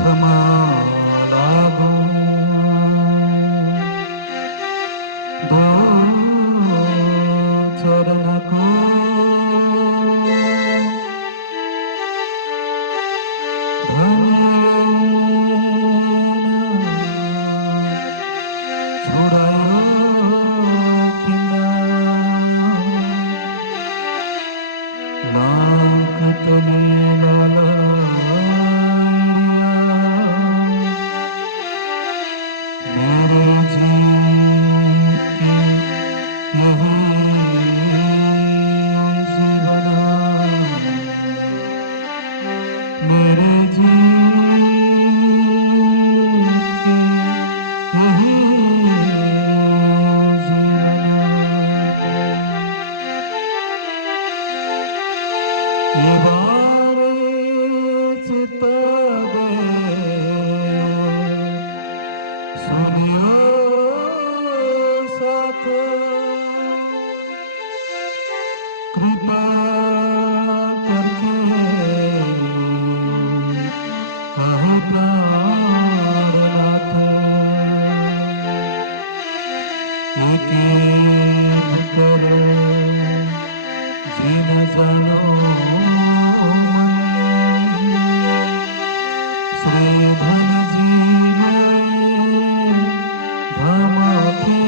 हाथमा लागू दो चरण को कृपा करके कहो प्राणनाथ एक कर जीन जानो श्री धन जी धम के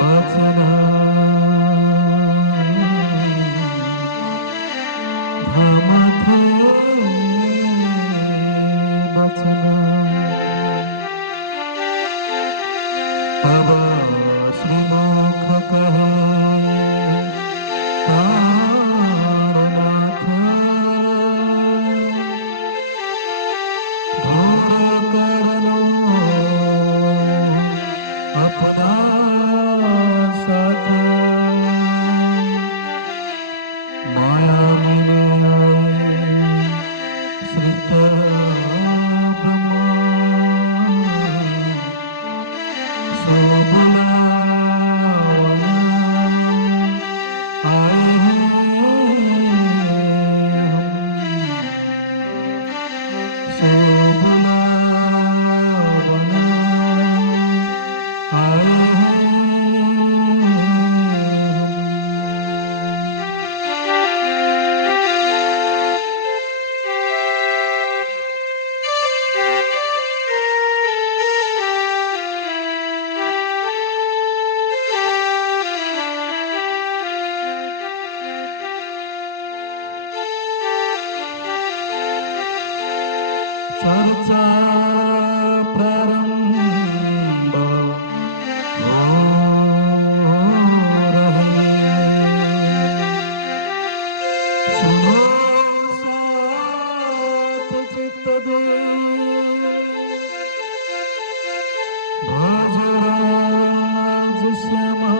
बचना चर्चा प्रारंभ हो रही सुनो सात चित्त दे भजराज श्यामा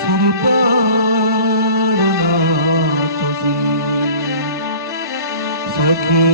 श्री प्राणनाथ जी सखी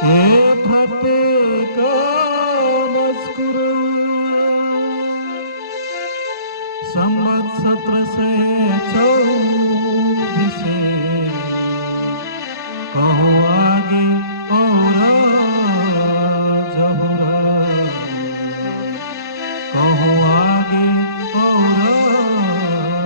ये फटे का मस्कुरा संवत 1724 कहो आगे और जहुरा कहो आगे और जहुरा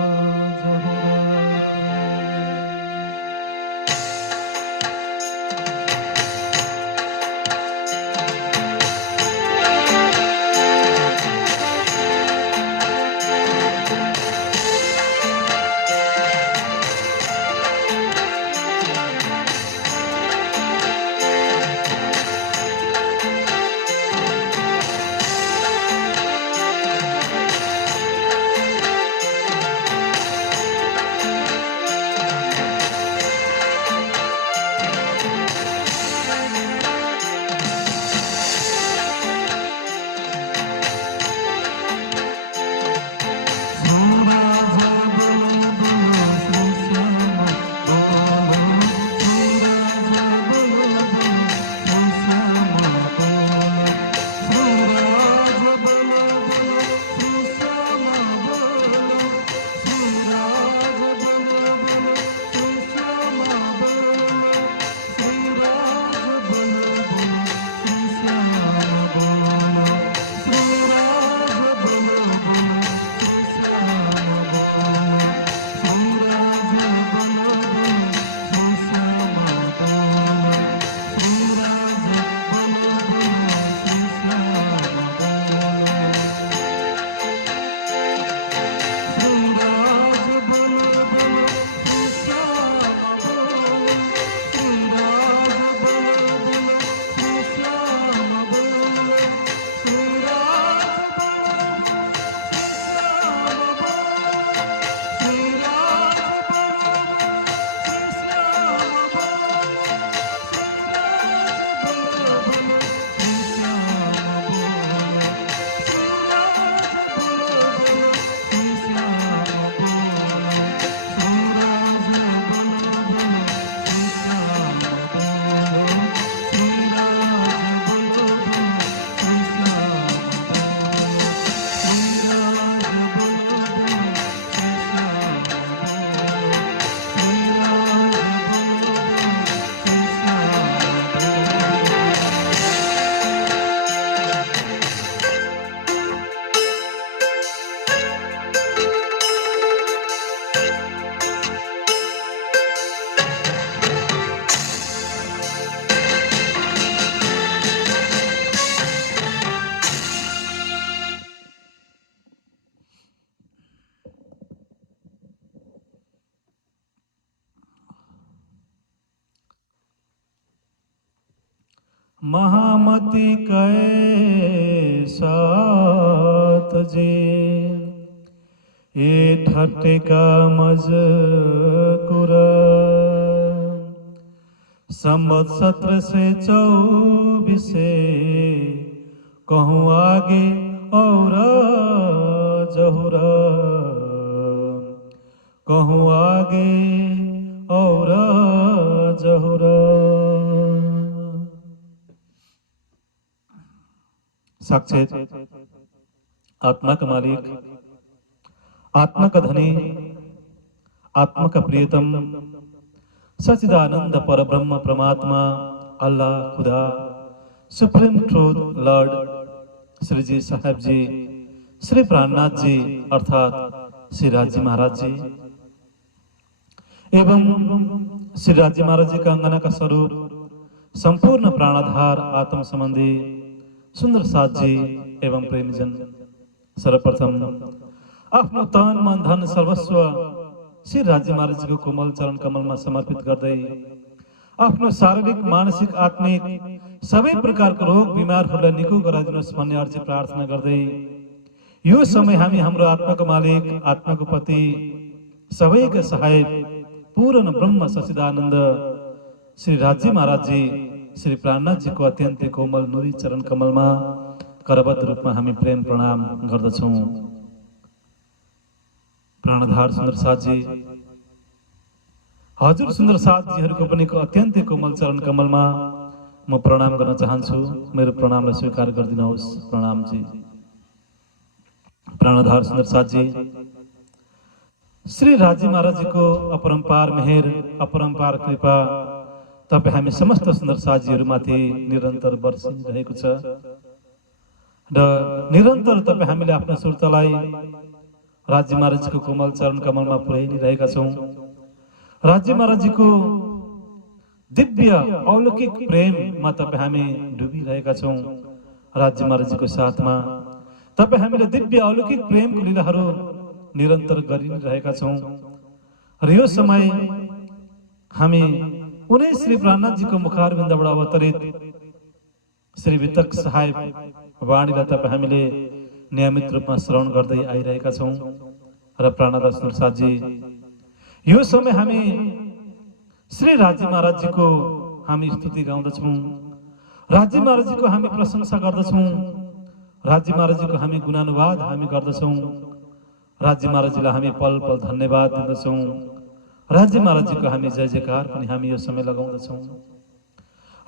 महामती कै सात जे ये ठट्टे का मजकुरा संवत 1724 कहूँ आगे और जहुरा कहूँ आगे और जहुरा। साक्षात आत्मा का मालिक, आत्मा का धनी, आत्मा का प्रियतम, सच्चिदानंद परब्रह्म परमात्मा अल्लाह खुदा सुप्रीम ट्रूथ लॉर्ड श्री जी साहब जी श्री प्राणनाथ जी अर्थात श्री राजी महाराज जी एवं श्री राजी महाराज जी का अंगना का स्वरूप संपूर्ण प्राणाधार आत्म संबंधी सुंदर साथ जी एवं प्रेमीजन सर्वप्रथम आफ्नो तन मन धन सर्वस्व श्री राजी महाराज जी को कोमल चरण कमल में समर्पित गर्दै आफ्नो शारीरिक मानसिक आत्मिक सबै प्रकारको रोग बिमारहरूलाई निको गराइदिनुहोस् भन्ने अर्जी प्रार्थना गर्दै यो समय हामी हाम्रो आत्माको मालिक आत्माको पति सबैका सहायक पूर्ण ब्रह्म सच्चिदानन्द श्री राजी महाराज जी श्री प्राणनाथ जी को अत्यन्तै कोमल नुरी चरण कमलमा करबद्ध रूपमा हामी प्रेम प्रणाम गर्दछौं। प्राणधार सुन्दर साथ जी हजुर सुन्दर साथ जीहरूको पनि अत्यन्तै कोमल चरण कमलमा म प्रणाम गर्न चाहन्छु। मेरो प्रणामलाई स्वीकार गरिदिनुहोस्। प्रणाम जी। प्राणधार सुन्दर साथजी, श्री राजी महाराजजीको अपरम्पार मेहेर, अपरम्पार कृपा तपाईँ हामी समस्त सुन्दर साथीहरूमाथि निरन्तर बर्सिरहेको छ र निरन्तर तपाईँ हामीले आफ्नो सुर्तालाई राजी महाराजजीको कोमल चरण कमलमा पुर्याइ नै रहेका छौँ। राजी महाराजजीको दिव्य अलौकिक प्रेममा तपाईँ हामी डुबिरहेका छौँ। राजी महाराजजीको साथमा तपाईँ हामीले दिव्य अलौकिक प्रेमको लीलाहरू निरन्तर गरिरहेका छौँ र यो समय हामी उनै श्री प्राणनाथजीको मुखारविन्दबाट अवतरित श्री वितक साहेब वाणीलाई तपाईँ हामीले नियमित रूपमा श्रवण गर्दै आइरहेका छौँ। र प्राणदास साथजी, यो समय हामी श्री राजी महाराजजीको हामी स्तुति गाउँदछौँ, राजी महाराजजीको हामी प्रशंसा गर्दछौँ, राजी महाराजजीको हामी गुणानुवाद हामी गर्दछौँ, राजी महाराजजीलाई हामी पल पल धन्यवाद दिँदछौँ, राजी महाराजजीको हामी जय जयकार पनि हामी यो समय लगाउँदछौँ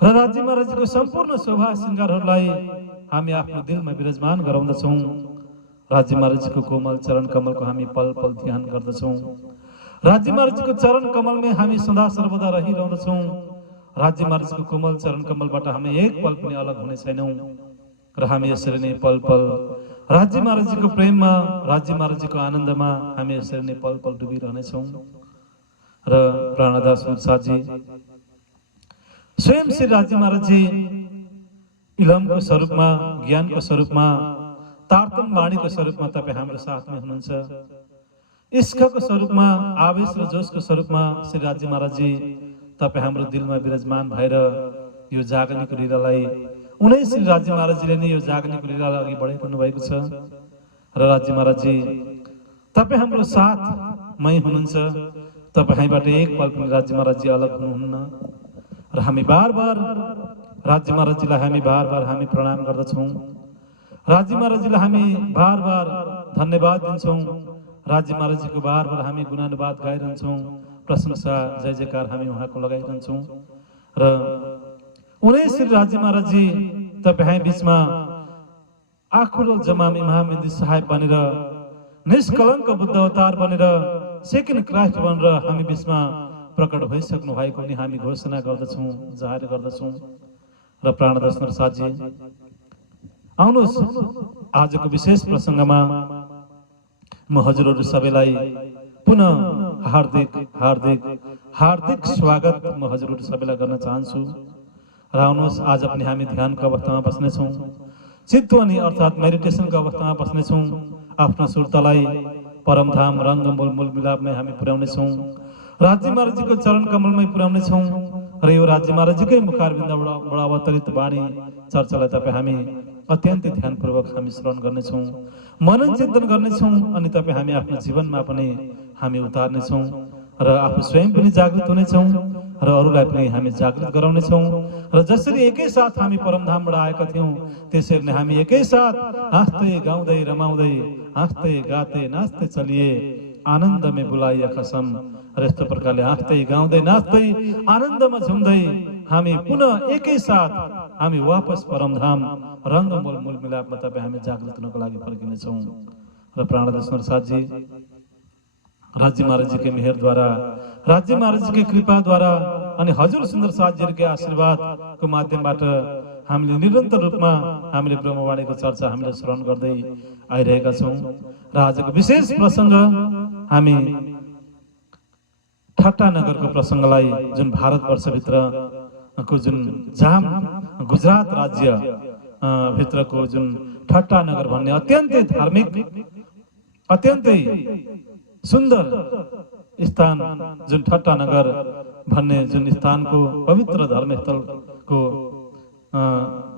र राजी महाराजजीको सम्पूर्ण शोभा श्रृङ्गारहरूलाई हामी आफ्नो दिलमा विराजमान गराउँदछौँ। राजी महाराजजीको कोमल चरण कमलको हामी पल पल ध्यान गर्दछौँ। राजी महाराजजीको चरण कमलमै हामी सदा सर्वदा रहिरहन्छौँ। राजी महाराजजीको कोमल चरण कमलबाट हामी एक पल पनि अलग हुने छैनौँ र हामी यसरी नै पल पल राजी महाराजजीको प्रेममा, राजी महाराजजीको आनन्दमा हामी यसरी नै पल पल डुबिरहनेछौँ। र प्राणदास साथजी, स्वयं श्री राजी महाराजजी इलमको स्वरूपमा, ज्ञानको स्वरूपमा, तारतम वाणीको स्वरूपमा तपाईँ हाम्रो साथमा हुनुहुन्छ। इश्कको स्वरूपमा, आवेश र जोशको स्वरूपमा श्री राजी महाराजजी तपाईँ हाम्रो दिलमा विराजमान भएर यो जागनीको लीलालाई, उनै श्री राजी महाराजजीले नै यो जागनीको लीलालाई अघि बढाइरहनु भएको छ। र राजी महाराजजी तपाईँ हाम्रो साथमै हुनुहुन्छ। तपाईँ हामीबाट एक पल पनि राजी महाराजजी अलग हुनुहुन्न र हामी बार बार राजी महाराजजीलाई हामी बार बार हामी प्रणाम गर्दछौँ। राजी महाराजजीलाई हामी बार बार धन्यवाद दिन्छौँ। राजी महाराजजीको बार बार हामी गुणानुवाद गाइरहन्छौँ, प्रशंसा जय जयकार हामी उहाँको लगाइरहन्छौँ। र उनै श्री राजी महाराजजी तपाईँ हामी बिचमा आखुरो जमाम इमाम इन्दी साहेब बनेर, निष्कलङ्क बुद्ध अवतार बनेर, सेकेन्ड क्राइस्ट बनेर हामी बिचमा प्रकट भइसक्नु भएको नि हामी घोषणा गर्दछौँ, जाहेर गर्दछौँ। र प्राणदास साथजी, आउनुहोस् आजको विशेष प्रसङ्गमा म हजुरहरू सबैलाई पुनः हार्दिक हार्दिक हार्दिक स्वागत म हजुरहरू सबैलाई गर्न चाहन्छु। र आउनुहोस् आज पनि हामी ध्यानको अवस्थामा बस्नेछौँ, चित्तवनी अर्थात् मेडिटेसनको अवस्थामा बस्नेछौँ। आफ्नो सुर्तालाई परमधाम रङ्गमूल मूल मिलापमै हामी पुर्याउनेछौँ, राजी महाराजजीको चरण कमलमै पुर्याउनेछौँ र यो राजी महाराजजीकै मुखारविन्दबाट अवतरित वाणी चर्चालाई तपाईँ हामी अत्यन्तै ध्यानपूर्वक हामी श्रवण गर्नेछौँ, मनन चिन्तन गर्नेछौँ अनि तपाईँ हामी आफ्नो जीवनमा पनि हामी उतार्नेछौँ र आफू स्वयं पनि जागृत हुनेछौँ र अरूलाई पनि हामी जागृत गराउनेछौँ। र जसरी एकैसाथ हामी परमधामबाट आएका थियौँ त्यसरी नै हामी एकैसाथ हाँस्दै गाउँदै रमाउँदै, हाँस्दै गाते नाच्दै चलिए, आनन्दमै बुलाइया कसम। र यस्तो प्रकारले हाँस्दै गाउँदै नाच्दै आनन्दमा झुम्दै हामी पुनः एकैसाथ हामी वापस परमधाम रङ्गमूल मूल मिलापमा तपाईँ हामी जागृत हुनको लागि फर्किनेछौँ। र प्राणदास साथजी, राजी महाराजजीकै मेहरद्वारा, राजी महाराजजीकै कृपाद्वारा अनि हजुर सुन्दर साथजीहरूकै आशीर्वादको माध्यमबाट हामीले निरन्तर रूपमा हामीले ब्रह्मवाणीको चर्चा हामीले श्रवण गर्दै आइरहेका छौँ। र आजको विशेष प्रसङ्ग हामी ठट्टानगरको प्रसङ्गलाई, जुन भारतवर्षभित्रको जुन जाम गुजरात राज्य भित्रको जुन ठट्टानगर भन्ने अत्यन्तै धार्मिक, अत्यन्तै सुन्दर स्थान, जुन ठट्टानगर भन्ने जुन स्थानको पवित्र धर्मस्थलको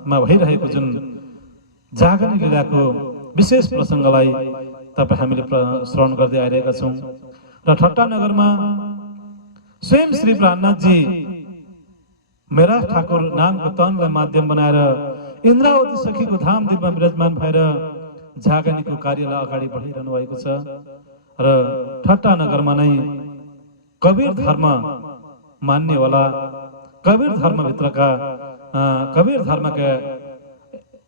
मा भइरहेको जुन जागरण लीलाको विशेष प्रसङ्गलाई तपाईँ हामीले श्रवण गर्दै आइरहेका छौँ। र ठट्टानगरमा स्वयं श्री प्राणनाथजी मेरा ठाकुर नामको तनलाई माध्यम बनाएर इन्द्रावती सखीको धाम दिपमा विराजमान भएर जागरणीको कार्यलाई अगाडि बढाइरहनु भएको छ। र ठट्टानगरमा नै कबीर धर्म मान्नेवाला, कबीर धर्मभित्रका कबीर धर्मका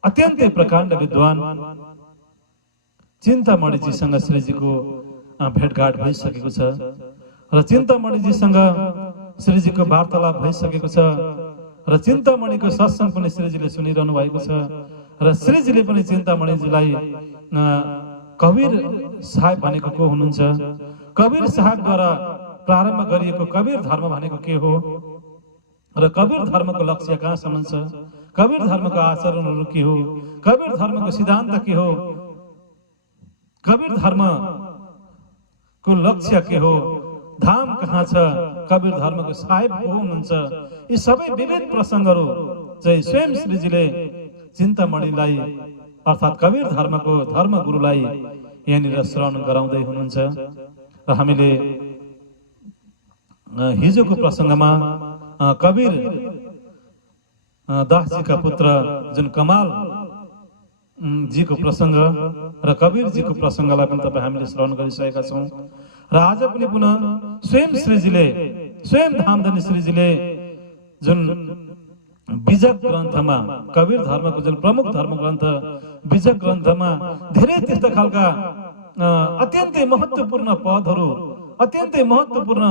अत्यन्तै प्रकाण्ड विद्वान चिन्तामणिजीसँग श्रीजीको भेटघाट भइसकेको छ र चिन्तामणिजीसँग श्रीजीको वार्तालाप भइसकेको छ र चिन्तामणिको सत्संग पनि श्रीजीले सुनिरहनु भएको छ र श्रीजीले पनि चिन्तामणिजीलाई कबीर साहेब भनेको को हुनुहुन्छ, कबीर साहेबद्वारा प्रारम्भ गरिएको कबीर धर्म भनेको के हो र कबीर धर्मको लक्ष्य कहाँसम्म छ, कबीर धर्मको आचरणहरू के हो, कबीर धर्मको सिद्धान्त के हो, कबीर धर्मको लक्ष्य के हो, धाम कहाँ छ, कबीर धर्मको साहेब को हुनुहुन्छ, यी सबै विविध प्रसङ्गहरू चाहिँ स्वयं श्रीजीले चिन्तामणिलाई अर्थात् कबीर धर्मको धर्मगुरुलाई यहाँनिर श्रवण गराउँदै हुनुहुन्छ। र हामीले हिजोको प्रसङ्गमा कबीर दासजीका पुत्र जुन कमाल जीको प्रसङ्ग र कबीरजीको प्रसङ्गलाई पनि तपाईँ हामीले श्रवण गरिसकेका छौँ र आज पनि पुनः स्वयं श्रीजीले स्वयं धामधनी श्रीजीले जुन बीजक ग्रन्थमा कबीर धर्मको जुन प्रमुख धर्म ग्रन्थ बीजक ग्रन्थमा धेरै त्यस्ता खालका अत्यन्तै महत्त्वपूर्ण पदहरू, अत्यन्तै महत्त्वपूर्ण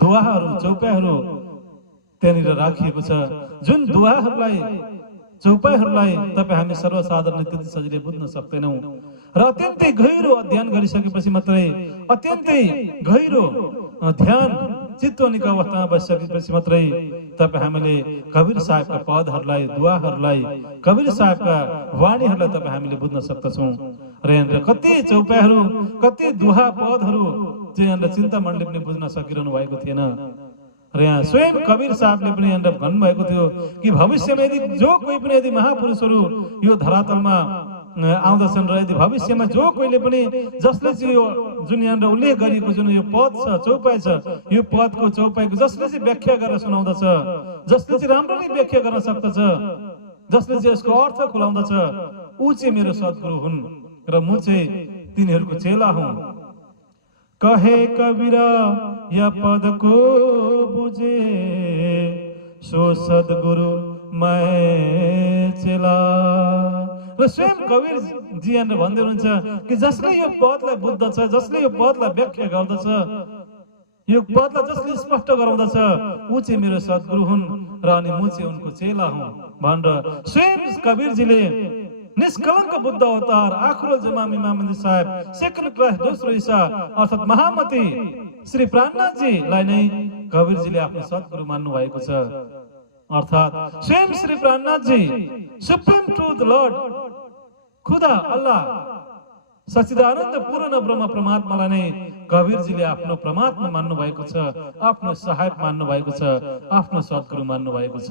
दुआहरू, चौपाइहरू त्यहाँनिर राखिएको छ, जुन दुआहरूलाई चौपाइहरूलाई तपाईँ हामी सर्वसाधारण त्यति सजिलै बुझ्न सक्दैनौँ र अत्यन्तै गहिरो अध्ययन गरिसकेपछि मात्रै, अत्यन्तै गहिरो ध्यान चित्तवनीको अवस्थामा बसिसकेपछि मात्रै तपाईँ हामीले कबीर साहेबका पदहरूलाई, दुआहरूलाई, कबीर साहेबका वाणीहरूलाई तपाईँ हामीले बुझ्न सक्दछौँ र यहाँनिर कति चौपाइहरू, कति दुहा पदहरू चाहिँ यहाँनिर चिन्तामणिले पनि बुझ्न सकिरहनु भएको थिएन र यहाँ स्वयं कबीर साहबले पनि यहाँनिर भन्नुभएको थियो कि भविष्यमा यदि जो कोही पनि यदि महापुरुषहरू यो धरातलमा आउँदछन् र यदि भविष्यमा जो कोहीले पनि जसले चाहिँ यो जुन यहाँनिर उल्लेख गरिएको जुन यो पद छ, चौपाइ छ, यो पदको चौपाइको जसले चाहिँ व्याख्या गरेर सुनाउँदछ, जसले चाहिँ राम्ररी व्याख्या गर्न सक्दछ, जसले चाहिँ यसको अर्थ खुलाउँदछ, ऊ चाहिँ मेरो सद्गुरु हुन् र म चाहिँ तिनीहरूको चेला हुँ। कहे कबीर या पद को बुझे सो सद्गुरु मैं चेला। र स्वयं कबीर जी यहाँनिर भन्दै हुनुहुन्छ कि जसले यो पदलाई बुझ्दछ, जसले यो पदलाई व्याख्या गर्दछ, यो पदलाई जसले स्पष्ट गराउँदछ, ऊ चाहिँ मेरो सद्गुरु हुन् र अनि म चाहिँ उनको चेला हुँ भनेर स्वयं कबीरजीले निष्कलङ्क बुद्ध अवतार आखुरल जमाम इमामजी साहेब सेकेन्ड क्लास दोस्रो ईसा अर्थात् महामती श्री प्राणनाथजीलाई नै कबीरजीले आफ्नो सद्गुरु मान्नु भएको छ। अर्थात् स्वयं Shri Prannathji supreme truth lord खुदा अल्लाह सच्चिदानन्द पूर्ण ब्रह्म परमात्मालाई नै कबीरजीले आफ्नो परमात्मा मान्नु भएको छ, आफ्नो साहेब मान्नु भएको छ, आफ्नो सद्गुरु मान्नु भएको छ।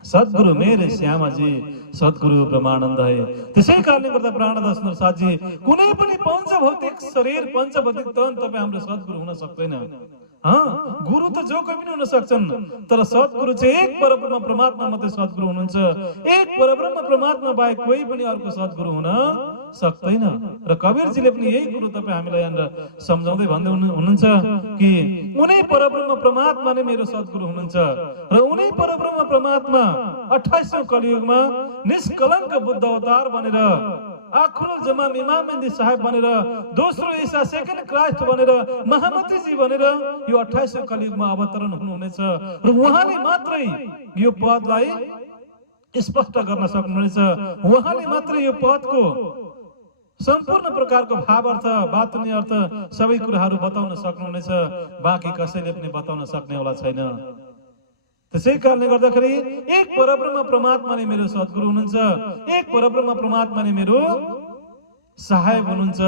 सद्गुरु मेरे श्यामाजी, सद्गुरु ब्रह्मानन्द है। त्यसै कारणले गर्दा प्राणदास सुन्दर साथजी कुनै पनि पञ्चभौतिक शरीर, पञ्चभौतिक तन तपाईँ हाम्रो सद्गुरु हुन सक्दैन। गुरु त जो कोही पनि हुन सक्छन्, तर सद्गुरु चाहिँ एक परब्रह्म परमात्मा मात्रै सद्गुरु हुनुहुन्छ। एक परब्रह्म परमात्मा बाहेक कोही पनि अर्को सद्गुरु हुन सक्दैन। र कबीरजीले पनि यही कुरो तपाईँ हामीलाई यहाँनिर सम्झाउँदै भन्दै हुनुहुन्छ कि उनै परब्रह्म परमात्मा नै मेरो सद्गुरु हुनुहुन्छ र उनै परब्रह्म परमात्मा 28औं कलियुगमा निष्कलङ्क बुद्ध अवतार बनेर आखुरल जमाम इमामजी साहेब बनेर दोस्रो ईसा सेकेन्ड क्राइस्ट बनेर महामतीजी बनेर यो 28औं कलियुगमा अवतरण हुनुहुनेछ र उहाँले मात्रै यो पदलाई स्पष्ट गर्न सक्नुहुनेछ। उहाँले मात्रै यो पदको सम्पूर्ण प्रकारको भाव अर्थ, बातुनी अर्थ सबै कुराहरू बताउन सक्नुहुनेछ, बाँकी कसैले पनि बताउन सक्नेवाला छैन। त्यसै कारणले गर्दाखेरि एक परब्रह्म परमात्मा नै मेरो सद्गुरु हुनुहुन्छ, एक परब्रह्म परमात्मा नै मेरो साहेब हुनुहुन्छ,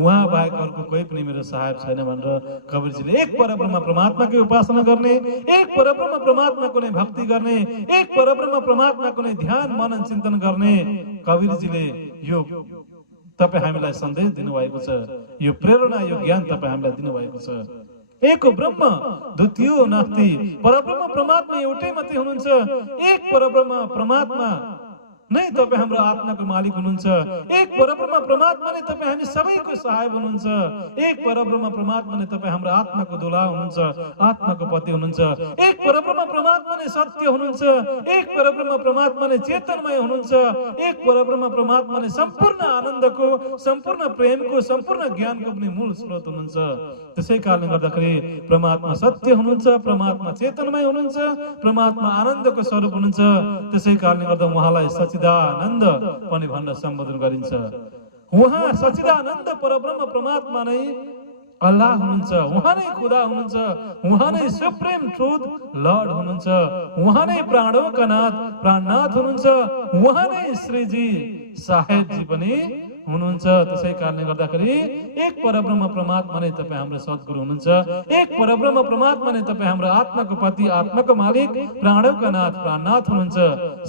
उहाँ बाहेक अर्को कोही पनि मेरो साहेब छैन भनेर कबीरजीले एक परब्रह्म परमात्माकै उपासना गर्ने, एक परब्रह्म परमात्माको नै भक्ति गर्ने, एक परब्रह्म परमात्माको नै ध्यान मनन चिन्तन गर्ने कबीरजीले यो तपाईँ हामीलाई सन्देश दिनुभएको छ, यो प्रेरणा, यो ज्ञान तपाईँ हामीलाई दिनुभएको छ। एक ब्रह्म द्वितीय नास्ति, परब्रह्म परमात्मा एउटै मात्रै हुनुहुन्छ। एक परब्रह्म परमात्मा नै तपाईँ हाम्रो आत्माको मालिक हुनुहुन्छ। एक परब्रह्म परमात्मा नै तपाईँ हामी सबैको सहायक हुनुहुन्छ। एक परब्रह्म परमात्मा नै तपाईँ हाम्रो आत्माको दुला हुनुहुन्छ, आत्माको पति हुनुहुन्छ। एक परब्रह्म परमात्मा नै सत्य हुनुहुन्छ। एक परब्रह्म परमात्मा नै चेतनमय हुनुहुन्छ। एक परब्रह्म परमात्मा नै सम्पूर्ण आनन्दको, सम्पूर्ण प्रेमको, सम्पूर्ण ज्ञानको पनि मूल स्रोत हुनुहुन्छ। त्यसै कारणले गर्दाखेरि परमात्मा सत्य हुनुहुन्छ, परमात्मा चेतनमय हुनुहुन्छ, परमात्मा आनन्दको स्वरूप हुनुहुन्छ। त्यसै कारणले गर्दा उहाँलाई सच्चिदानन्द पनि भनेर सम्बोधन गरिन्छ। उहाँ सच्चिदानन्द परब्रह्म परमात्मा नै अल्लाह हुनुहुन्छ। उहाँ नै खुदा हुनुहुन्छ। उहाँ नै सुप्रिम ट्रुथ लर्ड हुनुहुन्छ। उहाँ नै प्राणोका नाथ, प्राणनाथ हुनुहुन्छ। उहाँ नै श्रीजी साहेबजी पनि हुनुहुन्छ। त्यसै कारणले गर्दाखेरि एक परब्रह्म परमात्मा नै तपाईँ हाम्रो सद्गुरु हुनुहुन्छ। एक परब्रह्म परमात्मा नै तपाईँ हाम्रो आत्माको पति, आत्माको मालिक, प्राणोका नाथ, प्राणनाथ हुनुहुन्छ।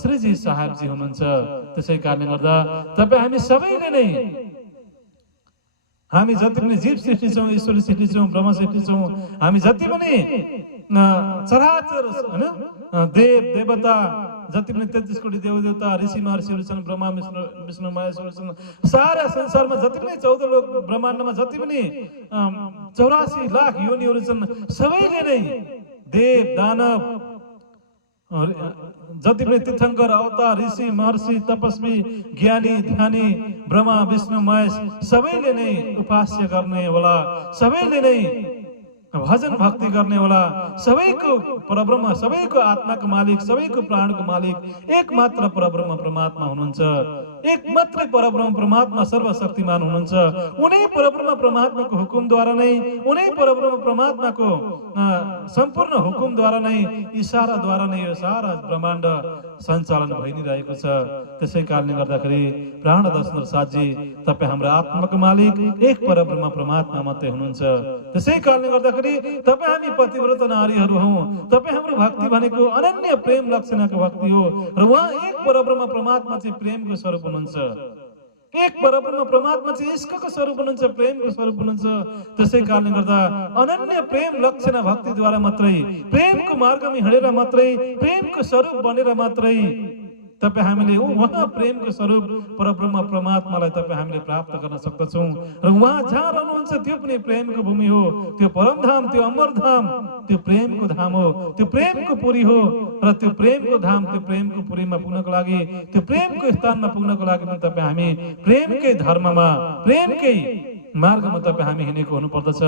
श्रीजी साहेबजी हुनुहुन्छ। त्यसै कारणले गर्दा तपाईँ हामी सबैले नै, हामी जति पनि जीव सृष्टि छौँ, ईश्वरी सृष्टि छौँ, ब्रह्म सृष्टि छौँ, हामी जति पनि चराचर हैन, देव देवता, जति पनि 33 कोटी देवदेवता, ऋषि महर्षिहरू छन्, ब्रह्मा विष्णु महेश्वर छन्, सारा संसारमा जति पनि 14 लोक ब्रह्माण्डमा जति पनि 84 लाख योनिहरू छन्, सबैले नै देव दानव, जति पनि तीर्थङ्कर, अवतार, ऋषि महर्षि, तपस्वी, ज्ञानी, ध्यानी, ब्रह्मा विष्णु महेश सबैले नै उपास्य गर्ने होला, सबैले नै भजन भक्ति गर्ने होला, सबैको परब्रह्म, सबैको आत्माको मालिक, सबैको प्राणको मालिक एकमात्र परब्रह्म परमात्मा हुनुहुन्छ। एक मात्रै परब्रह्म परमात्मा सर्वशक्तिमान हुनुहुन्छ। उनै परब्रह्म परमात्माको हुकुमद्वारा नै, उनै परब्रह्म परमात्माको सम्पूर्ण हुकुमद्वारा नै, इशाराद्वारा नै यो सारा ब्रह्माण्ड सञ्चालन भइ नै रहेको छ। त्यसै कारणले गर्दाखेरि प्राणदास साथजी तपाईँ हाम्रो आत्माको मालिक एक परब्रह्म परमात्मा मात्रै हुनुहुन्छ। त्यसै कारणले गर्दाखेरि तपाईँ हामी पतिव्रत नारीहरू हौँ। तपाईँ हाम्रो भक्ति भनेको अनन्य प्रेम लक्षणको भक्ति हो र उहाँ एक परब्रह्म परमात्मा चाहिँ प्रेमको स्वरूप हुनुहुन्छ। एक परब्रह्म परमात्मा चाहिँ इश्कको स्वरूप हुनुहुन्छ, प्रेमको स्वरूप हुनुहुन्छ। त्यसै कारणले गर्दा अनन्य प्रेम लक्षण भक्तिद्वारा मात्रै, प्रेमको मार्गमा हिँडेर मात्रै, प्रेमको स्वरूप बनेर मात्रै तपाईँ हामीले उहाँ प्रेमको स्वरूप परब्रह्म परमात्मालाई तपाईँ हामीले प्राप्त गर्न सक्दछौँ। र उहाँ जहाँ रहनुहुन्छ त्यो पनि प्रेमको भूमि हो, त्यो परमधाम, त्यो अमरधाम, त्यो प्रेमको धाम हो, त्यो प्रेमको पुरी हो। र त्यो प्रेमको धाम, त्यो प्रेमको पुरीमा पुग्नको लागि, त्यो प्रेमको स्थानमा पुग्नको लागि पनि तपाईँ हामी प्रेमकै धर्ममा, प्रेमकै मार्गमा तपाईँ हामी हिँडेको हुनुपर्दछ।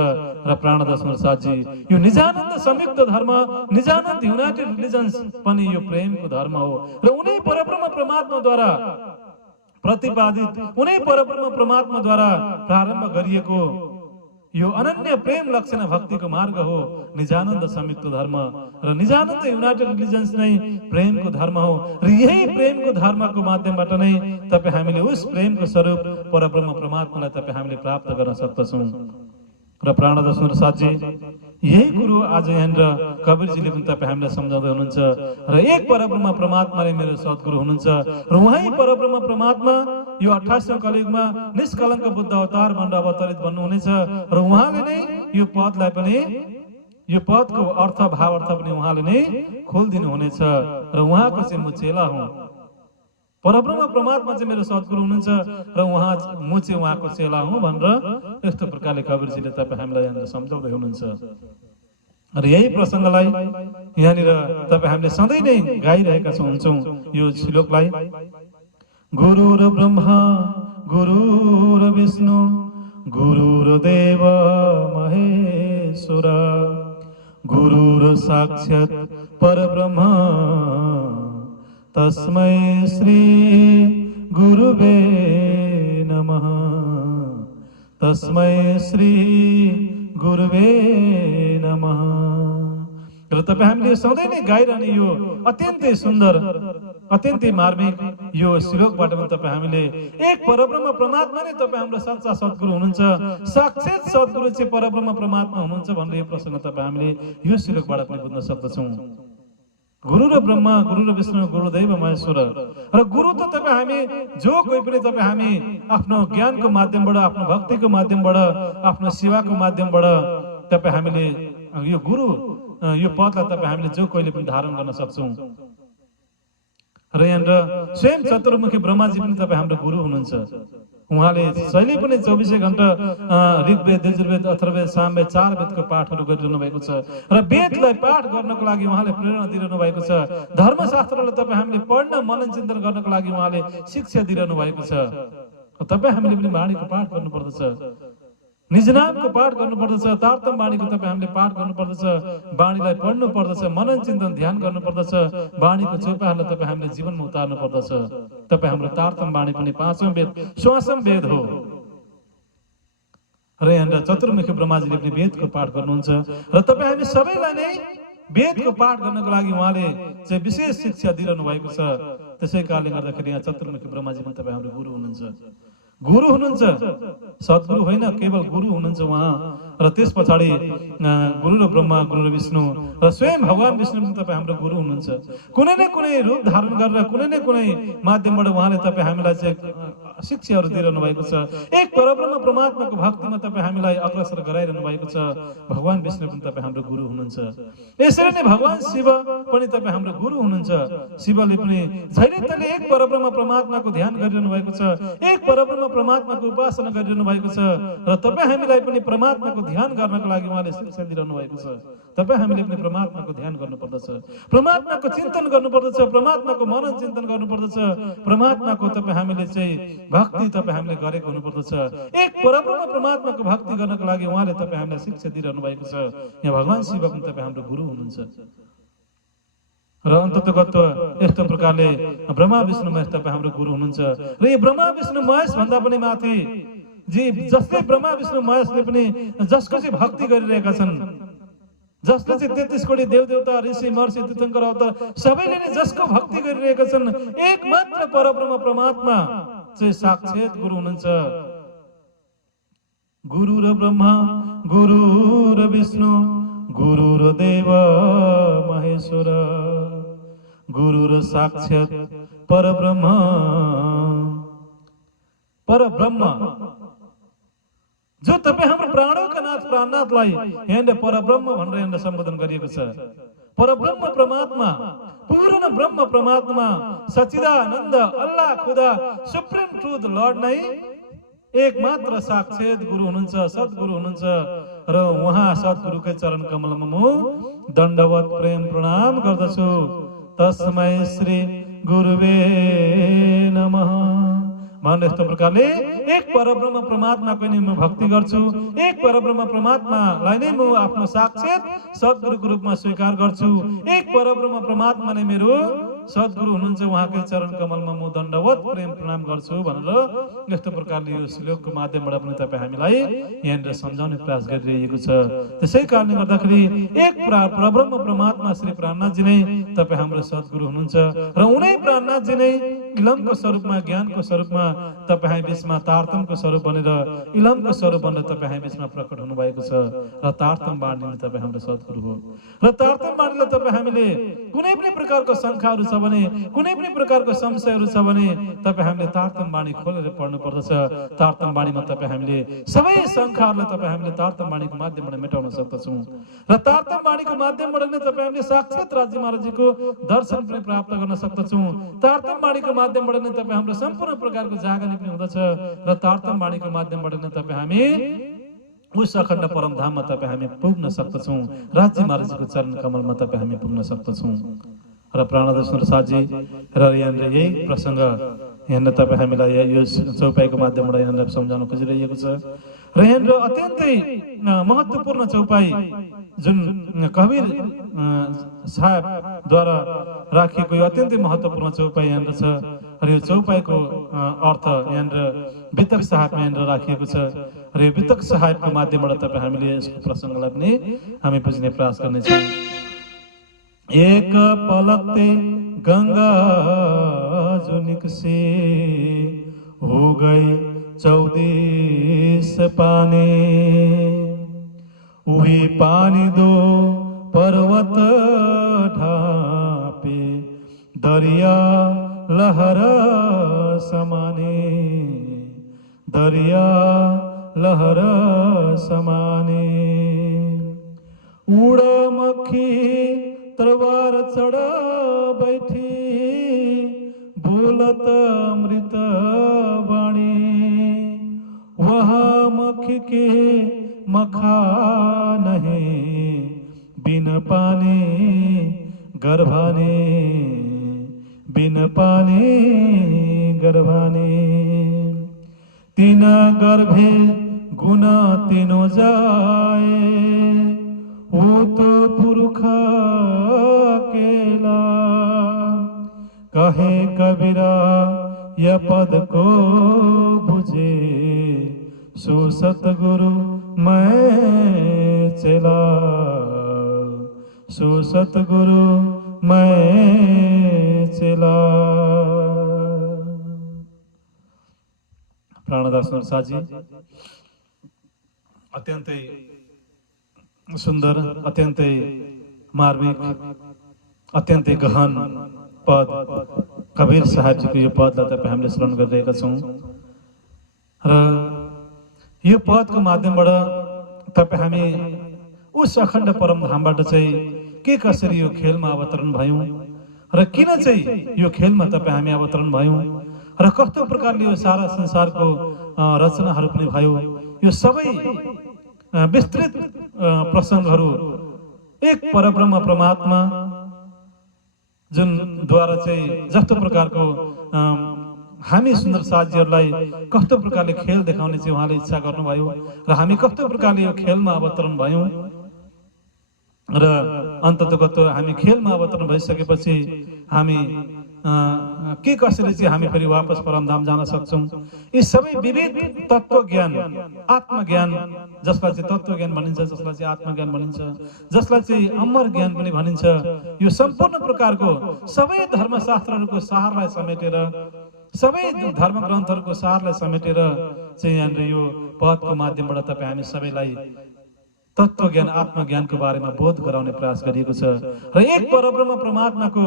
र प्राणदास साथजी यो निजानन्द संयुक्त धर्म, निजानन्द युनाइटेड रिलिजन्स पनि यो प्रेमको धर्म हो र उनै परब्रह्म परमात्माद्वारा प्रतिपादित, उनै परब्रह्म परमात्माद्वारा प्रारम्भ गरिएको यो अनन्य प्रेम लक्षण भक्तिको मार्ग हो निजानन्द संयुक्त धर्म। र निजानन्द युनाइटेड रिलिजन्स नै प्रेमको धर्म हो र यही प्रेमको धर्मको माध्यमबाट नै तपाईँ हामीले उस प्रेमको स्वरूप परब्रह्म परमात्मालाई तपाईँ हामीले प्राप्त गर्न सक्दछौँ। र प्राणदास साथजी यही कुरो आज यहाँनिर कबीरजीले पनि तपाईँ हामीलाई सम्झाउँदै हुनुहुन्छ। र एक परब्रह्म परमात्मा नै मेरो सद्गुरु हुनुहुन्छ र उहाँ परब्रह्म परमात्मा यो 28औं कलियुगमा निष्कलङ्क बुद्ध अवतार भनेर अवतरित भन्नुहुनेछ। र उहाँले नै यो पदलाई पनि, यो पदको अर्थ भाव अर्थ पनि उहाँले नै खोलिदिनु हुनेछ। र उहाँको चाहिँ म चेला हुँ, परब्रह्म परमात्मा चाहिँ मेरो सद्गुरु हुनुहुन्छ र म चाहिँ उहाँको चेला हुँ भनेर यस्तो प्रकारले कबीरजीले तपाईँ हामीलाई यहाँनिर सम्झाउँदै हुनुहुन्छ। र यही प्रसङ्गलाई यहाँनिर तपाईँ हामीले सधैँ नै गाइरहेका हुन्छौँ यो श्लोकलाई। गुरुर ब्रह्मा गुरुर विष्णु गुरुर्देव महेश्वर गुरुर साक्षात् परब्रह्म तस्मै श्री गुरुवे नमः। तस्मै श्री गुरुवे नमः। र तपाईँ हामीले सधैँ नै गाइरहने यो अत्यन्तै सुन्दर, अत्यन्तै मार्मिक यो श्लोकबाट पनि तपाईँ हामीले एक परब्रह्म परमात्मा नै तपाईँ हाम्रो सच्चा सद्गुरु हुनुहुन्छ, साक्षात सद्गुरु चाहिँ परब्रह्म परमात्मा हुनुहुन्छ भनेर यो प्रसङ्ग तपाईँ हामीले यो श्लोकबाट पनि बुझ्न सक्दछौँ। गुरु र ब्रह्मा, गुरु र विष्णु, गुरुदेव महेश्वर। र गुरु त तपाईँ हामी जो कोही पनि तपाईँ हामी आफ्नो ज्ञानको माध्यमबाट, आफ्नो भक्तिको माध्यमबाट, आफ्नो सेवाको माध्यमबाट तपाईँ हामीले यो गुरु, यो पदलाई तपाईँ हामीले जो कोहीले पनि धारण गर्न सक्छौँ। र यहाँनिर स्वयं चतुर्मुखी ब्रह्माजी पनि तपाईँ हाम्रो गुरु हुनुहुन्छ। उहाँले जहिले पनि 24 घण्टा ऋग्वेद, यजुर्वेद, अथर्ववेद, सामवेद 4 वेदको पाठहरू गरिरहनु भएको छ र वेदलाई पाठ गर्नको लागि उहाँले प्रेरणा दिइरहनु भएको छ। धर्मशास्त्रलाई तपाईँ हामीले पढ्न, मनन चिन्तन गर्नको लागि उहाँले शिक्षा दिइरहनु भएको छ। तपाईँ हामीले पनि वाणीको पाठ गर्नुपर्दछ, निज नामको पाठ गर्नुपर्दछ, तारतम वाणीको तपाईँ हामीले पाठ गर्नुपर्दछ, वाणीलाई पढ्नु पर्दछ, मनन चिन्तन ध्यान गर्नुपर्दछ, वाणीको चौपाहरूलाई तपाईँ हामीले जीवनमा उतार्नु पर्दछ। तपाईँ हाम्रो तारतम वाणी पनि 5औं वेद, श्वासम वेद हो। र यहाँनिर चतुर्मुखी ब्रह्माजीले पनि वेदको पाठ गर्नुहुन्छ र तपाईँ हामी सबैलाई नै वेदको पाठ गर्नको लागि उहाँले चाहिँ विशेष शिक्षा दिइरहनु भएको छ। त्यसै कारणले गर्दाखेरि यहाँ चतुर्मुखी ब्रह्माजी पनि तपाईँ हाम्रो गुरु हुनुहुन्छ। गुरु हुनुहुन्छ, सद्गुरु होइन, केवल गुरु हुनुहुन्छ उहाँ। र त्यस पछाडि गुरु र ब्रह्मा, गुरु र विष्णु र स्वयं भगवान विष्णु पनि तपाईँ हाम्रो गुरु हुनुहुन्छ। कुनै न कुनै रूप धारण गरेर कुनै न कुनै माध्यमबाट उहाँले तपाईँ हामीलाई चाहिँ शिक्षाहरू दिइरहनु भएको छ। एक परब्रह्म परमात्माको भक्तिमा तपाईँ हामीलाई अग्रसर गराइरहनु भएको छ। भगवान विष्णु पनि तपाईँ हाम्रो गुरु हुनुहुन्छ। यसरी नै भगवान शिव पनि तपाईँ हाम्रो गुरु हुनुहुन्छ। शिवले पनि जहिले तहिले एक परब्रह्म परमात्माको ध्यान गरिरहनु भएको छ, एक परब्रह्म परमात्माको उपासना गरिरहनु भएको छ र तपाईँ हामीलाई पनि परमात्माको ध्यान गर्नको लागि उहाँले शिक्षा दिइरहनु भएको छ। तपाईँ हामीले पनि परमात्माको ध्यान गर्नुपर्दछ, परमात्माको चिन्तन गर्नुपर्दछ, परमात्माको मनन चिन्तन गर्नुपर्दछ, परमात्माको तपाईँ हामीले चाहिँ भक्ति तपाईँ हामीले गरेको हुनुपर्दछ। एक परब्रह्म परमात्माको भक्ति गर्नको लागि उहाँले तपाईँ हामीलाई शिक्षा दिइरहनु भएको छ। यहाँ भगवान शिव पनि तपाईँ हाम्रो गुरु हुनुहुन्छ। र अन्ततगत यस्तो प्रकारले ब्रह्मा विष्णु महेश तपाईँ हाम्रो गुरु हुनुहुन्छ। र यो ब्रह्मा विष्णु महेश भन्दा पनि माथि जसले ब्रह्मा विष्णु महेशले पनि जसको चाहिँ भक्ति गरिरहेका छन्, जसले चाहिँ 33 कोटी देवदेवता, ऋषि, महर्षि, तीर्थङ्कर अवतार सबैले नै जसको भक्ति गरिरहेका छन्, एक मात्र परब्रह्म परमात्मा चाहिँ साक्षात गुरु हुनुहुन्छ। गुरु र ब्रह्मा, गुरु र विष्णु, गुरु र देव महेश्वर, गुरु र साक्षात परब्रह्म। परब्रह्म जो तपाईँ हाम्रो प्राणोका नाथ प्राणनाथलाई यहाँनिर परब्रह्म भनेर यहाँनिर सम्बोधन गरिएको छ। परब्रह्म परमात्मा, पूर्ण ब्रह्म परमात्मा, सच्चिदानन्द अल्लाह खुदा, सुप्रिम ट्रुथ लर्ड नै एक मात्र साक्षात गुरु हुनुहुन्छ, सद्गुरु हुनुहुन्छ। र उहाँ सद्गुरुकै चरण कमलमा म दण्डवत प्रेम प्रणाम गर्दछु। तस्मै श्री गुरुवे नमः। मान यस्तो प्रकारले एक परब्रह्म परमात्माको नै म भक्ति गर्छु, एक परब्रह्म परमात्मालाई नै म आफ्नो साक्षात सद्गुरुको रूपमा स्वीकार गर्छु। एक परब्रह्म परमात्मा नै मेरो सद्गुरु हुनुहुन्छ, उहाँकै चरण कमलमा म दण्डवत प्रेम प्रणाम गर्छु भनेर यस्तो प्रकारले यो श्लोकको माध्यमबाट पनि तपाईँ हामीलाई यहाँनिर सम्झाउने प्रयास गरिरहेको छ। त्यसै कारणले गर्दाखेरि एक परब्रह्म परमात्मा श्री प्राणनाथजी नै तपाईँ हाम्रो सद्गुरु हुनुहुन्छ र उनै प्राणनाथजी नै इलमको स्वरूपमा, ज्ञानको स्वरूपमा तपाईँ बीचमा तारतमको स्वरूप बनेर, इलमको स्वरूप बनेर तपाईँ बीचमा प्रकट हुनुभएको छ। र तारतम वाणी तपाईँ हाम्रो सद्गुरु हो। र तारतम वाणीलाई तपाईँ हामीले कुनै पनि प्रकारको शङ्काहरू छ भने, कुनै पनि प्रकारको संशयहरू छ भने तपाईँ हामीले तारतम वाणी खोलेर पढ्नु पर्दछ। तारतम वाणीमा तपाईँ हामीले सबै शङ्काहरूलाई तपाईँ हामीले तारतम वाणीको माध्यमबाट मेटाउन सक्दछौँ। र तारतम वाणीको माध्यमबाट नै तपाईँ हामीले साक्षात राज्य महाराजजीको दर्शन पनि प्राप्त गर्न सक्दछौँ। तारतम वाणीको माध्यमबाट नै तपाईँ हाम्रो सम्पूर्ण प्रकारको जागरण पनि हुँदछ। र तारतम वाणीको माध्यमबाट नै तपाईँ हामी उस अखण्ड परमधाममा तपाईँ हामी पुग्न सक्दछौँ। राज्य महाराजजीको चरण कमलमा तपाईँ हामी पुग्न सक्दछौँ। र प्राणनाथ साथी र यहाँनिर यही प्रसङ्ग यहाँनिर तपाईँ हामीलाई यो चौपाईको माध्यमबाट यहाँनिर सम्झाउन खोजिरहेको छ। र यहाँनिर अत्यन्तै महत्त्वपूर्ण चौपाई जुन कबीर साहेबद्वारा राखिएको यो अत्यन्तै महत्त्वपूर्ण चौपाई यहाँनिर छ। र यो चौपाईको अर्थ यहाँनिर वितक साहेबमा यहाँनिर राखिएको छ। र यो वितक साहेबको माध्यमबाट तपाईँ हामीले यसको प्रसङ्गलाई पनि हामी बुझ्ने प्रयास गर्नेछौँ। एक पलकते गंगा जो निकसी हो गई 14 पानी, वही पानी दो पर्वत ढापे, दरिया लहर समाने, दरिया लहर समाने। उड़ मक्खी तलवार चढ़ बैठी, बोलत अमृत वाणी, वह मख के मखा नहीं, बिन पानी गर्भाने, बिन पानी गर्भाने। तीन गर्भे गुना तीनो जाए, वो तो पुरख अकेला। कहे कबीरा यह पद को बुझे, सो सतगुरु मैं चला, सो सतगुरु मैं चला। प्राणदास नरसाजी अत्यन्तै सुन्दर, अत्यन्तै मार्मिक, अत्यन्तै गहन पद कबीर साहेबजीको यो पदलाई तपाईँ हामीले श्रवण गरिरहेका छौँ र यो पदको माध्यमबाट तपाईँ हामी उस अखण्ड परमधामबाट चाहिँ के कसरी यो खेलमा अवतरण भयौँ र किन चाहिँ यो खेलमा तपाईँ हामी अवतरण भयौँ र कस्तो प्रकारले यो सारा संसारको रचनाहरू पनि भयो, यो सबै विस्तृत प्रसङ्गहरू एक परब्रह्म परमात्मा जुन द्वारा चाहिँ जस्तो प्रकारको हामी सुन्दर साथीहरूलाई कस्तो प्रकारले खेल देखाउने चाहिँ उहाँले इच्छा गर्नुभयो र हामी कस्तो प्रकारले यो खेलमा अवतरण भयौँ र अन्ततगत हामी खेलमा अवतरण भइसकेपछि हामी के कसरी चाहिँ हामी फेरि वापस परमधाम जान सक्छौँ। यी सबै विविध तत्त्व ज्ञान, आत्मज्ञान, जसलाई चाहिँ तत्त्व ज्ञान भनिन्छ, जसलाई चाहिँ आत्मज्ञान भनिन्छ, जसलाई चाहिँ अमर ज्ञान पनि भनिन्छ, यो सम्पूर्ण प्रकारको सबै धर्मशास्त्रहरूको सारलाई समेटेर, सबै धर्म ग्रन्थहरूको सारलाई समेटेर चाहिँ यहाँनिर यो पदको माध्यमबाट तपाईँ हामी सबैलाई तत्त्व ज्ञान, आत्मज्ञानको बारेमा बोध गराउने प्रयास गरिएको छ र एक परब्रह्म परमात्माको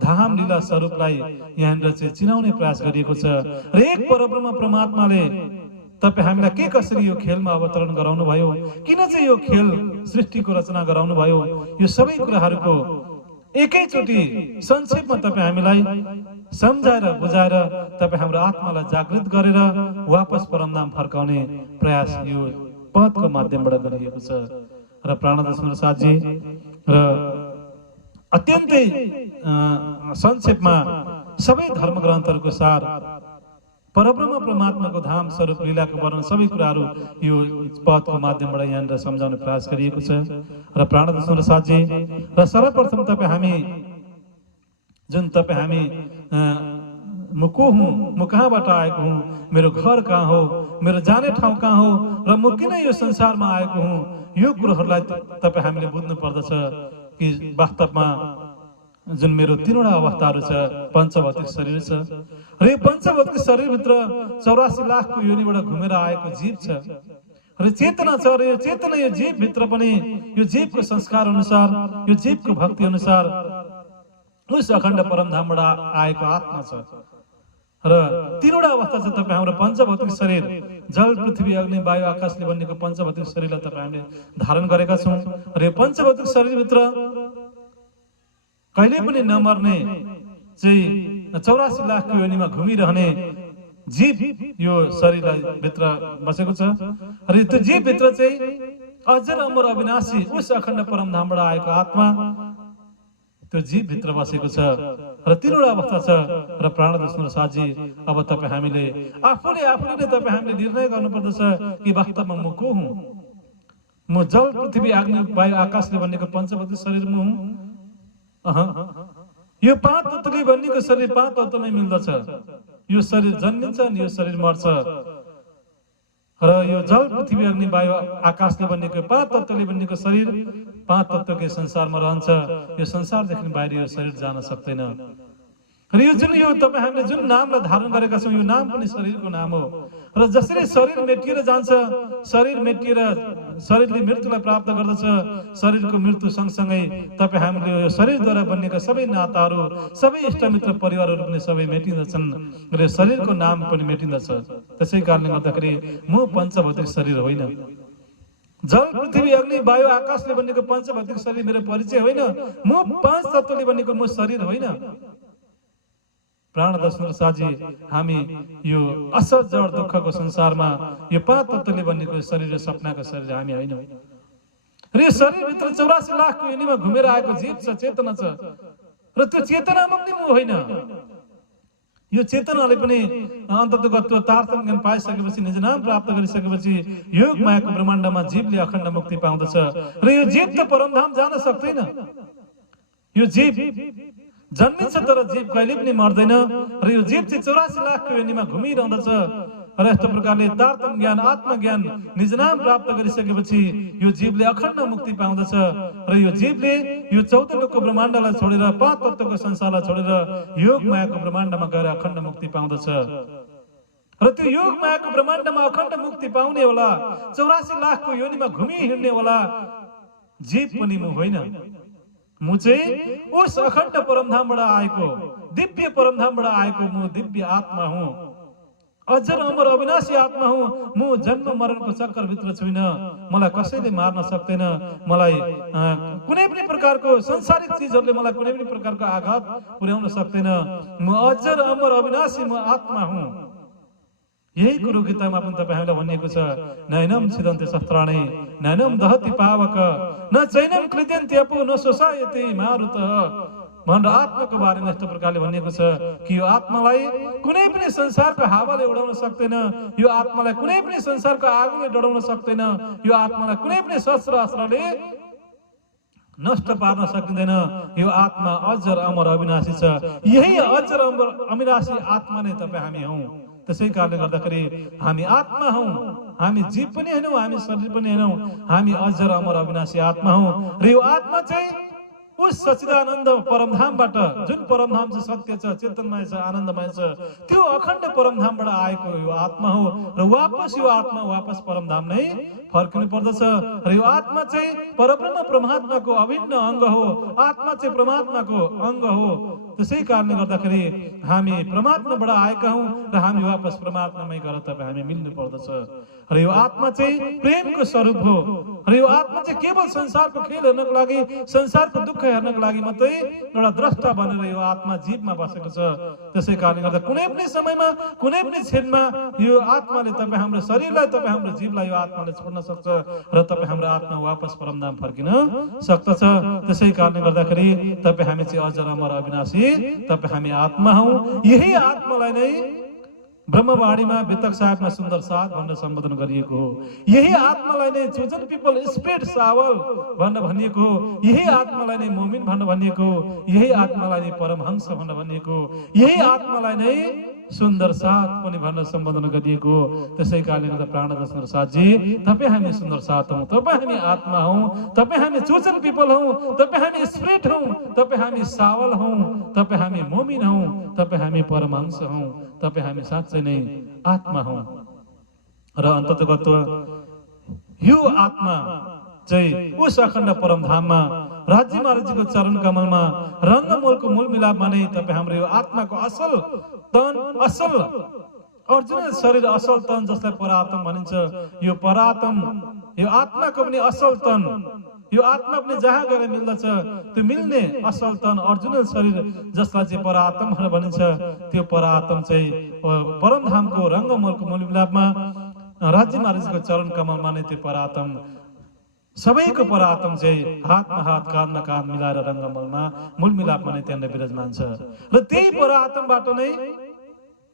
धाम लीला स्वरूपलाई यहाँनिर चाहिँ चिनाउने प्रयास गरिएको छ र एक परब्रह्म परमात्माले तपाईँ हामीलाई के कसरी यो खेलमा अवतरण गराउनु भयो, किन चाहिँ यो खेल सृष्टिको रचना गराउनु भयो, यो सबै कुराहरूको एकैचोटि संक्षेपमा तपाईँ हामीलाई सम्झाएर बुझाएर तपाईँ हाम्रो आत्मालाई जागृत गरेर वापस परमधाम फर्काउने प्रयास यो पदको माध्यमबाट गरिएको छ र प्राणदास नरसाजी र अत्यन्तै संक्षेपमा सबै धर्म ग्रन्थहरूको सार, परब्रह्म परमात्माको धाम स्वरूप लीलाको वर्णन, सबै कुराहरू यो पदको माध्यमबाट यहाँनिर सम्झाउने प्रयास गरिएको छ र प्राणदास नरसाजी र सर्वप्रथम तपाईँ हामी जुन तपाईँ हामी म को हुँ, म कहाँबाट आएको हुँ, मेरो घर कहाँ हो, मेरो जाने ठाउँ कहाँ हो र म किन यो संसारमा आएको हुँ, यो कुरोहरूलाई तपाईँ हामीले बुझ्नु पर्दछ कि वास्तवमा जुन मेरो तीनवटा अवस्थाहरू छ, पञ्चभौतिक शरीर छ र यो पञ्चभौतिक शरीरभित्र 84 लाखको योनिबाट घुमेर आएको जीव छ र चेतना छ र यो चेतना, यो जीवभित्र पनि यो जीवको संस्कार अनुसार, यो जीवको भक्ति अनुसार उस अखण्ड परमधामबाट आएको आत्मा छ र तीनवटा अवस्था छ। तपाईँ हाम्रो पञ्चभौतिक शरीर, जल पृथ्वी अग्नि वायु आकाशले बनेको पञ्चभौतिक शरीरलाई तपाईँ हामीले धारण गरेका छौँ र यो पञ्चभौतिक शरीरभित्र कहिले पनि नमर्ने चाहिँ 84 लाखको योनिमा घुमिरहने जीव यो शरीरलाई भित्र बसेको छ र त्यो जीवभित्र चाहिँ अजर अमर अविनाशी उस अखण्ड परमधामबाट आएको आत्मा त्यो जीवभित्र बसेको छ र तीनवटा अवस्था छ र प्राणदास नरसाजी अब तपाईँ हामीले आफूले तपाईँ हामीले निर्णय गर्नुपर्दछ कि वास्तवमा म को हुँ, म जल पृथ्वी अग्नि वायु आकाशले बनेको पञ्चभौतिक शरीरमा हुँ। यो 5 तत्त्वले बनेको शरीर 5 तत्त्वमै मिल्दछ। यो शरीर जन्मिन्छ अनि यो शरीर मर्छ र यो जल पृथ्वी अग्नि वायु आकाशले बनेको 5 तत्त्वले बनेको शरीर 5 तत्त्वकै संसारमा रहन्छ। यो संसारदेखि बाहिर यो शरीर जान सक्दैन र यो जुन यो तपाईँ हामीले जुन नामलाई धारण गरेका छौँ, यो नाम पनि शरीरको नाम हो र जसरी शरीर मेटिएर जान्छ, शरीर मेटिएर शरीरले मृत्युलाई प्राप्त गर्दछ, शरीरको मृत्यु सँगसँगै तपाईँ हामीले यो शरीरद्वारा बनेका सबै नाताहरू, सबै इष्टमित्र परिवारहरू पनि सबै मेटिँदछन् र शरीरको नाम पनि मेटिँदछ। त्यसै कारणले गर्दाखेरि म पञ्चभौतिक शरीर होइन, जल पृथ्वी अग्नि वायु आकाशले बनेको पञ्चभौतिक शरीर मेरो परिचय होइन, म 5 तत्त्वले बनेको म शरीर होइन। प्राणनाथ सुन्दर साजी हामी यो असर जड दुःखको संसारमा यो पाँच तत्त्वले बनेको शरीर र सपनाको शरीर हामी होइनौँ। र यो शरीरभित्र 84 लाखको योनिमा घुमेर आएको जीव छ, चेतना छ, र त्यो चेतनामा पनि म होइन। यो चेतनाले पनि अन्ततगत तारतम्य ज्ञान पाइसकेपछि, निज नाम प्राप्त गरिसकेपछि योग मायाको ब्रह्माण्डमा जीवले अखण्ड मुक्ति पाउँदछ। र यो जीव त परमधाम जान सक्दैन। यो जीव जन्मिन्छ तर जीव कहिले पनि मर्दैन। र यो जीव चाहिँ 84 लाखको योनिमा घुमिरहँदछ। र यस्तो प्रकारले तारतम्य ज्ञान, आत्मज्ञान, निज नाम प्राप्त गरिसकेपछि यो जीवले अखण्ड मुक्ति पाउँदछ। र यो जीवले यो 14 लोकको ब्रह्माण्डलाई छोडेर, 5 तत्त्वको संसारलाई छोडेर योग मायाको ब्रह्माण्डमा गएर अखण्ड मुक्ति पाउँदछ। र त्यो योग मायाको ब्रह्माण्डमा अखण्ड मुक्ति पाउने होला, 84 लाखको योनिमा घुमि हिँड्ने होला जीव पनि म होइन। म चाहिँ उस अखण्ड परमधामबाट आएको, दिव्य परमधामबाट आएको म दिव्य आत्मा हुँ, अजर अमर अविनाशी आत्मा हुँ। म जन्म मरणको चक्करभित्र छुइनँ। मलाई कसैले मार्न सक्दैन। मलाई कुनै पनि प्रकारको संसारिक चिजहरूले मलाई कुनै पनि प्रकारको आघात पुर्याउन सक्दैन। म अजर अमर अविनाशी म आत्मा हुँ। यही कुरो गीतामा पनि तपाईहरुलाई भनिएको छ, नैनम छिदन्ते शस्त्राणि नैनम दहति पावक न चैनम क्लिद्यन्ते अपो न शोषायते मारुतः भनेर आत्माको बारेमा यस्तो प्रकारले भनिएको छ कि यो आत्मालाई कुनै पनि संसारको हावाले उडाउन सक्दैन। यो आत्मालाई कुनै पनि संसारको आगोले डढाउन सक्दैन। यो आत्मालाई कुनै पनि शस्त्र अस्त्रले नष्ट पार्न सकिँदैन। यो आत्मा अजर अमर अविनाशी छ। यही अजर अमर अविनाशी आत्मा नै तपाई हामी हौं। त्यसै कारणले गर्दाखेरि हामी आत्मा हौं। हामी जीव पनि हैनौं, हामी शरीर पनि हैनौं। हामी अजर अमर अविनाशी आत्मा हौं। र यो आत्मा चाहिँ उस सच्चिदानन्द परमधामबाट, जुन परमधाम चाहिँ सत्य छ, चेतनमय छ, आनन्दमय छ, त्यो अखण्ड परमधामबाट आएको यो आत्मा हो। र वापस यो आत्मा वापस परमधाम नै फर्किनु पर्दछ। र यो आत्मा चाहिँ परब्रह्म परमात्माको अभिन्न अंग हो। आत्मा चाहिँ परमात्माको अंग हो। त्यसै कारणले गर्दाखेरि हामी परमात्माबाट आएका हौं र हामी वापस परमात्मामै गएर तपाईँ हामी मिल्नु पर्दछ। र यो आत्मा चाहिँ प्रेमको स्वरूप हो। र यो आत्मा चाहिँ केवल संसारको खेल हेर्नको लागि, संसारको दुःख हेर्नको लागि मात्रै एउटा द्रष्टा बनेर यो आत्मा जीवमा बसेको छ। त्यसै कारणले गर्दा कुनै पनि समयमा, कुनै पनि क्षणमा यो आत्माले तपाईँ हाम्रो शरीरलाई, तपाईँ हाम्रो जीवलाई यो आत्माले छोड्न सक्छ र तपाईँ हाम्रो आत्मा वापस परमधाम फर्किन सक्दछ। त्यसै कारणले गर्दाखेरि तपाईँ हामी चाहिँ अजर अमर अविनाशी, तपाईँ हामी आत्मा हौं। यही आत्मालाई नै ब्रह्मवाणीमा वितक साहेबमा सुन्दर साथ भनेर सम्बोधन गरिएको हो। यही आत्मालाई नै चोजन पिपल स्पिरिट सावल भनेर भनिएको हो। यही आत्मालाई नै मोमिन भनेर भनिएको हो। यही आत्मालाई नै परमहंस भनेर भनिएको हो। यही आत्मालाई नै सुन्दर साथ पनि भनेर सम्बोधन गरिएको हो। त्यसै कारणले गर्दा प्राणनाथ सुन्दर साथजी, तपाईँ हामी सुन्दर साथ हौं, तपाईँ हामी आत्मा हौं, तपाईँ हामी चोजन पिपल हौं, तपाईँ हामी स्पिरिट हौं, तपाईँ हामी सावल हौं, तपाईँ हामी मोमिन हौं, तपाईँ हामी परमहंस हौं, तपाईँ हामी साँच्चै नै आत्मा हौं। र अन्ततगत यो आत्मा चाहिँ उस अखण्ड परमधाममा राज्य महाराजजीको चरण कमलमा रङ्गमूलको मूल मिलापमा नै तपाईँ हाम्रो यो आत्माको असल तन, असल अर्जुन शरीर, असल तन जसलाई परात्म भनिन्छ, यो परात्म, यो आत्माको पनि असल तन, यो आत्मा पनि जहाँ गएर मिल्दछ त्यो मिल्ने असल तन अर्जुन शरीर जसलाई चाहिँ परात्म भनेर भनिन्छ, त्यो परात्म चाहिँ परमधामको रङ्गमूलको मूल मिलापमा राज्य महाराजको चरण कमलमा नै त्यो परात्म, सबैको परात्म चाहिँ हातमा हात, काँधमा काँध मिलाएर रङ्गमूलमा मूल मिलापमा नै त्यहाँ विराजमान छ। र त्यही परात्मबाट नै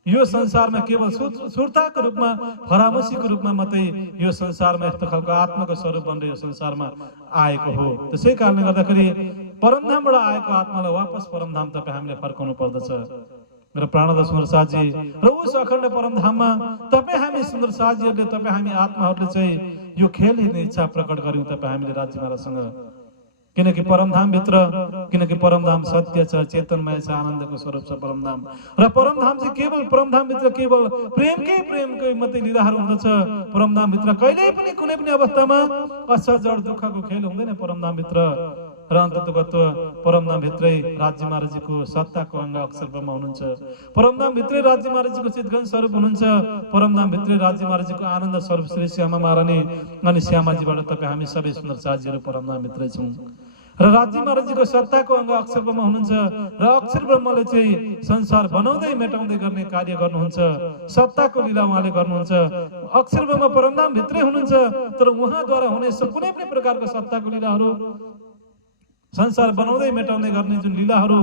यो संसारमा केवल सुरताको रूपमा, फरामसीको रूपमा मात्रै यो संसारमा यस्तो खालको आत्माको स्वरूप बनेर यो संसारमा आएको हो। त्यसै कारणले गर्दाखेरि परमधामबाट आएको आत्मालाई वापस परमधाम तपाईँ हामीले फर्काउनु पर्दछ। र प्राणनाथ सुन्दर साथजी र उस अखण्ड परमधाममा तपाईँ हामी सुन्दर साथजीहरूले, तपाईँ हामी आत्माहरूले चाहिँ यो खेल हेर्ने इच्छा प्रकट गर्यौं तपाईँ हामीले राज्य महाराजसँग। किनकि परमधामभित्र, किनकि परमधाम सत्य छ, चेतनमय छ, आनन्दको स्वरूप छ परमधाम। र परमधाम चाहिँ केवल परमधामभित्र केवल प्रेमकै मात्रै निराहार हुँदछ। परमधामभित्र कहिल्यै पनि कुनै पनि अवस्थामा असर जड दुःखको खेल हुँदैन परमधामभित्र। र अन्ततगत परमधामभित्रै राज्य महाराजजीको सत्ताको अंग अक्षर ब्रह्म हुनुहुन्छ। परमधामभित्रै राज्य महाराजजीको चितगन स्वरूप हुनुहुन्छ। परमधामभित्रै राज्य महाराजजीको आनन्द स्वरूप श्री श्यामा महारानी अनि श्यामाजीबाट तपाईँ हामी सबै सुन्दर साथीहरू परमधामभित्रै छौँ। र र राज्य महाराजजीको सत्ताको अङ्ग अक्षर ब्रह्म हुनुहुन्छ र अक्षर ब्रह्मले चाहिँ संसार बनाउँदै मेटाउँदै गर्ने कार्य गर्नुहुन्छ। सत्ताको लीला उहाँले गर्नुहुन्छ। अक्षर ब्रह्म परमधाम भित्रै हुनुहुन्छ, तर उहाँद्वारा हुने कुनै पनि प्रकारको सत्ताको लीलाहरू, संसार बनाउँदै मेटाउँदै गर्ने जुन लीलाहरू,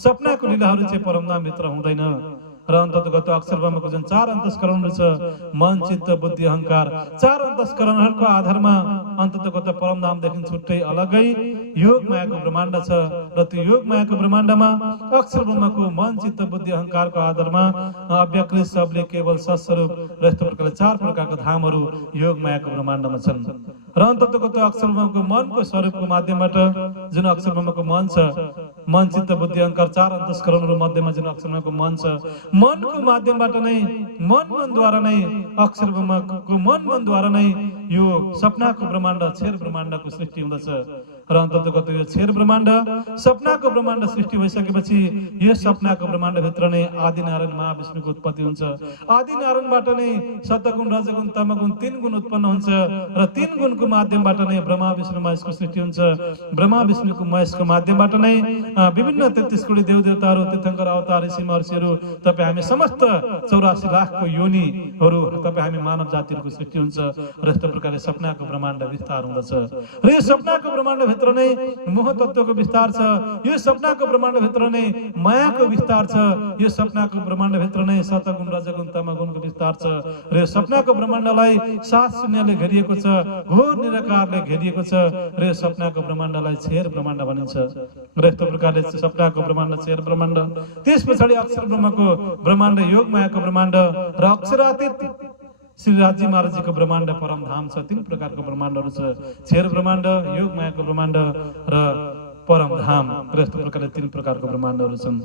सपनाको लीलाहरू चाहिँ परमधाम भित्र हुँदैन। र अन्ततगत अक्षर ब्रह्मको जुन 4 अन्तस्करणहरू छ, मन, चित्त, बुद्धि, अहंकार, 4 अन्तस्करणहरूको आधारमा अन्ततगत परमधामदेखि छुट्टै अलगै योग मायाको ब्रह्माण्ड छ। र त्यो योग मायाको ब्रह्माण्डमा अक्षर ब्रह्मको मन, चित्त, बुद्धि, अहंकारको आधारमा अव्यकृत सबले केवल सत्स्वरूप र यस्तो प्रकारले 4 प्रकारका धामहरू योग मायाको ब्रह्माण्डमा छन्। र अन्ततगत अक्षर ब्रह्मको मनको स्वरूपको माध्यमबाट जुन अक्षर ब्रह्मको मन छ, मन, चित्त, बुद्धि, अहंकार 4 अन्तस्करणहरू मध्येमा जुन अक्षर ब्रह्मको मन छ, मनको माध्यमबाट नै मनद्वारा नै अक्षर ब्रह्मको मनद्वारा नै यो सपनाको ब्रह्माण्ड, छेर ब्रह्माण्डको सृष्टि हुँदछ। र अन्ततगत यो छेर ब्रह्माण्ड, सपनाको ब्रह्माण्ड सृष्टि भइसकेपछि यो सपनाको ब्रह्माण्ड भित्र नै आदि नारायण महाविष्णुको उत्पत्ति हुन्छ। आदि नारायणबाट नै सतगुण, रजगुण, तमगुण 3 गुण उत्पन्न हुन्छ र 3 गुणको माध्यमबाट नै ब्रह्मा विष्णु महेशको सृष्टि हुन्छ। ब्रह्मा विष्णुको महेशको माध्यमबाट नै विभिन्न 33 कोटी देवदेवताहरू, तीर्थंकर, अवतार, ऋषि महर्षिहरू, तपाईँ हामी समस्त 84 लाखको योनिहरू, तपाईँ हामी मानव जातिहरूको सृष्टि हुन्छ। र यस्तो प्रकारले सपनाको ब्रह्माण्ड विस्तार हुँदछ। र यो सपनाको ब्रह्माण्ड भित्र नै मोह तत्त्वको विस्तार छ। यो सपनाको ब्रह्माण्ड भित्र नै मायाको विस्तार छ। यो सपनाको ब्रह्माण्ड भित्र नै सतगुण, रजगुण, तमगुणको विस्तार छ। र यो सपनाको ब्रह्माण्डलाई 7 शून्यले घेरिएको छ, घोर निराकारले घेरिएको छ। र यो सपनाको ब्रह्माण्डलाई छेर ब्रह्माण्ड भनिन्छ। र यस्तो प्रकारले सपनाको ब्रह्माण्ड, छेर ब्रह्माण्ड, त्यस पछाडि अक्षर ब्रह्मको ब्रह्माण्ड, योग मायाको ब्रह्माण्ड र अक्षरातीत श्री राज्य महाराजजीको ब्रह्माण्ड परमधाम छ। 3 प्रकारको ब्रह्माण्डहरू छ, छेर ब्रह्माण्ड, योग मायाको ब्रह्माण्ड र परमधाम। र यस्तो प्रकारले 3 प्रकारको ब्रह्माण्डहरू छन्।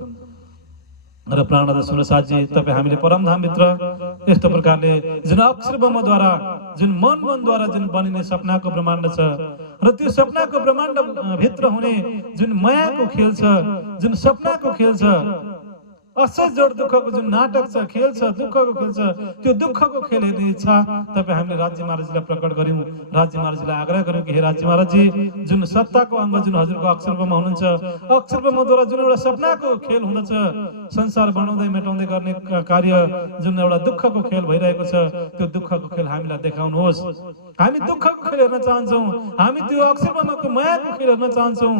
र प्राणनाथ सुरसाजी, तपाईँ हामीले परमधाम भित्र यस्तो प्रकारले जुन अक्षर ब्रह्मद्वारा, जुन मनद्वारा जुन बनिने सपनाको ब्रह्माण्ड छ, र त्यो सपनाको ब्रह्माण्ड भित्र हुने जुन मायाको खेल छ, जुन सपनाको खेल छ, असजड दुःखको जुन नाटक छ, खेल छ, दुःखको खेल छ, त्यो दुःखको खेल हेर्ने इच्छा तपाईँ हामीले राज्य महाराजजीलाई प्रकट गर्यौँ। राज्य महाराजजीलाई आग्रह गर्यौँ कि हे राज्य महाराजजी, जुन सत्ताको अङ्ग जुन हजुरको अक्षर ब्रह्म हुनुहुन्छ, अक्षर ब्रह्मद्वारा जुन एउटा सपनाको खेल हुँदछ, संसार बनाउँदै मेटाउँदै गर्ने कार्य, जुन एउटा दुःखको खेल भइरहेको छ, त्यो दुःखको खेल हामीलाई देखाउनुहोस्। हामी दुःखको खेल हेर्न चाहन्छौँ, हामी त्यो अक्षर ब्रह्मको मायाको खेल हेर्न चाहन्छौँ,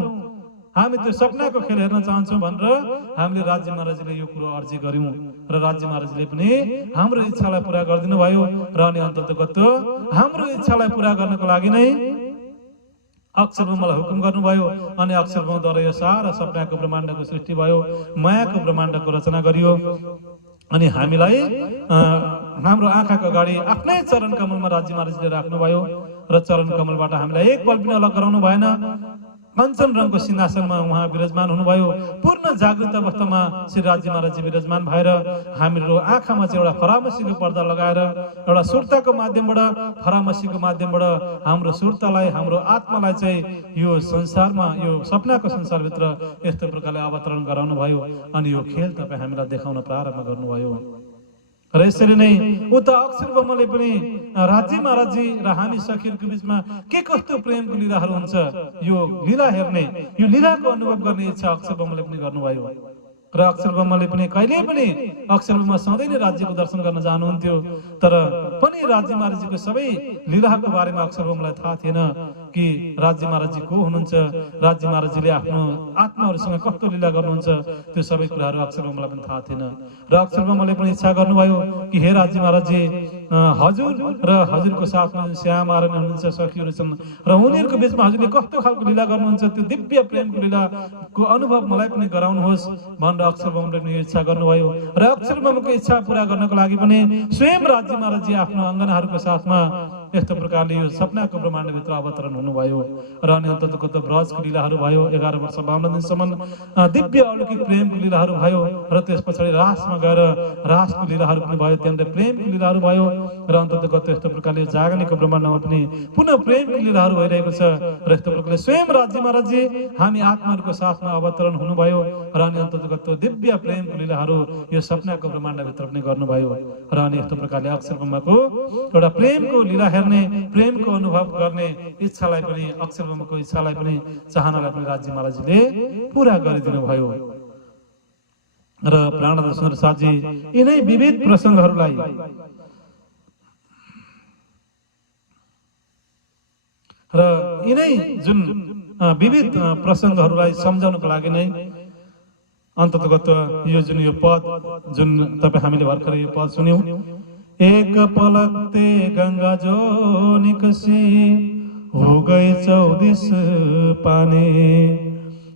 हामी त्यो सपनाको खेल हेर्न चाहन्छौँ भनेर हामीले राज्य महाराजले यो कुरो अर्जी गर्यौँ। र राज्य महाराजले पनि हाम्रो इच्छालाई पुरा गरिदिनु भयो। र अनि अन्ततगत हाम्रो इच्छालाई पुरा गर्नको लागि नै अक्षर ब्रह्मलाई हुकुम गर्नुभयो। अनि अक्षर ब्रह्मद्वारा यो सारा सपनाको ब्रह्माण्डको सृष्टि भयो, मायाको ब्रह्माण्डको रचना गरियो। अनि हामीलाई हाम्रो आँखाको अगाडि आफ्नै चरण कमलमा राज्य महाराजले राख्नुभयो। र चरण कमलबाट हामीलाई एक पल पनि अलग गराउनु भएन। कंचन रङको सिंहासनमा उहाँ विराजमान हुनुभयो। पूर्ण जागृत अवस्थामा श्री राज्य महाराजजी विराजमान भएर हाम्रो आँखामा चाहिँ एउटा फरामसीको पर्दा लगाएर एउटा सुरताको माध्यमबाट, फरामसीको माध्यमबाट हाम्रो सुरतालाई, हाम्रो आत्मालाई चाहिँ यो संसारमा, यो सपनाको संसारभित्र यस्तो प्रकारले अवतरण गराउनु भयो। अनि यो खेल तपाईँ हामीलाई देखाउन प्रारम्भ गर्नुभयो। र यसरी नै उता अक्षर ब्रह्मले पनि राज्य महाराजजी र हामी सखीहरूको बिचमा के कस्तो प्रेमको लीलाहरू हुन्छ, यो लीला हेर्ने, यो लीलाको अनुभव गर्ने इच्छा अक्षर ब्रह्मले पनि गर्नुभयो। र अक्षर ब्रह्मले पनि कहिले पनि अक्षर ब्रह्म सधैँ नै राज्यको दर्शन गर्न जानुहुन्थ्यो, तर पनि राज्य महाराजजीको सबै लीलाको बारेमा अक्षर ब्रह्मलाई थाहा थिएन कि राज्य महाराजजी को हुनुहुन्छ, राज्य महाराजजीले आफ्नो आत्माहरूसँग कस्तो लीला गर्नुहुन्छ, त्यो सबै कुराहरू अक्षर ब्रह्मलाई पनि थाहा थिएन। र अक्षर ब्रह्मले पनि इच्छा गर्नुभयो कि हे राज्य महाराजजी, हजुर र हजुरको साथमा श्याम आरण हुनुहुन्छ, सखीहरू छन्, र उनीहरूको बिचमा हजुरले कस्तो खालको लीला गर्नुहुन्छ, त्यो दिव्य प्रेमको लीलाको अनुभव मलाई पनि गराउनुहोस् भनेर अक्षर ब्रह्मले पनि इच्छा गर्नुभयो। र अक्षर ब्रह्मको इच्छा पूरा गर्नको लागि पनि स्वयं राज्य महाराजजी आफ्नो अङ्गनाहरूको साथमा यस्तो प्रकारले यो सपनाको ब्रह्माण्डभित्र अवतरण हुनुभयो। र अनि अन्ततगत ब्रजको लीलाहरू भयो, 11 वर्ष 52 दिनसम्म दिव्य अलौकिक प्रेमको लीलाहरू भयो। र त्यस पछाडि रासमा गएर रासको लीलाहरू पनि भयो, त्यहाँनिर प्रेमको लीलाहरू भयो। र अन्ततगत यस्तो प्रकारले जागरणीको ब्रह्माण्डमा पनि पुनः प्रेमको लीलाहरू भइरहेको छ। र यस्तो प्रकारले स्वयं राज्य महाराजजी हामी आत्माहरूको साथमा अवतरण हुनुभयो। र अनि अन्ततगत दिव्य प्रेमको लीलाहरू यो सपनाको ब्रह्माण्डभित्र पनि गर्नुभयो। र अनि यस्तो प्रकारले अक्षर ब्रह्मको एउटा प्रेमको लीला हेर्न हेर्ने, प्रेमको अनुभव गर्ने इच्छालाई पनि, अक्षरब्रह्मको इच्छालाई पनि, चाहनालाई पनि राज्य महाराजजीले पूरा गरिदिनु भयो। र प्राणनाथ सुन्दर साथजी यिनै विविध प्रसङ्गहरूलाई र यिनै जुन विविध प्रसङ्गहरूलाई सम्झाउनको लागि नै अन्ततगत यो जुन यो पद जुन तपाईँ हामीले भर्खर यो पद सुन्यौं, एक पलक ते गंगा जो निकसी हो गई 24 पानी,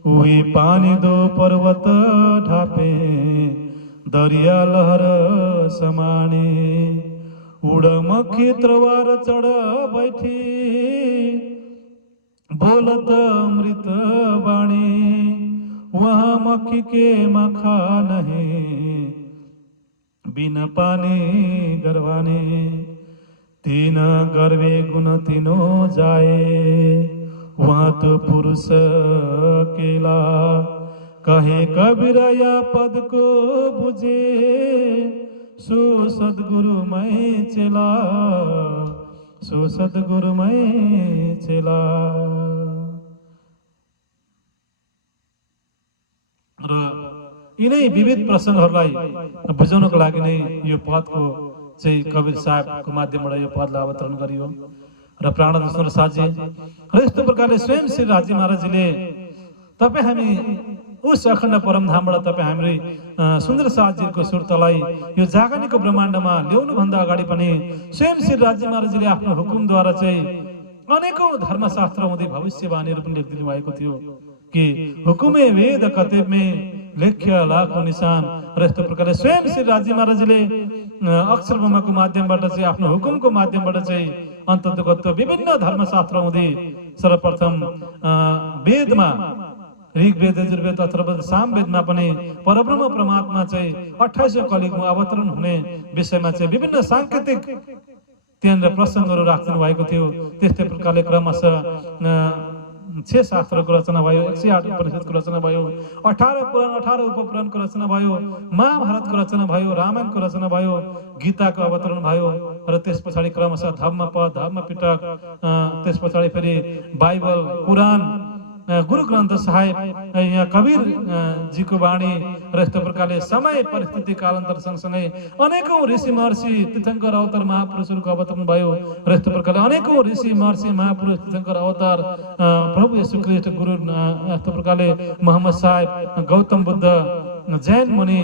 वही पानी दो पर्वत ढापे दरिया लहर समाने, उड़ मक्खी तरवार चढ़ बैठी बोलत अमृत वाणी, वहाँ मक्खी के मखा नहीं बिना पानी गरवाने, तीन गर्वे गुण तीनों जाए वहाँ तो पुरुष अकेला, कहे कबीर या पद को बुझे सो सदगुरु मैं चला, सो सदगुरु मैं चला। र यिनै विविध प्रसङ्गहरूलाई बुझाउनको लागि नै यो पदको चाहिँ कबीर साहबको माध्यमबाट यो पदलाई अवतरण गरियो। र प्राणनाथ सुन्दर साथजी र यस्तो प्रकारले स्वयं श्री राज्य महाराजजीले तपाईँ हामी उस अखण्ड परमधामबाट तपाईँ हाम्रो सुन्दर साथजीको सुर्तालाई यो जागनिको ब्रह्माण्डमा ल्याउनुभन्दा अगाडि पनि स्वयं श्री राज्य महाराजजीले आफ्नो हुकुमद्वारा चाहिँ अनेकौं धर्मशास्त्र हुँदै भविष्यवाणीहरू पनि लेखिदिनु भएको थियो कि हुकुमे वेद कतेब में लेख्य लाखौं निशान। र यस्तो प्रकारले स्वयं श्री राज्य महाराजले अक्षरब्रह्मको माध्यमबाट चाहिँ आफ्नो हुकुमको माध्यमबाट चाहिँ अन्ततगत विभिन्न धर्मशास्त्र हुँदै सर्वप्रथम वेदमा ऋग्वेद, यजुर्वेद, अथर्ववेद, सामवेदमा पनि परब्रह्म परमात्मा चाहिँ 28औं कलियुगमा अवतरण हुने विषयमा चाहिँ विभिन्न सांकेतिक त्यहाँनिर प्रसङ्गहरू राख्नु भएको थियो। त्यस्तै प्रकारले क्रमशः 6 शास्त्रको रचना भयो, 108 उपनिषदको रचना भयो, 18 पुराण 18 उपपुराणको रचना भयो, महाभारतको रचना भयो, रामायणको रचना भयो, गीताको अवतरण भयो। र त्यस पछाडि क्रमशः धम्मपद, धम्मपिटक, त्यस पछाडि फेरि बाइबल, कुरान, गुरु ग्रन्थ साहेब, यहाँ कबीर जीको वाणी। र यस्तो प्रकारले समय परिस्थिति कालान्तर सँगसँगै अनेकौं ऋषि महर्षि तीर्थङ्कर अवतार महापुरुषहरूको अवतरण भयो। र यस्तो प्रकारले अनेकौं ऋषि महर्षि महापुरुष तीर्थङ्कर अवतार प्रभु येशू ख्रीष्ट, गुरु, यस्तो प्रकारले मोहम्मद साहेब, गौतम बुद्ध, जैन मुनि,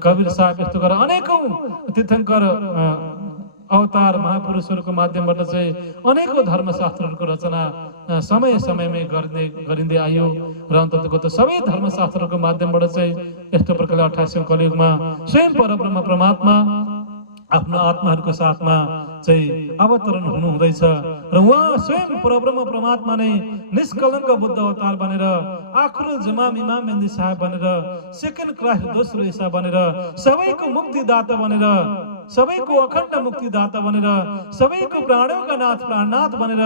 कबीर साहेब, यस्तो गरेर अनेकौं तीर्थङ्कर अवतार महापुरुषहरूको माध्यमबाट चाहिँ अनेकौं धर्मशास्त्रहरूको रचना समय समयमै गरिँदै आयो। र अन्ततगत सबै धर्मशास्त्रहरूको माध्यमबाट चाहिँ यस्तो प्रकारले 28औं कलियुगमा स्वयं परब्रह्म परमात्मा आफ्नो आत्माहरूको साथमा चाहिँ अवतरण हुनु हुँदैछ। र उहाँ स्वयं परब्रह्म परमात्मा नै निष्कलङ्क बुद्ध अवतार बनेर, आखिरुल जमाम इमाम मेहदी साहेब बनेर, सेकेन्ड क्राइस्ट दोस्रो ईसा बनेर, सबैको मुक्तिदाता बनेर, सबैको अखण्ड मुक्तिदाता बनेर, सबैको प्राणौका नाथ प्राणनाथ बनेर,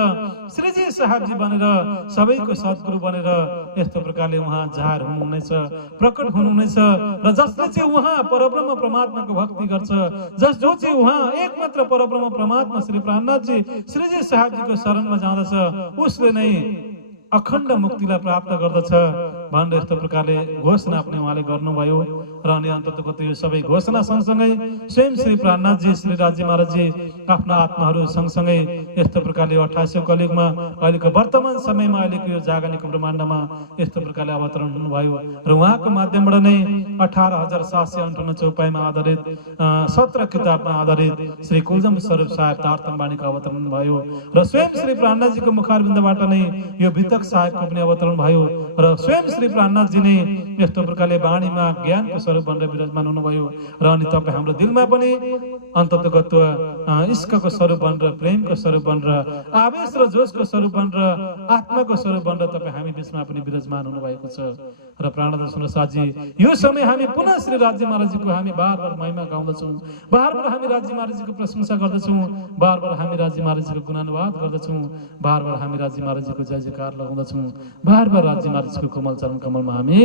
श्रीजी साहेबजी बनेर, सबैको सद्गुरु बनेर यस्तो प्रकारले उहाँ जाहेर हुनुहुनेछ, प्रकट हुनुहुनेछ। र जसले चाहिँ उहाँ परब्रह्म परमात्माको भक्ति गर्छ, जो चाहिँ उहाँ एकमात्र परब्रह्म परमात्मा श्री प्राणनाथजी श्रीजी साहेबजीको शरणमा जाँदछ, उसले नै अखण्ड मुक्तिलाई प्राप्त गर्दछ भनेर यस्तो प्रकारले घोषणा पनि उहाँले गर्नुभयो। र अनि अन्ततगत यो सबै घोषणा सँगसँगै स्वयं श्री प्राणनाथजी श्री राज्य महाराजजी आफ्ना आत्माहरू सँगसँगै यस्तो प्रकारले 28औं कलियुगमा अहिलेको वर्तमान समयमा अहिलेको यो जागनिको ब्रह्माण्डमा यस्तो प्रकारले अवतरण हुनुभयो। र उहाँको माध्यमबाट नै 18,758 चौपाईमा आधारित 17 किताबमा आधारित श्री कुलजम स्वरूप साहेब तारतम्बाणीको अवतरण भयो। र स्वयं श्री प्राणनाथजीको मुखारबिन्दबाट नै यो वितक साहेबको पनि अवतरण भयो। र स्वयं श्री प्राणनाथजी नै यस्तो प्रकारले वाणीमा ज्ञानको स्वरूप भनेर विराजमान हुनुभयो। र अनि तपाईँ हाम्रो दिलमा पनि अन्ततगत इश्कको स्वरूप बनेर, प्रेमको स्वरूप बनेर, आवेश र जोशको स्वरूप बनेर, आत्माको स्वरूप बनेर तपाईँ हामी बिचमा पनि विराजमान हुनुभएको छ। र प्राणनाथ सुन्दर साथजी यो समय हामी पुनः श्री राज्य महाराजजीको हामी बार बार महिमा गाउँदछौँ, बार बार हामी राज्य महाराजजीको प्रशंसा गर्दछौँ, बार बार हामी राज्य महाराजजीको गुणानुवाद गर्दछौँ, बार बार हामी राज्य महाराजजीको जय जयकार लगाउँदछौँ, बार बार राज्य महाराजजीको कोमल चरण कमलमा हामी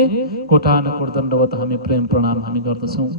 कोटान कोट दण्डवत हामी प्रेम प्रणाम हामी गर्दछौँ।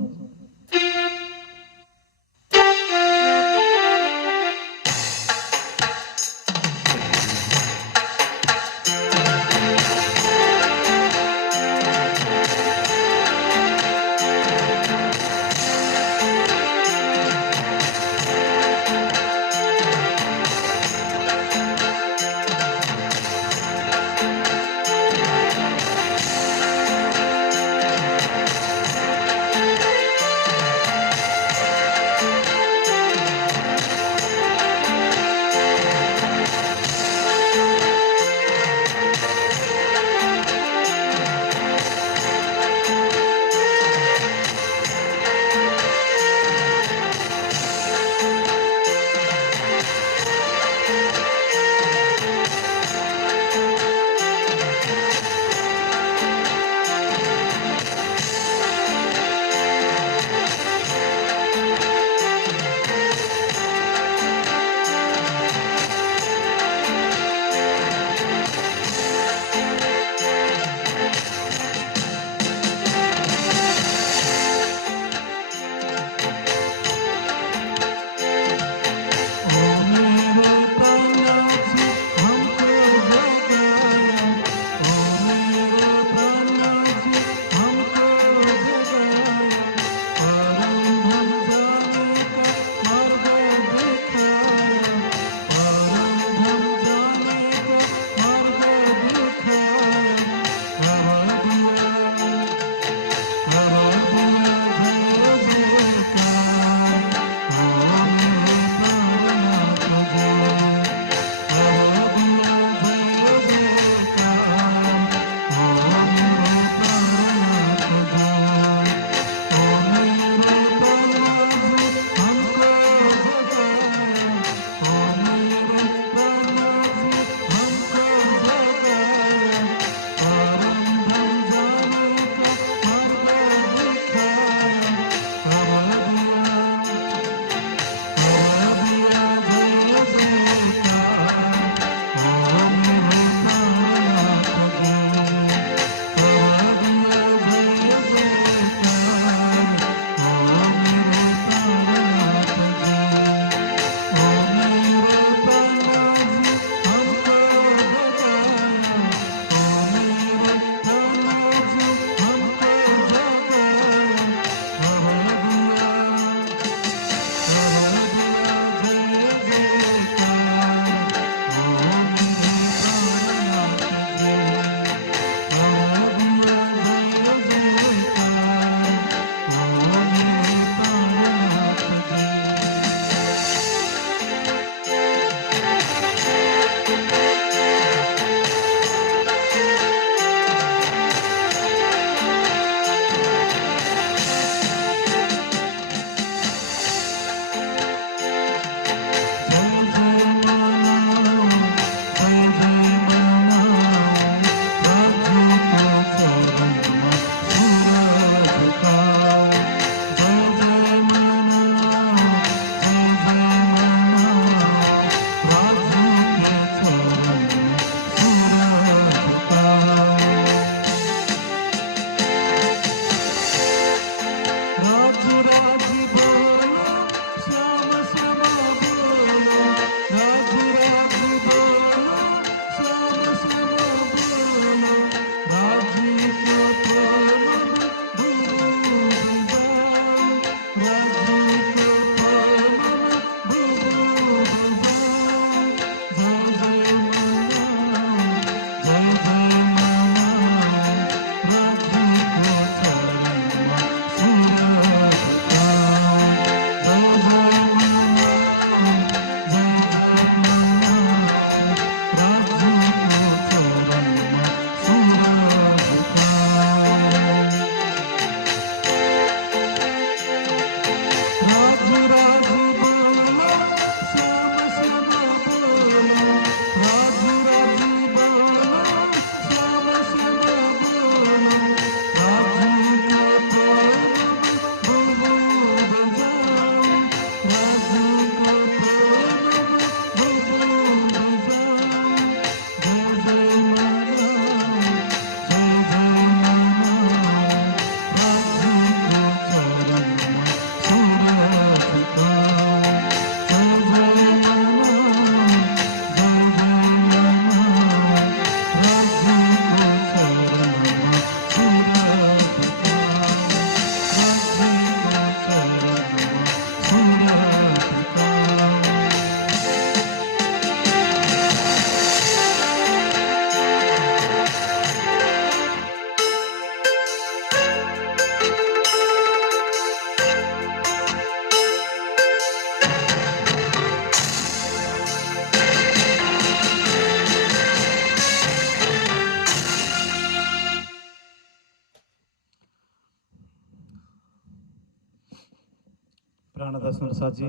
प्राणदास सुन्दर साथजी,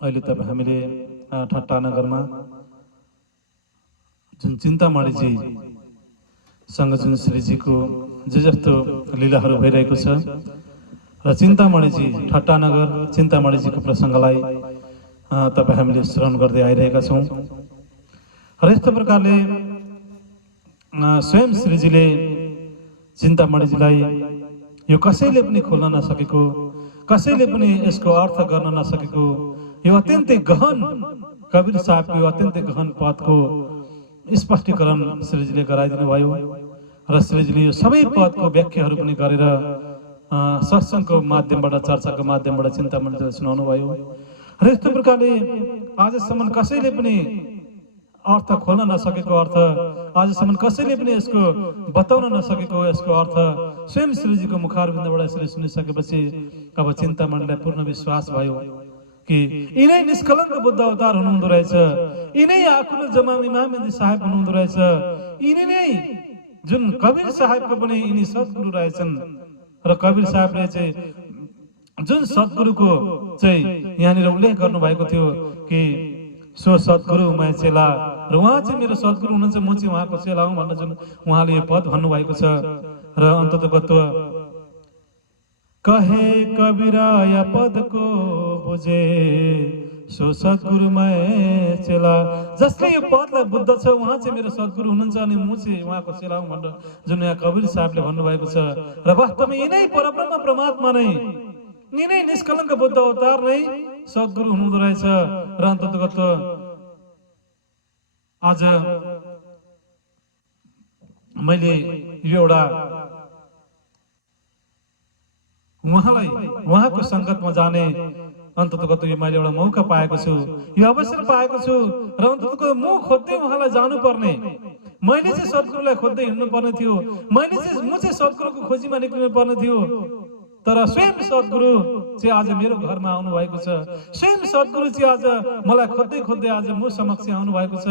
अहिले तपाईँ हामीले ठट्टा नगरमा जुन चिन्तामणिजी सँग जुन श्रीजीको जे जस्तो लीलाहरू भइरहेको छ र चिन्तामणिजी ठट्टानगर चिन्तामणिजीको प्रसङ्गलाई तपाईँ हामीले श्रवण गर्दै आइरहेका छौँ र यस्तो प्रकारले स्वयं श्रीजीले चिन्तामणिजीलाई यो कसैले पनि खोल्न नसकेको, कसैले पनि यसको अर्थ गर्न नसकेको यो अत्यन्तै गहन कबीर साहबको यो अत्यन्तै गहन पदको स्पष्टीकरण श्रीजीले गराइदिनु भयो र श्रीजीले यो सबै पदको व्याख्याहरू पनि गरेर सत्सङ्गको माध्यमबाट, चर्चाको माध्यमबाट चिन्तामणिजीलाई सुनाउनु भयो र यस्तो प्रकारले आजसम्म कसैले पनि अर्थ खोल्न नसकेको अर्थ, आजसम्म कसैले पनि यसको बताउन नसकेको यसको अर्थ स्वयं श्रीजीको मुखारबिन्दबाट यसरी सुनिसकेपछि अब चिन्तामणिलाई पूर्ण विश्वास भयो कि यिनै निष्कलङ्क बुद्ध अवतार हुनुहुँदो रहेछ, यिनै आखुल जमाम इमाम साहेब हुनुहुँदो रहेछ, यिनै नै जुन कबीर साहेबको पनि यिनी सद्गुरु रहेछन् र कबीर साहेबले चाहिँ जुन सद्गुरुको चाहिँ यहाँनिर उल्लेख गर्नुभएको थियो कि सो सद्गुरु मै चेला र उहाँ चाहिँ मेरो सद्गुरु हुनुहुन्छ, म चाहिँ उहाँको चेला हुँ भनेर जुन उहाँले यो पद भन्नुभएको छ र अन्ततगत्व कहे कबीराय पद को बुझे सो सद्गुरु मै चेला, जसले यो पदलाई बुझ्द छ उहाँ चाहिँ मेरो सद्गुरु हुनुहुन्छ अनि म चाहिँ उहाँको चेला हुँ भनेर जुन यहाँ कबीर साहबले भन्नुभएको छ र वास्तवमा यिनै परब्रह्म परमात्मा नै, यिनै निष्कलङ्क बुद्ध अवतार नै सद्गुरु हुनुहुँदो रहेछ र अन्ततगत्व आज मैले यो एउटा उहाँलाई उहाँको सङ्गतमा जाने अन्ततगत यो मैले एउटा मौका पाएको छु, यो अवसर पाएको छु र अन्ततगत म खोज्दै उहाँलाई जानुपर्ने, मैले चाहिँ सद्गुरुलाई खोज्दै हिँड्नु पर्ने थियो, म चाहिँ सद्गुरुको खोजीमा निक्लिनु पर्ने थियो, तर स्वयं सद्गुरु चाहिँ आज मेरो घरमा आउनु भएको छ, स्वयं सद्गुरु चाहिँ आज मलाई खोज्दै खोज्दै आज म समक्ष आउनु भएको छ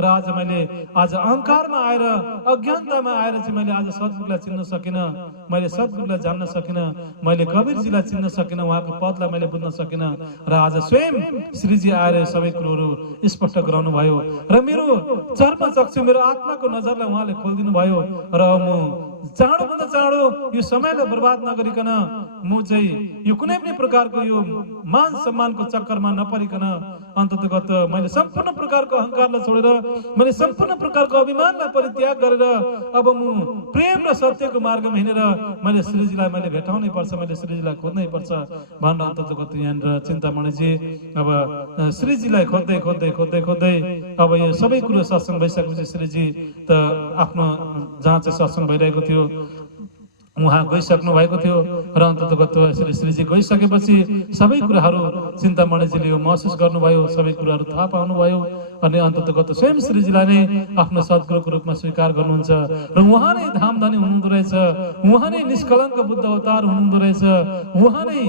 र आज मैले आज अहङ्कारमा आएर अज्ञानतामा आएर चाहिँ मैले आज सद्गुरुलाई चिन्न सकिनँ, मैले सद्गुरुलाई जान्न सकिनँ, मैले कबीरजीलाई चिन्न सकिनँ, उहाँको पदलाई मैले बुझ्न सकिनँ र आज स्वयं श्रीजी आएर सबै कुरोहरू स्पष्ट गराउनु भयो र मेरो चर्मचक्षु, मेरो आत्माको नजरलाई उहाँले खोलिदिनु भयो र म चाँडोभन्दा चाँडो यो समयलाई बर्बाद नगरिकन म चाहिँ यो कुनै पनि प्रकारको यो मान सम्मानको चक्करमा नपरिकन अन्ततगत मैले सम्पूर्ण प्रकारको अहङ्कारलाई छोडेर, मैले सम्पूर्ण प्रकारको अभिमानलाई परित्याग गरेर अब म प्रेम र सत्यको मार्गमा हिँडेर मैले श्रीजीलाई मैले भेटाउनै पर्छ, मैले श्रीजीलाई खोज्नै पर्छ भनेर अन्ततगत यहाँनिर चिन्तामणिजी अब श्रीजीलाई खोज्दै खोज्दै खोज्दै खोज्दै अब यो सबै कुरो सत्सङ्ग भइसकेपछि श्रीजी त आफ्नो जहाँ चाहिँ सत्सङ्ग भइरहेको थियो उहाँ गइसक्नु भएको थियो र अन्ततगत श्रीजी गइसकेपछि सबै कुराहरू चिन्तामणिजीले यो महसुस गर्नुभयो, सबै कुराहरू थाहा पाउनुभयो अनि अन्ततगत स्वयं श्रीजीलाई नै आफ्नो सद्गुरुको रूपमा स्वीकार गर्नुहुन्छ र उहाँ नै धामधनी हुनुहुँदो रहेछ, उहाँ नै निष्कलङ्क बुद्ध अवतार हुनुहुँदो रहेछ, उहाँ नै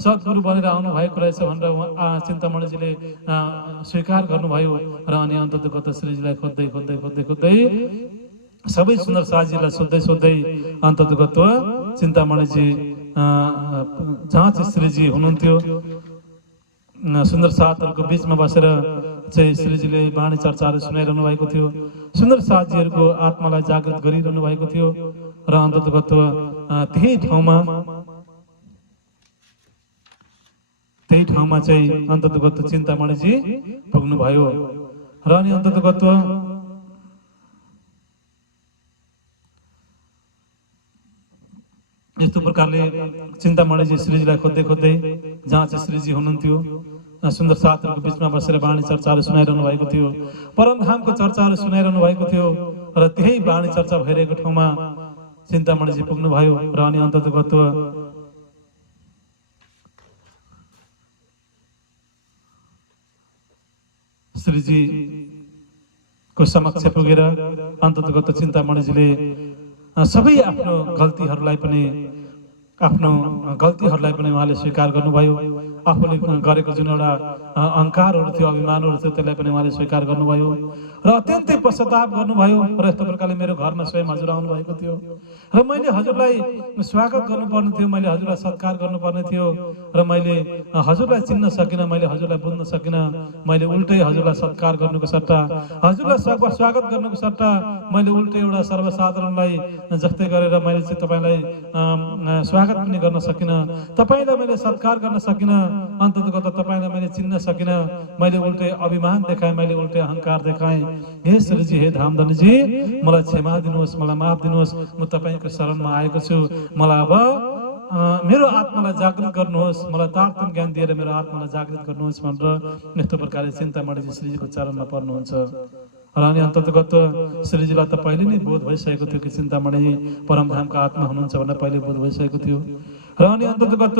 सद्गुरु बनेर आउनु भएको रहेछ भनेर चिन्तामणिजीले स्वीकार गर्नुभयो र अनि अन्ततगत श्रीजीलाई खोज्दै खोज्दै खोज्दै खोज्दै सबै सुन्दर साथजीलाई सोध्दै सोध्दै अन्ततगत्व चिन्तामणिजी जहाँ चाहिँ श्रीजी हुनुहुन्थ्यो सुन्दर साथहरूको बिचमा बसेर चाहिँ श्रीजीले वाणी चर्चाहरू सुनाइरहनु भएको थियो, सुन्दर साथजीहरूको आत्मालाई जागृत गरिरहनु भएको थियो र अन्ततगत्व त्यही ठाउँमा चाहिँ अन्ततगत्व चिन्तामणिजी पुग्नुभयो र अनि अन्ततगत्व यस्तो प्रकारले चिन्तामणिजी श्रीजीलाई खोज्दै खोज्दै जहाँ चाहिँ श्रीजी हुनुहुन्थ्यो सुन्दर साथहरूको बिचमा बसेर वाणी चर्चाहरू सुनाइरहनु भएको थियो, परमधामको चर्चाहरू सुनाइरहनु भएको थियो र त्यही वाणी चर्चा भइरहेको ठाउँमा चिन्तामणिजी पुग्नुभयो र अनि अन्ततगत्व श्रीजीको समक्ष पुगेर अन्ततगत चिन्तामणिजीले सबै आफ्नो गल्तीहरूलाई पनि उहाँले स्वीकार गर्नुभयो, आफूले गरेको जुन एउटा अहङ्कारहरू थियो, अभिमानहरू थियो, त्यसलाई पनि उहाँले स्वीकार गर्नुभयो र अत्यन्तै पश्चाताप गर्नुभयो र यस्तो प्रकारले मेरो घरमा स्वयं हजुर आउनुभएको थियो र मैले हजुरलाई स्वागत गर्नुपर्ने थियो, मैले हजुरलाई सत्कार गर्नुपर्ने थियो र मैले हजुरलाई चिन्न सकिनँ, मैले हजुरलाई बुझ्न सकिनँ। मैले उल्टै हजुरलाई सत्कार गर्नुको सट्टा, हजुरलाई स्वागत गर्नुको सट्टा मैले उल्टै एउटा सर्वसाधारणलाई जस्तै गरेर मैले चाहिँ तपाईँलाई स्वागत पनि गर्न सकिनँ, तपाईँलाई मैले सत्कार गर्न सकिनँ, अन्ततगत तपाईँलाई मैले चिन्न सकिनँ। मैले उल्टै अभिमान देखाएँ, मैले उल्टै अहङ्कार देखाएँ। हे श्रीजी, हे धामधनीजी, मलाई क्षमा दिनुहोस्, मलाई माफ दिनुहोस्। म तपाईँको शरणमा आएको छु। मलाई अब मेरो आत्मालाई जागृत गर्नुहोस्, मलाई तारतम्य ज्ञान दिएर मेरो आत्मालाई जागृत गर्नुहोस् भनेर यस्तो प्रकारले चिन्तामणिजी श्रीजीको चरणमा पर्नुहुन्छ। र अनि अन्ततगत श्रीजीलाई त पहिले नै बोध भइसकेको थियो कि चिन्तामणि परमधामका आत्मा हुनुहुन्छ भनेर पहिले बोध भइसकेको थियो। र अनि अन्ततगत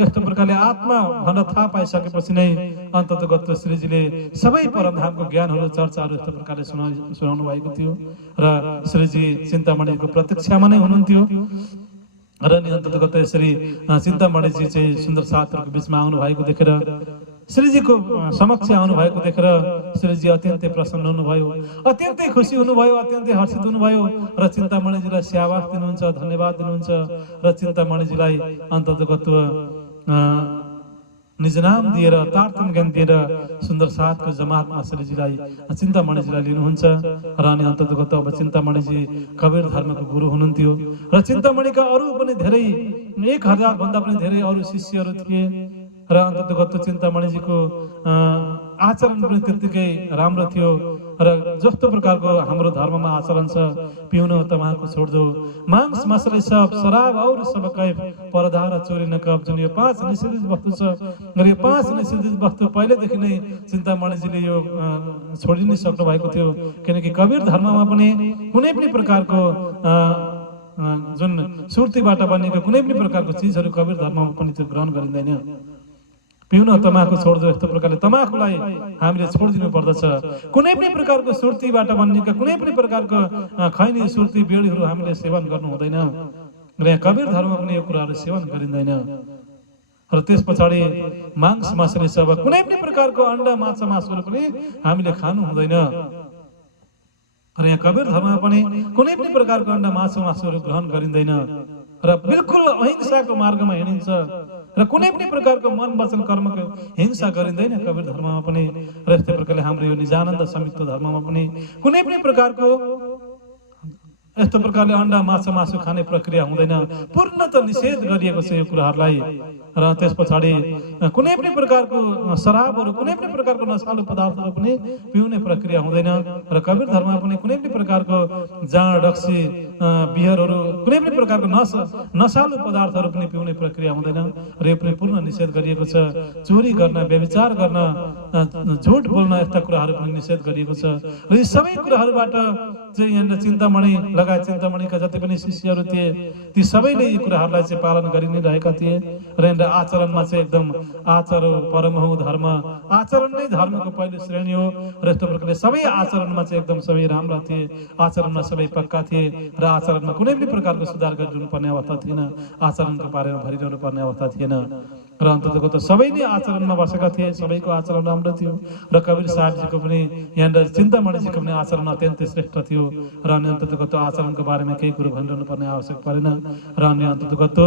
यस्तो प्रकारले आत्मा भनेर थाहा पाइसकेपछि नै अन्ततगत श्रीजीले सबै परमधामको ज्ञानहरू, चर्चाहरू यस्तो प्रकारले सुनाउनु भएको थियो र श्रीजी चिन्तामणिको प्रत्यक्षमा नै हुनुहुन्थ्यो। र अनि अन्ततगत श्री चिन्तामणिजी चाहिँ सुन्दर साथहरूको बिचमा आउनुभएको देखेर, श्रीजीको समक्ष आउनुभएको देखेर श्रीजी अत्यन्तै प्रसन्न हुनुभयो, अत्यन्तै खुसी हुनुभयो, अत्यन्तै हर्षित हुनुभयो र चिन्तामणिजीलाई स्याबास दिनुहुन्छ, धन्यवाद दिनुहुन्छ र चिन्तामणिजीलाई अन्ततगत निज नाम दिएर, तारतम्य ज्ञान दिएर सुन्दर साथको जमातमा श्रीजीलाई चिन्तामणिजीलाई लिनुहुन्छ। र अनि अन्ततगत अब चिन्तामणिजी कबीर धर्मको गुरु हुनुहुन्थ्यो र चिन्तामणिका अरू पनि धेरै 1000 भन्दा पनि धेरै अरू शिष्यहरू थिए र अन्ततगत चिन्तामणिजीको आचरण पनि त्यत्तिकै राम्रो थियो र जस्तो प्रकारको हाम्रो धर्ममा आचरण छ, पिउन तमाकु छोड दो, मांस मसले सब, शराब और सब कैफ, पर्दा र चोरी नकब, जुन यो 5 निषेधित वस्तु छ र यो 5 निषेधित वस्तु पहिलेदेखि नै चिन्तामणिजीले यो छोडि नै सक्नु भएको थियो। किनकि कबीर धर्ममा पनि कुनै पनि प्रकारको जुन सुर्तीबाट बनेको कुनै पनि प्रकारको चिजहरू कबीर धर्ममा पनि त्यो ग्रहण गरिँदैन। पिउन तमाकु छोड दो, यस्तो प्रकारले तमाकुलाई हामीले छोडिदिनु पर्दछ। कुनै पनि प्रकारको सुर्तीबाट बनिएका कुनै पनि प्रकारको खैनी, सुर्ती, बेडीहरू हामीले सेवन गर्नु हुँदैन र यहाँ कबीर धर्ममा पनि यो कुराहरू सेवन गरिँदैन। र त्यस पछाडि मांस मासुले सब, कुनै पनि प्रकारको अन्डा, माछा, मासुहरू पनि हामीले खानु हुँदैन र यहाँ कबीर धर्ममा पनि कुनै पनि प्रकारको अन्डा, माछा, मासुहरू ग्रहण गरिँदैन र बिल्कुल अहिंसाको मार्गमा हिँडिन्छ र कुनै पनि प्रकारको मन, वचन, कर्मको हिंसा गरिँदैन कबीर धर्ममा पनि। र यस्तै प्रकारले हाम्रो यो निजानन्द संयुक्त धर्ममा पनि कुनै पनि प्रकारको यस्तो प्रकारले अन्डा, माछा, मासु खाने प्रक्रिया हुँदैन, पूर्णतः निषेध गरिएको छ यो कुराहरूलाई। र त्यस पछाडि कुनै पनि प्रकारको शराबहरू, कुनै पनि प्रकारको नशालु पदार्थहरू पनि पिउने प्रक्रिया हुँदैन र कबीर धर्ममा पनि कुनै पनि प्रकारको जाँड, रक्सी, बियरहरू, कुनै पनि प्रकारको नशालु पदार्थहरू पनि पिउने प्रक्रिया हुँदैन र यो पनि पूर्ण निषेध गरिएको छ। चोरी गर्न, व्यभिचार गर्न, झुट बोल्न, यस्ता कुराहरू पनि निषेध गरिएको छ। र यी सबै कुराहरूबाट चाहिँ यहाँनिर चिन्तामणि लगायत चिन्तामणिका जति पनि शिष्यहरू थिए ती सबैले यी कुराहरूलाई चाहिँ पालन गरि नै रहेका थिए र यहाँनिर आचरणमा चाहिँ एकदम आचर परमहु धर्म, आचरण नै धर्मको पहिलो श्रेणी हो र यस्तो प्रकारले सबै आचरणमा चाहिँ एकदम सबै राम्रा थिए, आचरणमा सबै पक्का थिए र आचरणमा कुनै पनि प्रकारको सुधार गरिरहनु पर्ने अवस्था थिएन, आचरणको बारेमा भरिरहनु पर्ने अवस्था थिएन र अन्ततगत सबै नै आचरणमा बसेका थिए, सबैको आचरण राम्रो थियो र कबीर साहबजीको पनि यहाँनिर चिन्तामणिजीको पनि आचरण अत्यन्तै श्रेष्ठ थियो र अनि अन्ततगत आचरणको बारेमा केही कुरो भनिरहनु पर्ने आवश्यक परेन र अनि अन्ततगत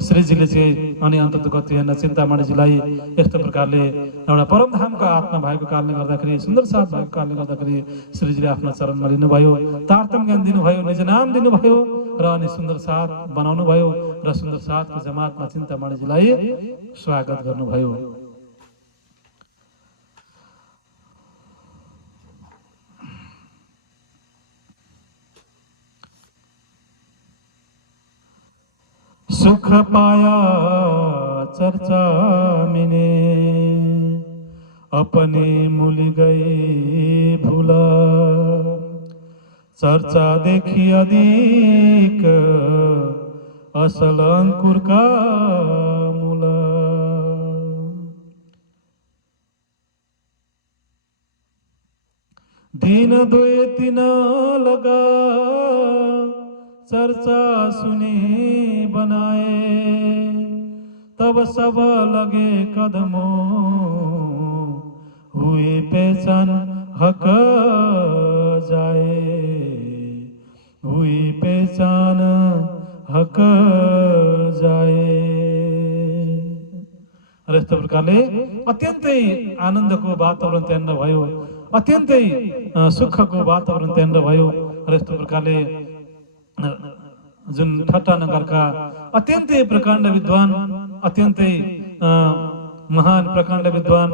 श्रीजीले चाहिँ अनि अन्ततगत यहाँनिर चिन्तामणिजीलाई यस्तो प्रकारले एउटा परमधामको आत्मा भएको कारणले गर्दाखेरि, सुन्दर साथ भएको कारणले गर्दाखेरि श्रीजीले आफ्नो चरणमा लिनुभयो, तारतम्य ज्ञान दिनुभयो, निज नाम दिनुभयो र अनि सुन्दर साथ बनाउनु भयो र सुन्दर साथको जमातमा चिन्तामणिजीलाई स्वागत गर्नुभयो। सुख पाया चर्चा मिने, अपने मूल गए भूला, चर्चा देखी अधिक असल अंकुर का मूला। दिन दुए तीन लगा, चर्चा सुने बनाए, तब तब सब लगे कदमों, हुए पहचान हक जाए, हुई पहचान हक जाए। र यस्तो प्रकारले अत्यन्तै आनन्दको वातावरण त्यहाँनिर भयो, अत्यन्तै सुखको वातावरण त्यहाँनिर भयो। र यस्तो प्रकारले जुन ठट्टा नगरका अत्यन्तै प्रकाण्ड विद्वान, अत्यन्तै महान प्रकाण्ड विद्वान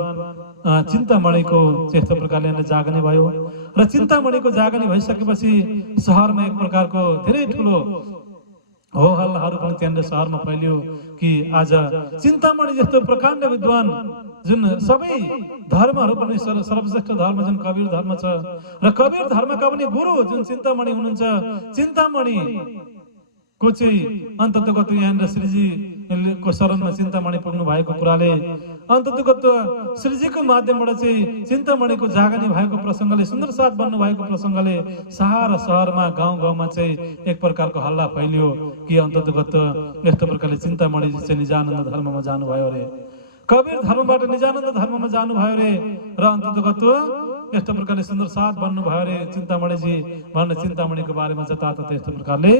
चिन्तामणिको यस्तो प्रकारले जागने भयो। र चिन्तामणिको जागने भइसकेपछि सहरमा एक प्रकारको धेरै ठुलो हो हल्लाहरू पनि त्यहाँनिर सहरमा फैलियो कि आज चिन्तामणि जस्तो प्रकाण्ड विद्वान, जुन सबै धर्महरू पनि सर्वश्रेष्ठ धर्म जुन कबीर धर्म छ, र कबीर धर्मका पनि गुरु जुन चिन्तामणि हुनुहुन्छ, चिन्तामणि को चाहिँ अन्ततगत यहाँनिर श्रीजीको शरणमा चिन्तामणि पुग्नु भएको कुराले, अन्ततगत श्रीजीको माध्यमबाट चाहिँ चिन्तामणिको जागनी भएको प्रसङ्गले, सुन्दर साथ बन्नु भएको प्रसङ्गले सारा सहरमा गाउँ गाउँमा चाहिँ एक प्रकारको हल्ला फैलियो कि अन्ततगत यस्तो प्रकारले चिन्तामणि चाहिँ निजानन्द धर्ममा जानुभयो अरे, कबीर धर्मबाट निजानन्द धर्ममा जानुभयो अरे। र अन्ततगत यस्तो प्रकारले सुन्दर साथ बन्नु भयो अरे चिन्तामणिजी भनेर चिन्तामणिको बारेमा जताततै यस्तो प्रकारले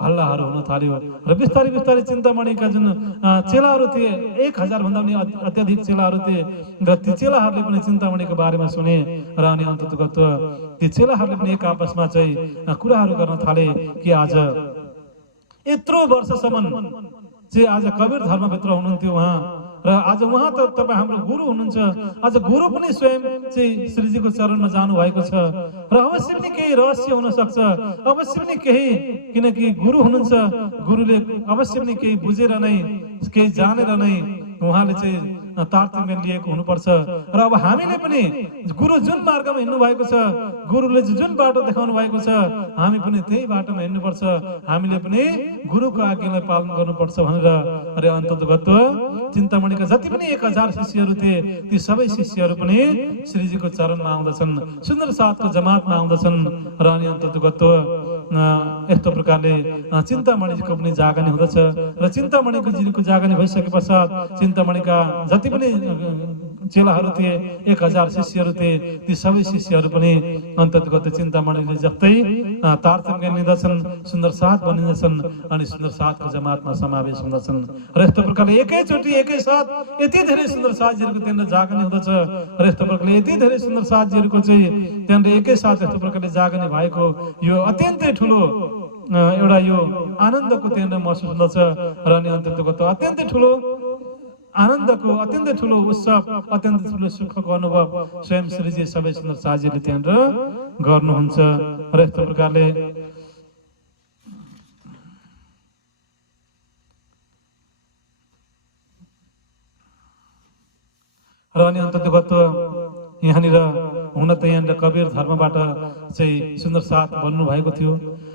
हल्लाहरू हुन थाल्यो। र बिस्तारै बिस्तारै चिन्तामणिका जुन चेलाहरू थिए, 1000 भन्दा पनि अत्याधिक चेलाहरू थिए, र ती चेलाहरूले पनि चिन्तामणिको बारेमा सुने। र अनि अन्ततगत ती चेलाहरूले पनि एक आपसमा चाहिँ कुराहरू गर्न थाले कि आज यत्रो वर्षसम्म चाहिँ आज कबीर धर्मभित्र हुनुहुन्थ्यो उहाँ, र आज उहाँ त तपाईँ हाम्रो गुरु हुनुहुन्छ, आज गुरु पनि स्वयं चाहिँ श्रीजीको चरणमा जानु भएको छ, र अवश्य पनि केही रहस्य हुन सक्छ, अवश्य पनि केही, किनकि गुरु हुनुहुन्छ, गुरुले अवश्य पनि केही बुझेर नै, केही जानेर नै उहाँले चाहिँ तारतम्य लिएको हुनुपर्छ। र अब हामीले पनि गुरु जुन मार्गमा हिँड्नु भएको छ, गुरुले जुन बाटो देखाउनु भएको छ, हामी पनि त्यही बाटोमा हिँड्नुपर्छ, हामीले पनि गुरुको आज्ञालाई पालन गर्नुपर्छ भनेर। अरे अन्ततगत चिन्तामणिका जति पनि 1000 शिष्यहरू थिए, ती सबै शिष्यहरू पनि श्रीजीको चरणमा आउँदछन्, सुन्दर साथको जमातमा आउँदछन्। र अनि अन्ततगत यस्तो प्रकारले चिन्तामणिको पनि जागनी हुँदछ। र चिन्तामणिको जीको जागनी भइसके पश्चात चिन्तामणिका जति पनि चेलाहरू थिए, 1000 शिष्यहरू थिए, ती सबै शिष्यहरू पनि अन्ततगत चिन्तामणिले जस्तै तारतम्य लिँदछन्, सुन्दर साथ बनिँदछन्, अनि सुन्दर साथको जमातमा समावेश हुँदछन्। र यस्तो प्रकारले एकैचोटि एकैसाथ यति धेरै सुन्दर साथजीहरूको त्यहाँनिर जागनी हुँदछ। र यस्तो प्रकारले यति धेरै सुन्दर साथजीहरूको चाहिँ त्यहाँनिर एकैसाथ यस्तो प्रकारले जागनी भएको यो अत्यन्तै ठुलो एउटा यो आनन्दको त्यहाँनिर महसुस हुँदछ। र अनि अन्ततगत अत्यन्तै ठुलो आनन्दको, अत्यन्तै ठुलो उत्सव, अत्यन्तै ठुलो सुखको अनुभव स्वयं श्रीजी सबै सुन्दर साथीहरूले त्यहाँनिर गर्नुहुन्छ। र यस्तो प्रकारले र अनि अन्ततगत यहाँनिर हुन त यहाँनिर कबीर धर्मबाट चाहिँ सुन्दर साथ बन्नु भएको थियो,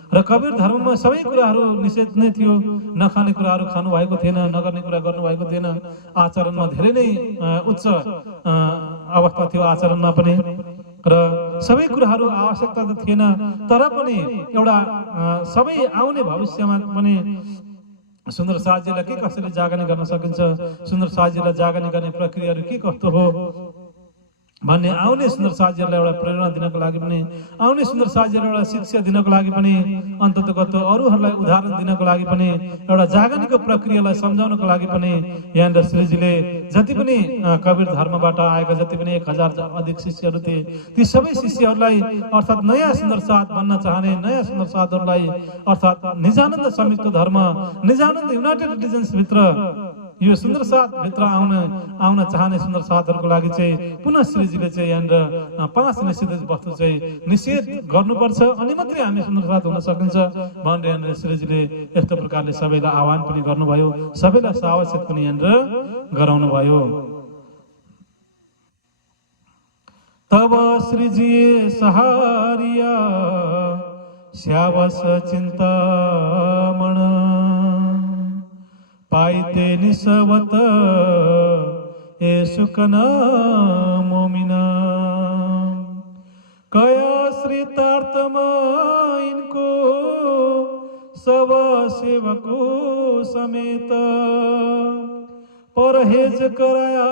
र कबीर धर्ममा सबै कुराहरू निषेध नै थियो, नखाने कुराहरू खानु भएको थिएन, नगर्ने कुरा गर्नु भएको थिएन, आचरणमा धेरै नै उच्च अवस्था थियो आचरणमा पनि, र सबै कुराहरू आवश्यकता त थिएन, तर पनि एउटा सबै आउने भविष्यमा पनि सुन्दर साथजीलाई के कसरी जागनी गर्न सकिन्छ, सुन्दर साथजीलाई जागनी गर्ने प्रक्रियाहरू के कस्तो हो भन्ने, आउने सुन्दर साथीहरूलाई एउटा प्रेरणा दिनको लागि पनि, आउने सुन्दर साथीहरूलाई एउटा शिक्षा दिनको लागि पनि, अन्ततगत अरूहरूलाई उदाहरण दिनको लागि पनि, एउटा जागनीको प्रक्रियालाई सम्झाउनको लागि पनि यहाँनिर श्रीजीले जति पनि कबीर धर्मबाट आएका जति पनि 1000 अधिक शिष्यहरू थिए, ती सबै शिष्यहरूलाई अर्थात् नयाँ सुन्दर साथ बन्न चाहने नयाँ सुन्दर साथहरूलाई, अर्थात् निजानन्द संयुक्त धर्म, निजानन्द युनाइटेड रिलिजन्स भित्र, यो सुन्दर साथ भित्र आउन चाहने सुन्दर साथहरूको लागि चाहिँ पुनः श्रीजीले चाहिँ यहाँनिर 5 निषेध वस्तु चाहिँ निषेध गर्नुपर्छ, अनि मात्रै हामी सुन्दर साथ हुन सकिन्छ भनेर यहाँनिर श्रीजीले यस्तो प्रकारले सबैलाई आह्वान पनि गर्नुभयो, सबैलाई सावचेत पनि यहाँनिर गराउनु भयो। तब श्रीजी सहारिया स्यावस चिन्तामण, पाइते निसवत ए सुकना मोमिना, कया श्री तार्तमा इनको सब सेवको समेत, परहेज कराया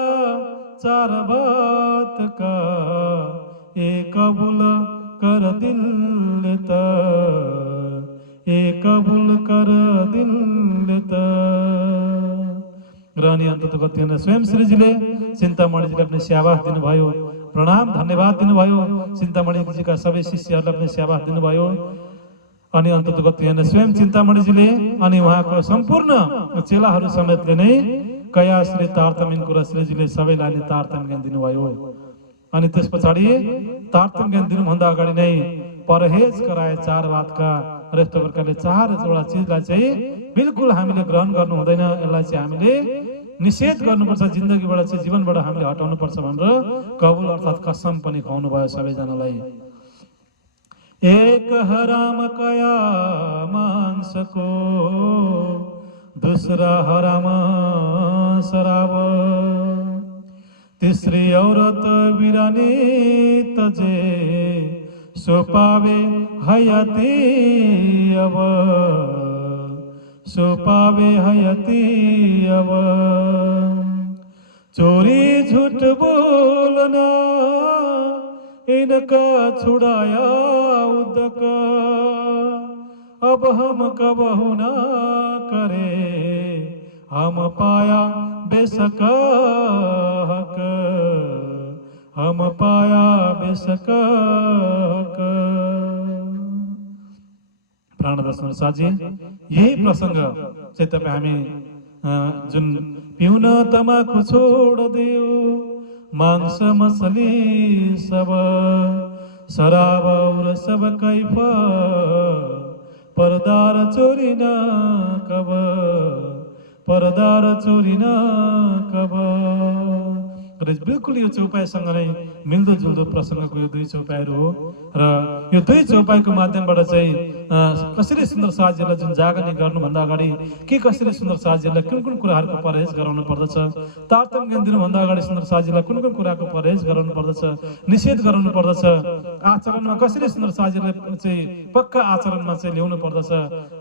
चार बात का, ए कबूल कर दिल लेता, ए कबूल कर दिल लेता। र अनि अन्तत गतिन स्वयं श्रीजीले चिन्तामणिजीले आफ्नो स्याबास दिनुभयो, प्रणाम धन्यवाद दिनुभयो। चिन्तामणिजीका सबै शिष्यहरूलाई पनि स्याबास दिनुभयो। अनि अन्तत गतिन स्वयं चिन्तामणिजीले अनि उहाँको सम्पूर्ण चेलाहरू समेतले नै कया श्री तारतम्यको र श्रीजीले सबैलाई नै तारतम्य ज्ञान दिनुभयो। अनि त्यस पछाडि तारतम्य ज्ञान दिनुभन्दा अगाडि नै परहेज कराए चार बातका र यस्तो प्रकारले चारवटा चिजलाई चाहिँ बिल्कुल हामीले ग्रहण गर्नु हुँदैन, यसलाई चाहिँ हामीले निषेध गर्नुपर्छ, जिन्दगीबाट चाहिँ जीवनबाट हामीले हटाउनुपर्छ भनेर कबुल अर्थात् कसम पनि खुवाउनु भयो सबैजनालाई। एक हराम कया मांसको, दूसरा हराम शराब, तीसरी औरत वीरानी तजे, सो पावे हयाती अब, सो पावे हयाती अब। चोरी झूठ बोलना इनका छुड़ाया उदक, अब हम कबहु ना करे, हम पाया बेशक हक, हम पाया बेशक हक। प्राणदर्शन साजी यही प्रसंग चाहिँ तपाईँ हामी जुन पिउन तमाखु छोड्दियो, मांस मछली सब, शराब और सब कैफ, परदार चोरी न कब, परदार चोरी न कब। बिल्कुल यो चौपाईसँग नै मिल्दोजुल्दो प्रसङ्गको यो दुई चौपाईहरू हो र यो दुई चौपाईको माध्यमबाट चाहिँ कसरी सुन्दर साजीहरूलाई जुन जागने गर्नुभन्दा अगाडि के कसरी सुन्दर साजीहरूलाई कुन कुन कुराहरूको परहेज गराउनु पर्दछ, तारतम्य ज्ञान दिनुभन्दा अगाडि सुन्दर साजीलाई कुन कुन कुराको परहेज गराउनु पर्दछ, निषेध गराउनु पर्दछ, आचरणमा कसरी सुन्दर साजीलाई चाहिँ पक्का आचरणमा चाहिँ ल्याउनु पर्दछ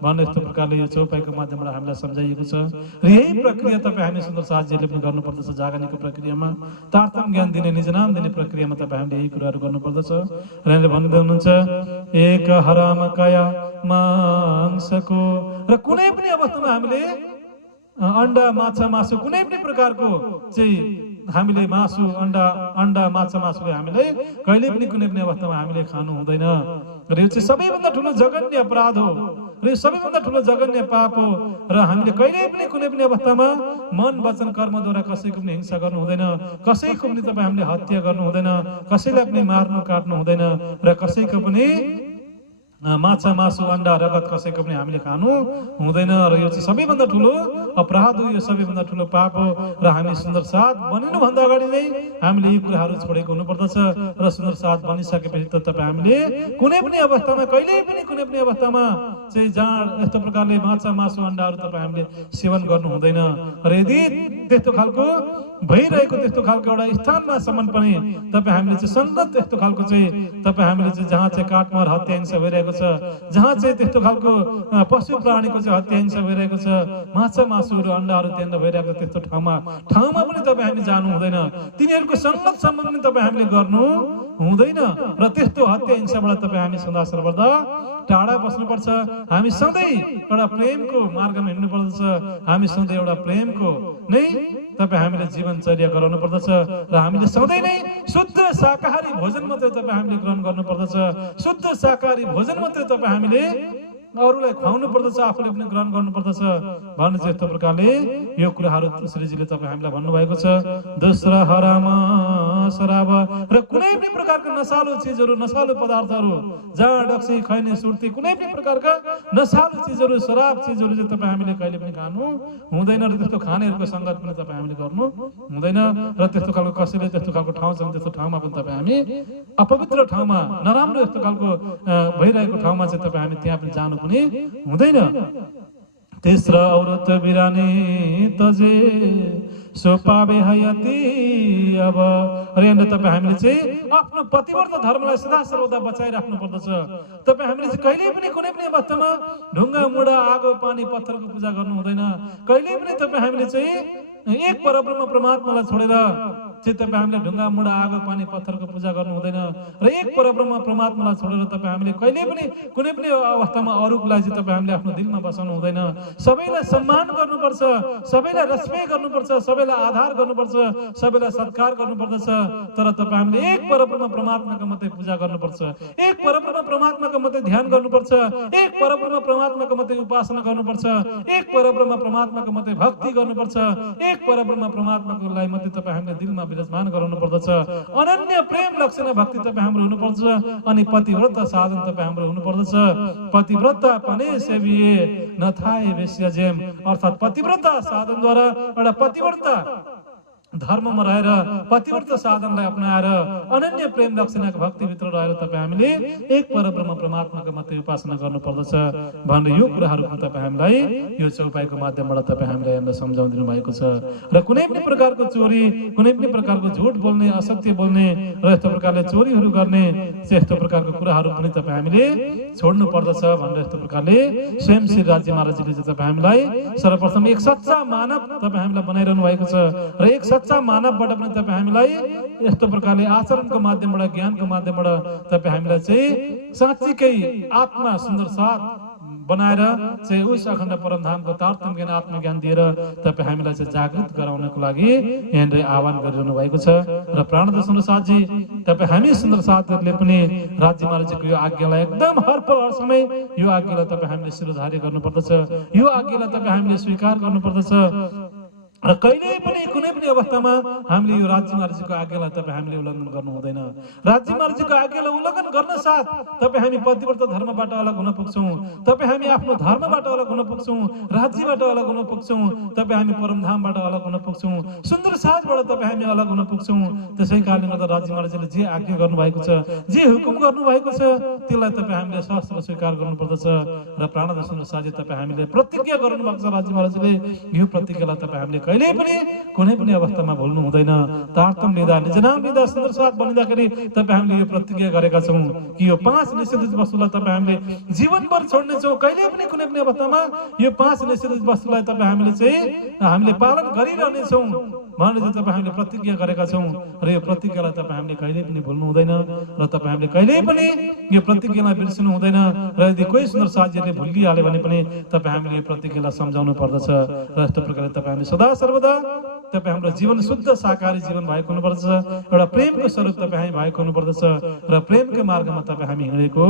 भन्ने यस्तो प्रकारले यो चौपाईको माध्यमबाट हामीलाई सम्झाइएको छ। र यही प्रक्रिया तपाईँ हामी सुन्दर साजीहरूले पनि गर्नुपर्दछ। जागनेको प्रक्रियामा, तारतम्य ज्ञान दिने, निज नाम दिने प्रक्रियामा तपाईँ हामीले यही कुराहरू गर्नुपर्दछ। र यहाँले भन्दै हुनुहुन्छ एक हराम काया मांसको, र कुनै पनि अवस्थामा हामीले अन्डा माछा मासु कुनै पनि प्रकारको चाहिँ हामीले मासु अन्डा माछा मासु हामीले कहिले पनि कुनै पनि अवस्थामा हामीले खानु हुँदैन। र यो चाहिँ सबैभन्दा ठुलो जघन्य अपराध हो र यो सबैभन्दा ठुलो जघन्य पाप हो। र हामीले कहिले पनि कुनै पनि अवस्थामा मन वचन कर्मद्वारा कसैको पनि हिंसा गर्नु हुँदैन, कसैको पनि तपाईँ हामीले हत्या गर्नु हुँदैन, कसैलाई पनि मार्नु काट्नु हुँदैन, र कसैको पनि माछा मासु अन्डा रगत कसैको पनि हामीले खानु हुँदैन। र यो चाहिँ सबैभन्दा ठुलो अपराध हो, यो सबैभन्दा ठुलो पाप हो। र हामी सुन्दर साथ बनिनुभन्दा अगाडि नै हामीले यी कुराहरू छोडेको हुनुपर्दछ। र सुन्दर साथ बनिसकेपछि त तपाईँ हामीले कुनै पनि अवस्थामा कहिल्यै पनि कुनै पनि अवस्थामा चाहिँ जहाँ यस्तो प्रकारले माछा मासु अन्डाहरू तपाईँ हामीले सेवन गर्नु हुँदैन। र यदि त्यस्तो खालको भइरहेको त्यस्तो खालको एउटा स्थानमा सम्म पनि तपाईँ हामीले चाहिँ सङ्गत त्यस्तो खालको चाहिँ तपाईँ हामीले चाहिँ जहाँ चाहिँ काटमार हत्या हिंसा भइरहेको छ, जहाँ चाहिँ त्यस्तो खालको पशु प्राणीको चाहिँ हत्या हिंसा भइरहेको छ, माछा मासुहरू अन्डाहरू त्यहाँ भइरहेको त्यस्तो ठाउँमा पनि तपाईँ हामी जानु हुँदैन। तिनीहरूको सङ्गतसम्म पनि तपाईँ हामीले गर्नु हुँदैन। र त्यस्तो हत्या हिंसाबाट तपाईँ हामी सदा सर्वदा टाढा बस्नुपर्छ। हामी सधैँ एउटा प्रेमको मार्गमा हिँड्नु पर्दछ। हामी सधैँ एउटा प्रेमको नै तपाईँ हामीले जीवनचर्या गराउनु पर्दछ। र हामीले सधैँ नै शुद्ध शाकाहारी भोजन मात्रै तपाईँ हामीले ग्रहण गर्नुपर्दछ। शुद्ध शाकाहारी भोजन मात्रै तपाईँ हामीले अरूलाई खुवाउनु पर्दछ, आफूले पनि ग्रहण गर्नुपर्दछ भन्ने चाहिँ यस्तो प्रकारले यो कुराहरू श्रीजीले तपाईँ हामीलाई भन्नुभएको छ। दोस्रो हराम शराब, र कुनै पनि प्रकारका नशालु चिजहरू, नशालु पदार्थहरू, जहाँ डक्सी खैनी सुर्ती कुनै पनि प्रकारका नशालु चिजहरू, शराब चिजहरू चाहिँ तपाईँ हामीले कहिले पनि खानु हुँदैन। र त्यस्तो खानेहरूको सङ्गत पनि तपाईँ हामीले गर्नु हुँदैन। र त्यस्तो खालको कसैले त्यस्तो खालको ठाउँ छ त्यस्तो ठाउँमा पनि तपाईँ हामी अपवित्र ठाउँमा, नराम्रो यस्तो खालको भइरहेको ठाउँमा चाहिँ तपाईँ हामी त्यहाँ पनि जानु पनि हुँदैन। तेस्रो औरत बिरानी तजे, सोपावे हयति अब र यहाँनिर तपाईँ हामीले चाहिँ आफ्नो पतिव्रत धर्मलाई सदा सर्वदा बचाइराख्नु पर्दछ। तपाईँ हामीले चाहिँ कहिल्यै पनि कुनै पनि अवस्थामा ढुङ्गा मुढा आगो पानी पत्थरको पूजा गर्नु हुँदैन। कहिल्यै पनि तपाईँ हामीले चाहिँ एक परब्रह्म परमात्मालाई छोडेर चाहिँ तपाईँ हामीले ढुङ्गा मुढा आगो पानी पत्थरको पूजा गर्नु हुँदैन र एक परब्रह्म परमात्मालाई छोडेर तपाईँ हामीले कहिल्यै पनि कुनै पनि अवस्थामा अरूलाई चाहिँ तपाईँ हामीले आफ्नो दिलमा बसाउनु हुँदैन। सबैलाई सम्मान गर्नुपर्छ, सबैलाई रेस्पेक्ट गर्नुपर्छ, सबैलाई आधार गर्नुपर्छ, सबैलाई सत्कार गर्नुपर्दछ। तर तपाईँ हामीले एक परब्रह्म परमात्माको मात्रै पूजा गर्नुपर्छ, एक परब्रह्म परमात्माको मात्रै ध्यान गर्नुपर्छ, एक परब्रह्म परमात्माको मात्रै उपासना गर्नुपर्छ, एक परब्रह्म परमात्माको मात्रै भक्ति गर्नुपर्छ, एक परब्रह्म परमात्माको लागि मात्रै तपाईँ हामीले दिलमा विराजमान गराउनु पर्दछ। अनन्य प्रेम लक्षण भक्ति तपाईँ हाम्रो हुनुपर्छ। अनि पतिव्रत साधन तपाईँ हाम्रो हुनुपर्दछ। पतिव्रत पनि सेविए नथाए वेश्या जेम, अर्थात् पतिव्रत साधनद्वारा एउटा पतिव्रत धर्ममा रहेर पतिव्रत साधनलाई अपनाएर अनन्य प्रेम लक्षणको भक्तिभित्र रहेर तपाईँ हामीले एक परब्रह्म परमात्माको मात्रै उपासना गर्नुपर्दछ भनेर यो कुराहरू तपाईँ हामीलाई यो चौपाईको माध्यमबाट तपाईँ हामीलाई हामीलाई सम्झाउदिनु भएको छ। र कुनै पनि प्रकारको चोरी, कुनै पनि प्रकारको झुट बोल्ने, असत्य बोल्ने र यस्तो प्रकारले चोरीहरू गर्ने यस्तो प्रकारको कुराहरू पनि तपाईँ हामीले छोड्नु पर्दछ भनेर यस्तो प्रकारले स्वयं श्री राज्य महाराजले चाहिँ तपाईँ हामीलाई सर्वप्रथम एक सच्चा मानव तपाईँ हामीलाई बनाइरहनु भएको छ र एक सच्चा मानवबाट पनि तपाईँ हामीलाई यस्तो प्रकारले आचरणको माध्यमबाट, ज्ञानको माध्यमबाट तपाईँ हामीलाई चाहिँ साँच्चीकै आत्मा सुन्दर साथ बनाएर चाहिँ उस अखण्ड परमधामको तारतम्य ज्ञान आत्मज्ञान दिएर तपाईँ हामीलाई चाहिँ जागृत गराउनको लागि यहाँनिर आह्वान गरिरहनु भएको छ। र प्राणद सुन्दर साथजी, तपाईँ हामी सुन्दर साथहरूले पनि राज्य महाराजको यो आज्ञालाई एकदम हर पल हर समय यो आज्ञालाई तपाईँ हामीले शिरोधार्य गर्नुपर्दछ, यो आज्ञालाई तपाईँ हामीले स्वीकार गर्नुपर्दछ। र कहिल्यै पनि कुनै पनि अवस्थामा हामीले यो राज्य महाराजको आज्ञालाई तपाईँ हामीले उल्लङ्घन गर्नु हुँदैन। राज्य महाराजको आज्ञालाई उल्लङ्घन गर्न साथ तपाईँ हामी पतिव्रत धर्मबाट अलग हुन पुग्छौँ, तपाईँ हामी आफ्नो धर्मबाट अलग हुन पुग्छौँ, राज्यबाट अलग हुन पुग्छौँ, तपाईँ हामी परमधामबाट अलग हुन पुग्छौँ, सुन्दर साथबाट तपाईँ हामी अलग हुन पुग्छौँ। त्यसै कारणले गर्दा राज्य महाराजले जे आज्ञा गर्नुभएको छ, जे हुकुम गर्नुभएको छ, त्यसलाई तपाईँ हामीले शास्त्र स्वीकार गर्नुपर्दछ। र प्राणद सुन्दर साथजी, तपाईँ हामीले प्रतिज्ञा गर्नुभएको छ राज्य महाराजले, यो प्रतिज्ञालाई तपाईँ हामीले कहिले पनि कुनै पनि अवस्थामा भुल्नु हुँदैन। तारतम लिँदा, निजनाम लिँदा, सुन्दर साथ बनिँदाखेरि तपाईँ हामीले यो प्रतिज्ञा गरेका छौँ कि यो 5 निषेधित वस्तुलाई तपाईँ हामीले जीवनभर छोड्नेछौँ। कहिले पनि कुनै पनि अवस्थामा यो 5 निषेधित वस्तुलाई तपाईँ हामीले चाहिँ हामीले पालन गरिरहनेछौँ भनेर चाहिँ तपाईँ हामीले प्रतिज्ञा गरेका छौँ। र यो प्रतिज्ञालाई तपाईँ हामीले कहिले पनि भुल्नु हुँदैन र तपाईँ हामीले कहिले पनि यो प्रतिज्ञालाई बिर्सिनु हुँदैन। र यदि कोही सुन्दर साथीहरूले भुलिहाल्यो भने पनि तपाईँ हामीले यो प्रतिज्ञालाई सम्झाउनु पर्दछ। र यस्तो प्रकारले तपाईँ हामीले सदा सर्वदा तपाईँ हाम्रो जीवन शुद्ध शाकाहारी जीवन भएको हुनुपर्दछ, एउटा प्रेमको स्वरूप तपाईँ हामी भएको हुनुपर्दछ र प्रेमको मार्गमा तपाईँ हामी हिँडेको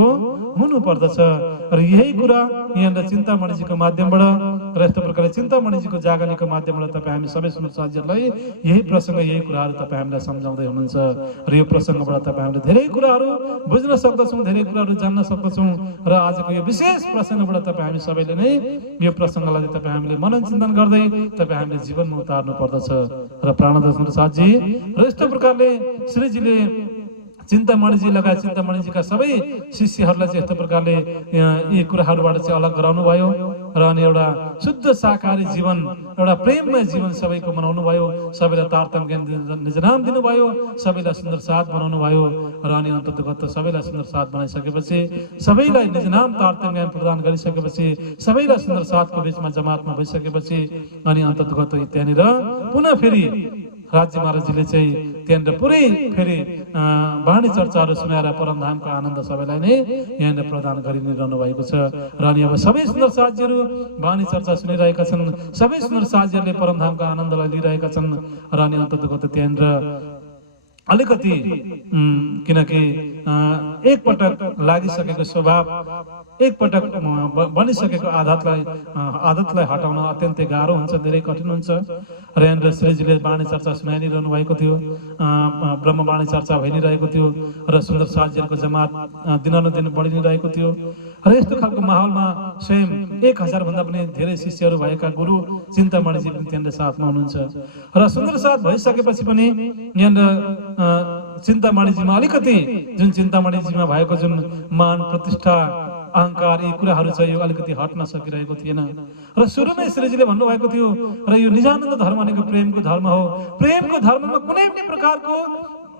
हुनुपर्दछ। र यही कुरा यहाँनिर चिन्तामणिजीको माध्यमबाट र यस्तो प्रकारले चिन्तामणिजीको जागरणीको माध्यमबाट तपाईँ हामी सबै सुन्दर साथीहरूलाई यही प्रसङ्ग, यही कुराहरू तपाईँ हामीलाई सम्झाउँदै हुनुहुन्छ। र यो प्रसङ्गबाट तपाईँ हामीले धेरै कुराहरू बुझ्न सक्दछौँ, धेरै कुराहरू जान्न सक्दछौँ। र आजको यो विशेष प्रसङ्गबाट तपाईँ हामी सबैले नै यो प्रसङ्गलाई तपाईँ हामीले मनन चिन्तन गर्दै तपाईँ हामीले जीवनमा उतार्नु पर्दछ। र प्राणद सुन्दर साथजी, र यस्तो प्रकारले श्रीजीले चिन्तामणिजी लगायत चिन्तामणिजीका सबै शिष्यहरूलाई चाहिँ यस्तो प्रकारले यी कुराहरूबाट चाहिँ अलग गराउनु भयो र अनि एउटा शुद्ध शाकाहारी जीवन, एउटा प्रेममय जीवन सबैको बनाउनु भयो, सबैलाई तारतम्य ज्ञान निजनाम दिनुभयो, सबैलाई सुन्दर साथ बनाउनु भयो। र अनि अन्ततगत सबैलाई सुन्दर साथ बनाइसकेपछि, सबैलाई निजनाम तारतम्य ज्ञान प्रदान गरिसकेपछि, सबैलाई सुन्दर साथको बिचमा जमातमा भइसकेपछि अनि अन्ततगत त्यहाँनिर पुनः फेरि राज्य महाराजजीले चाहिँ त्यहाँनिर पुरै फेरि वाणी चर्चाहरू सुनाएर परमधामको आनन्द सबैलाई नै यहाँनिर प्रदान गरि नै रहनु भएको छ। र अनि अब सबै सुन्दर साथीहरू वाणी चर्चा सुनिरहेका छन्, सबै सुन्दर साथीहरूले परमधामको आनन्दलाई लिइरहेका छन्। र अनि अन्ततगत त्यहाँनिर अलिकति किनकि एकपटक लागिसकेको स्वभाव, एकपटक बनिसकेको आदतलाई हटाउन अत्यन्तै गाह्रो हुन्छ, धेरै कठिन हुन्छ। र यहाँनिर श्रीजीले वाणी चर्चा सुनाइरहनु भएको थियो, ब्रह्मवाणी चर्चा भइ नै रहेको थियो र सुन्दर साथीहरूको जमात दिनानुदिन बढि नै रहेको थियो। र यस्तो खालको माहौलमा स्वयं 1000 भन्दा पनि धेरै शिष्यहरू भएका गुरु चिन्तामणिजी पनि त्यहाँनिर साथमा हुनुहुन्छ। र सुन्दर साथ भइसकेपछि पनि यहाँनिर चिन्तामणिजीमा अलिकति जुन चिन्तामणिजीमा भएको जुन मान प्रतिष्ठा अहंकार यी कुराहरू चाहिँ यो अलिकति हट्न सकिरहेको थिएन र सुरुमै श्रीजीले भन्नुभएको थियो र यो निजानन्द धर्म भनेको प्रेमको धर्म हो। प्रेमको धर्ममा कुनै पनि प्रकारको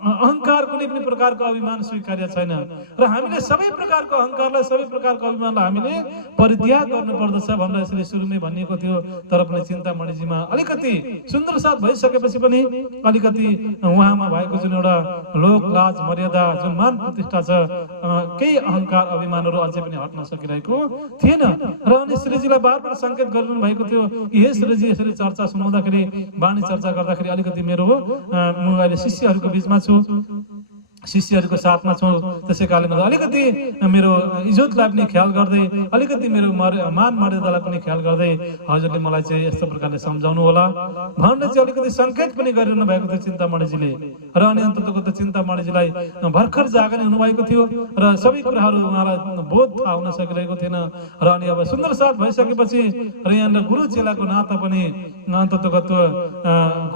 अहंकार कुनै पनि प्रकारको अभिमान स्वीकार्य छैन र हामीले सबै प्रकारको अहंकारलाई सबै प्रकारको अभिमानलाई हामीले परित्याग गर्नुपर्दछ भनेर यसरी सुरुमै भनिएको थियो। तर पनि चिन्तामणिजीमा अलिकति सुन्दर साथ भइसकेपछि पनि अलिकति उहाँमा भएको जुन एउटा लोक लाज मर्यादा जुन मान प्रतिष्ठा छ केही अहंकार अभिमानहरू अझै पनि हट्न सकिरहेको थिएन र अनि श्रीजीलाई बारबार संकेत गरिरहनु भएको थियो कि हे श्रीजी यसरी चर्चा सुनाउँदाखेरि वाणी चर्चा गर्दाखेरि अलिकति मेरो म अहिले शिष्यहरूको बीचमा छु शिष्यहरूको साथमा छौँ त्यसै कारणले गर्दा अलिकति मेरो इज्जतलाई पनि ख्याल गर्दै अलिकति मेरो मान मर्यादालाई पनि ख्याल गर्दै हजुरले मलाई चाहिँ यस्तो प्रकारले सम्झाउनु होला भनेर चाहिँ अलिकति संकेत पनि गरिरहनु भएको थियो चिन्तामणिजीले र अनि अन्ततको त चिन्तामणिजीलाई भर्खर जागने हुनुभएको थियो र सबै कुराहरू उहाँलाई बोध थाहा हुन सकिरहेको थिएन र अनि अब सुन्दर साथ भइसकेपछि र यहाँनिर गुरु चेलाको नाता पनि अन्ततगत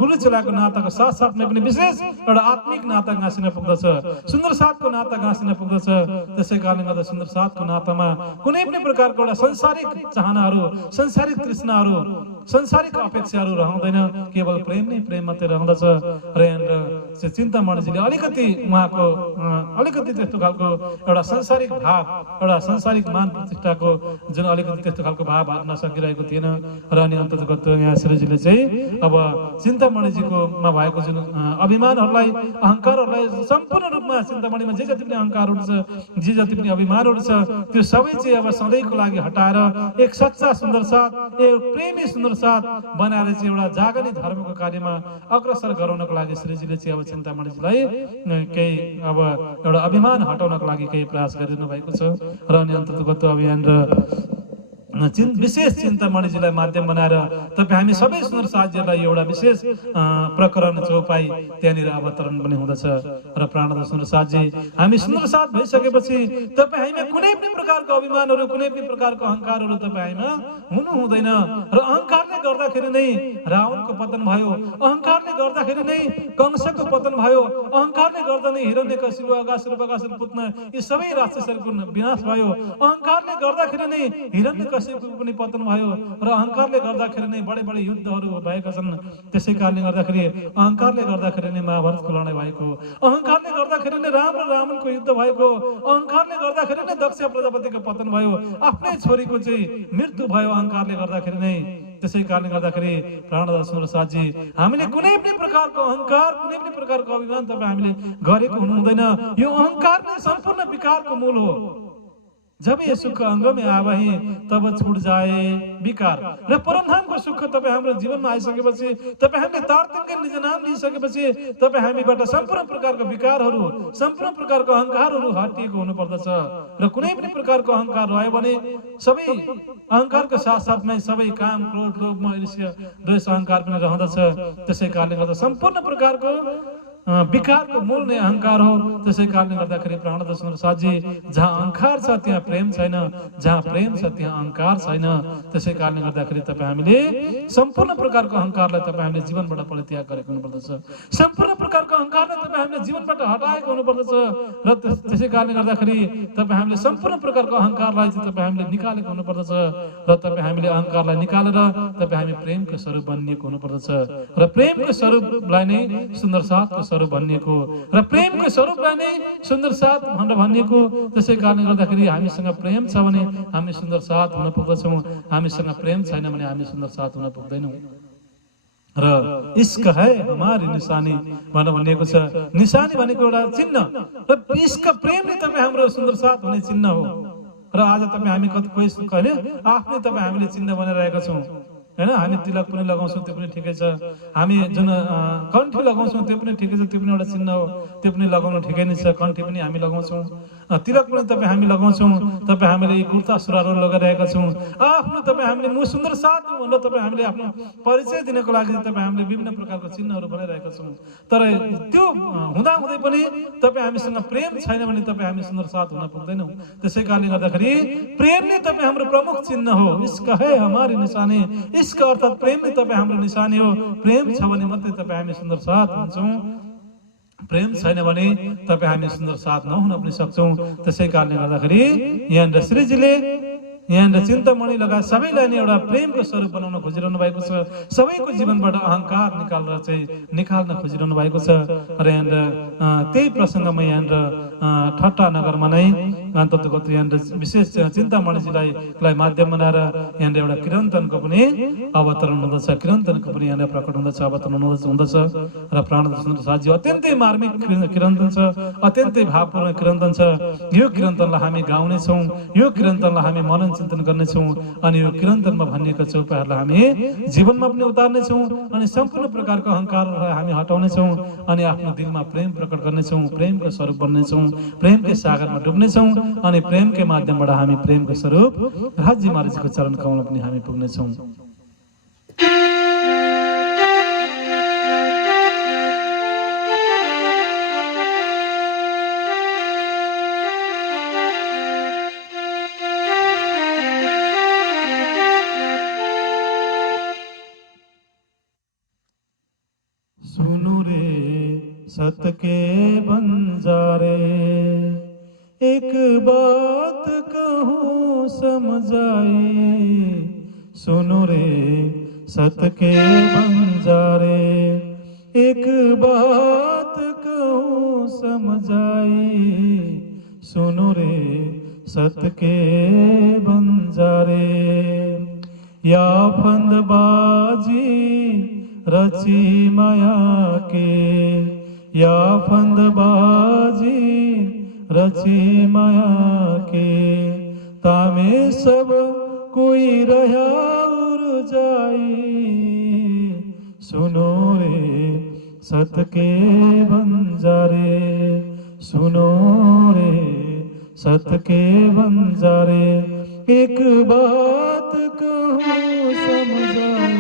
गुरु चेलाको नाताको साथसाथमै पनि विशेष एउटा आत्मिक नाता गाँसिन पुग्दछ सुन्दर साथको नाता गाँसिन पुग्दछ। त्यसै कारणले गर्दा सुन्दर साथको नातामा कुनै पनि प्रकारको एउटा संसारिक चाहनाहरू संसारिक तृष्णाहरू संसारिक अपेक्षाहरू रहँदैन केवल प्रेम नै प्रेम मात्रै रहँदछ र यहाँनिर चिन्तामणिजीले अलिकति उहाँको अलिकति त्यस्तो खालको एउटा संसारिक भाव एउटा संसारिक मान प्रतिष्ठाको जुन अलिकति त्यस्तो खालको भाव हाल्न सकिरहेको थिएन र अनि अन्ततगत यहाँ श्रीजीले चाहिँ अब चिन्तामणिजीकोमा भएको जुन अभिमानहरूलाई अहंकारहरूलाई सम्पूर्ण रूपमा चिन्तामणिमा जे जति पनि अहंकारहरू छ जे जति पनि अभिमानहरू छ त्यो सबै चाहिँ अब सधैँको लागि हटाएर एक सच्चा सुन्दर साथ एक प्रेमी सुन्दर साथ बनाएर चाहिँ एउटा जागने धर्मको कार्यमा अग्रसर गराउनको लागि श्रीजीले चाहिँ अब चिन्तामणिजीलाई केही अब एउटा अभिमान हटाउनको लागि केही प्रयास गरिरहनु भएको छ र अनि अन्ततगत अभियान र विशेष चिन्तामणिजीलाई माध्यम बनाएर तपाईँ हामी सबै सुन्दर साथीहरूलाई एउटा विशेष प्रकरण चौपाई त्यहाँनिर अवतरण पनि हुँदछ र प्राणद सुन्दर साथजी हामी सुन्दर साथ भइसकेपछि तपाईँ हामीमा कुनै पनि प्रकारको अभिमानहरू कुनै पनि प्रकारको अहंकारहरू तपाईँ हामीमा हुनु हुँदैन र अहंकारले गर्दाखेरि नै रावणको पतन भयो अहंकारले गर्दाखेरि नै कंसको पतन भयो अहंकारले गर्दा नै हिरण्यकशिपु अगासुर बगासुर पुत्न यी सबै राक्षसहरूको विनाश भयो अहंकारले गर्दाखेरि नै हिरण्यकशिपु पनि पतन भयो र अहंकारले गर्दाखेरि नै बडे बडे युद्धहरू भएका छन्। त्यसै कारणले गर्दाखेरि अहंकारले गर्दाखेरि नै महाभारतको लडाईँ भएको अहंकारले गर्दाखेरि नै राम र रावणको युद्ध भएको अहंकारले गर्दाखेरि नै दक्ष प्रजापतिको पतन भयो आफ्नै छोरीको चाहिँ मृत्यु भयो अहंकारले गर्दाखेरि नै। त्यसै कारणले गर्दाखेरि प्राणदास सुन्दर साथजी हामीले कुनै पनि प्रकारको अहंकार कुनै पनि प्रकारको अभिमान तपाईँ हामीले गरेको हुनु हुँदैन। यो अहंकार नै सम्पूर्ण विकारको मूल हो। जब ये सुख अंग में आवही तब छूट जाए विकार र परमधामको सुख तपाईँ हाम्रो जीवनमा आइसकेपछि तपाईँ हामीले तारतम्य निज नाम लिइसकेपछि तपाईँ हामीबाट सम्पूर्ण प्रकारको विकारहरू सम्पूर्ण प्रकारको अहंकारहरू हटिएको हुनुपर्दछ र कुनै पनि प्रकारको अहंकार रह्यो भने सबै अहंकारको साथसाथमै सबै काम क्रोध लोभ मोह ईर्ष्या द्वेष अहंकार पनि रहँदछ। त्यसै कारणले गर्दा सम्पूर्ण प्रकारको विकारको मूल नै अहंकार हो। त्यसै कारणले गर्दाखेरि प्राणद सुन्दर साथजी जहाँ अहंकार छ त्यहाँ प्रेम छैन जहाँ प्रेम छ त्यहाँ अहंकार छैन। त्यसै कारणले गर्दाखेरि तपाईँ हामीले सम्पूर्ण प्रकारको अहंकारलाई तपाईँ हामीले जीवनबाट परित्याग गरेको हुनुपर्दछ सम्पूर्ण प्रकारको अहंकारलाई तपाईँ हामीले जीवनबाट हटाएको हुनुपर्दछ र त्यसै कारणले गर्दाखेरि तपाईँ हामीले सम्पूर्ण प्रकारको अहंकारलाई चाहिँ तपाईँ हामीले निकालेको हुनुपर्दछ र तपाईँ हामीले अहंकारलाई निकालेर तपाईँ हामी प्रेमको स्वरूप बनिएको हुनुपर्दछ र प्रेमको स्वरूपलाई नै सुन्दर साथको स्वरूप भनिएको र प्रेमको स्वरूपलाई नै सुन्दर साथ भनेर भनिएको। त्यसै कारणले गर्दाखेरि हामीसँग प्रेम छ भने हामी सुन्दर साथ हुन पुग्दछौँ हामीसँग प्रेम छैन भने हामी सुन्दर साथ हुन पुग्दैनौँ। र इश्क है हमारी निशानी भनेर भनिएको छ। निशानी भनेको एउटा चिन्ह र इश्क प्रेम नै तपाईँ हाम्रो सुन्दर साथ हुने चिन्ह हो। र आज तपाईँ हामी कति कोही होइन आफ्नै तपाईँ हामीले चिन्ह बनाइरहेका छौँ हैन। हामी तिलक पनि लगाउँछौँ त्यो पनि ठिकै छ हामी जुन कण्ठी लगाउँछौँ त्यो पनि ठिकै छ त्यो पनि एउटा चिन्ह हो त्यो पनि लगाउनु ठिकै नै छ कण्ठी पनि हामी लगाउँछौँ तिलक पनि तपाईँ हामी लगाउँछौँ तपाईँ हामीले कुर्ता सुरुवालहरू लगाइरहेका छौँ आफ्नो तपाईँ हामीले म सुन्दर साथ हुँ भनेर तपाईँ हामीले आफ्नो परिचय दिनको लागि तपाईँ हामीले विभिन्न प्रकारको चिन्हहरू बनाइरहेका छौँ। तर त्यो हुँदाहुँदै पनि तपाईँ हामीसँग प्रेम छैन भने तपाईँ हामी सुन्दर साथ हुन पुग्दैनौँ। त्यसै कारणले गर्दाखेरि प्रेम नै तपाईँ हाम्रो प्रमुख चिन्ह हो। इश्क है हमारी निशानी इश्क अर्थात् प्रेम नै तपाईँ हाम्रो निशानी हो। प्रेम छ भने मात्रै तपाईँ हामी सुन्दर साथ हुन्छौँ प्रेम छैन भने तपाईँ हामी सुन्दर साथ नहुन पनि सक्छौँ। त्यसै कारणले गर्दाखेरि यहाँनिर श्रीजीले यहाँनिर चिन्तामणि लगायत सबैलाई नै एउटा प्रेमको स्वरूप बनाउन खोजिरहनु भएको छ। सबैको जीवनबाट अहङ्कार निकाल्न खोजिरहनु भएको छ। र यहाँनिर त्यही प्रसङ्गमा यहाँनिर ठट्टा नगरमा नै तत्त्वगत यहाँनिर विशेष चिन्तामणिजीलाई माध्यम बनाएर यहाँनिर एउटा किरन्तनको पनि अवतरण हुँदछ, किरन्तनको पनि यहाँनिर प्रकट हुँदछ, अवतरण हुँदछ। र प्राणनाथ सुन्दर साथजी अत्यन्तै मार्मिक किरन्तन छ, अत्यन्तै भावपूर्ण किरन्तन छ। यो किरन्तनलाई हामी गाउनेछौँ, यो किरन्तनलाई हामी मनन चिन्तन गर्नेछौँ अनि यो किरन्तनमा भनिएका चौपाइहरूलाई हामी जीवनमा पनि उतार्नेछौँ अनि सम्पूर्ण प्रकारको अहङ्कारलाई हामी हटाउनेछौँ अनि आफ्नो दिलमा प्रेम प्रकट गर्नेछौँ, प्रेमको स्वरूप बन्नेछौँ, प्रेमकै सागरमा डुब्नेछौँ अनि प्रेमकै माध्यमबाट हामी प्रेमको स्वरूप राजी महाराजको चरण कमलमा पनि हामी पुग्नेछौँ। सुनो रे सत के बंजारे, एक बात कहूँ समझाए। सुनो रे सत के बंजारे, एक बात कहूँ समझाए। सुनो रे सत के बंजारे, या फंदबाजी रची माया के, या फंदबाजी रची माया के। तामे सब कोई रहा उर जाई। सुनो रे सत के बंजारे, सुनो रे सत के बंजारे, एक बात कहूँ समझाए।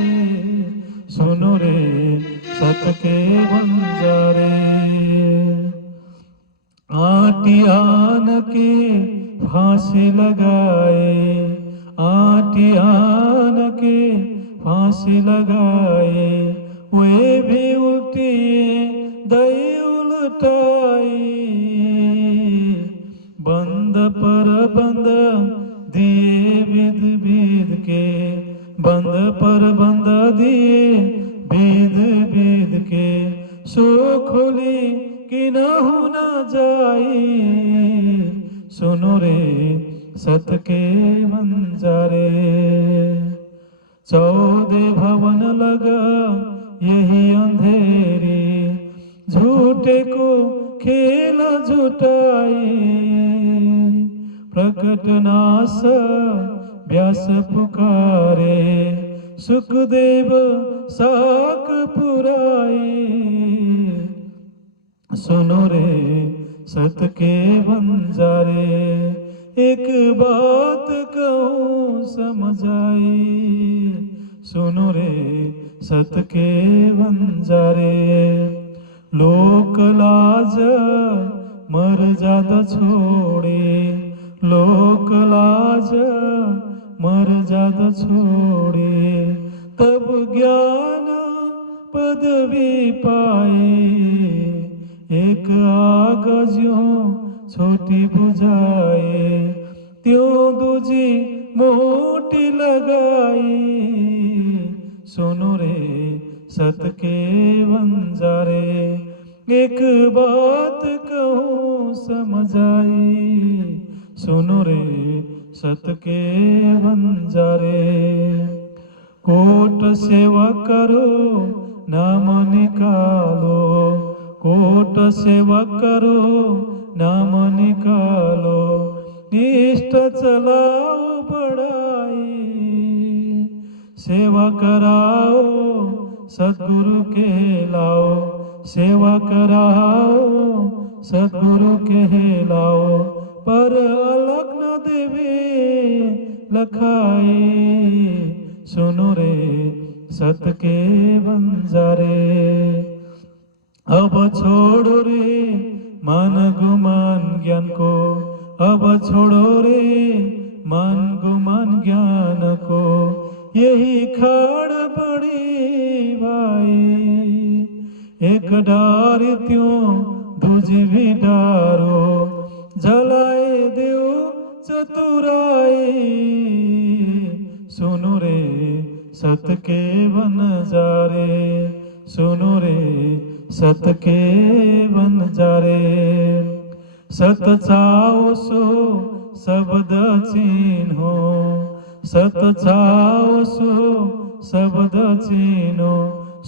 सुनो रे सत के बंजारे, आटियान के फांसी लगाए, आटियान के फांसी लगाए। वे भी उल्टी दई उल्टाई, बंद पर बंद दिए विध विध के, बंद पर बंद दिए विध विध के। सो खोली कि न होना जाए। सुनो रे सत के बंजारे, 14 भवन लगा यही अंधेरी। झूठे को खेल झूठाई, प्रकट नास व्यास पुकारे। सुखदेव साक पुराई। सुनो रे सत के बंजारे, एक बात कहूँ समझाई। सुनो रे सत के बंजारे, लोक लाज मर्यादा छोड़े, लोक लाज मर्यादा छोड़े। तब ज्ञान पदवी पाए, एक आग ज्यों छोटी बुझाए। त्यों दूजी मोटी लगाई। सुनो रे सत के बंजारे, एक बात कहूँ समझाई। सुनो रे सत के बंजारे, कोट सेवा करो नाम निकालो, कोट सेवा करो नाम निकालो। इष्ट चलाओ बढ़ाई, सेवा कराओ सद्गुरु के लाओ, सेवा कराओ सद्गुरु के लाओ। पर अलग न देवे लखाई। सुनो रे सत के बंजारे, अब छोड़ो रे मान गुमान ज्ञान को, अब छोड़ो रे मान गुमान ज्ञान को। यही खाड़ बड़ी भाई, एक डार त्यों बुझी भी डारो जलाए देऊ चतुराई सुनो रे सत के बनजारे सुनो रे सत के बनजारे सत चाओ सो शब्द चिन्हो सत चाओ सो शब्द चिन्हो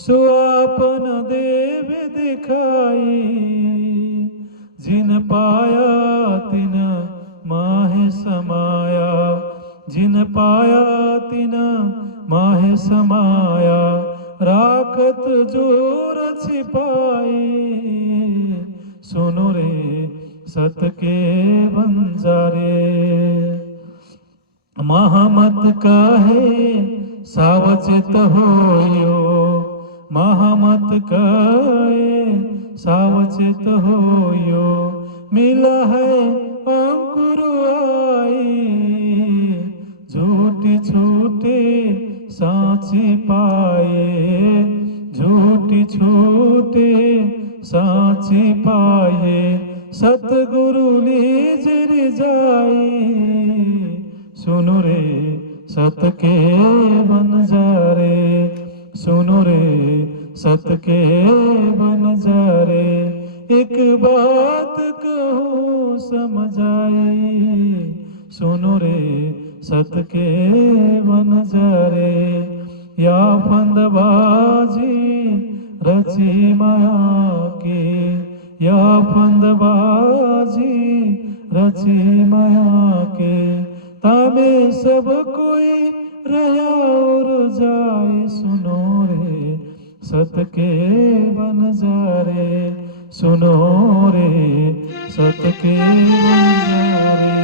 सो आपन देव दिखाई जिन पाया तिन माहे समाया जिन पाया तिन माहे समाया राखत जोर छिपाई सुनो रे सत के बंजारे महामत कहे सावचेत होयो महामत कहे सावचेत होयो मिला है अंकुर आई झूठी छूटे साची पाए झूठी छूटे साची पाए सतगुरु लीजर जाए सुनो रे सत के बनजारे सुनो रे सत के बनजारे एक बात कहूँ समझाए सुनो रे सत के बनजारे या फंदबाजी रची माया के या फंदबाजी रची माया के तामे सब कोई रया और जाए सुनो रे सत के बनजारे सुनो रे सत के बनजारे।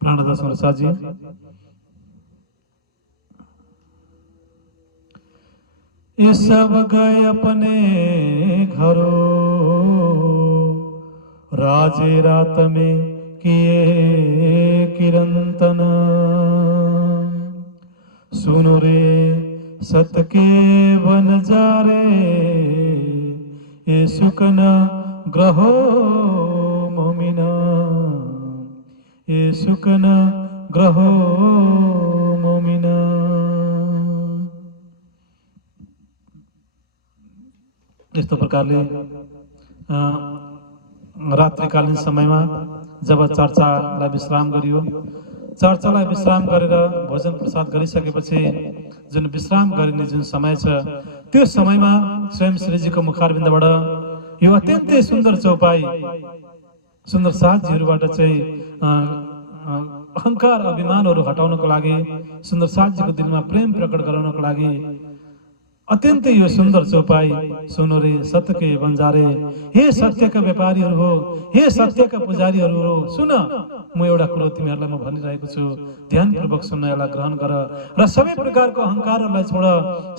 प्राणदास प्रसाद जी ये सब गए अपने घरों राजे रात में किए किरंतन सुनो रे सत के बनजारे ये सुकन ग्रहो मोमिना ये सुकन ग्रहो मोमिना। यस्तो प्रकारले रात्रिकालीन समयमा जब चर्चालाई विश्राम गरियो चर्चालाई विश्राम गरेर भोजन प्रसाद गरिसकेपछि जुन विश्राम गरिने जुन समय छ त्यो समयमा स्वयं श्रीजीको मुखारबिन्दबाट यो अत्यन्तै सुन्दर चौपाई सुन्दर साथजीहरूबाट चाहिँ अहंकार अभिमानहरू हटाउनको लागि सुन्दर साथजीको दिलमा प्रेम प्रकट गराउनको लागि अत्यन्तै यो सुन्दर चौपाई सुनो रे सत्यके बन्जारे हे सत्यका व्यापारीहरू हो हे सत्यका पुजारीहरू हो सुन म एउटा कुरो तिमीहरूलाई म भनिरहेको छु ध्यानपूर्वक सुन्न यसलाई ग्रहण गर र सबै प्रकारको अहंकारहरूलाई छोड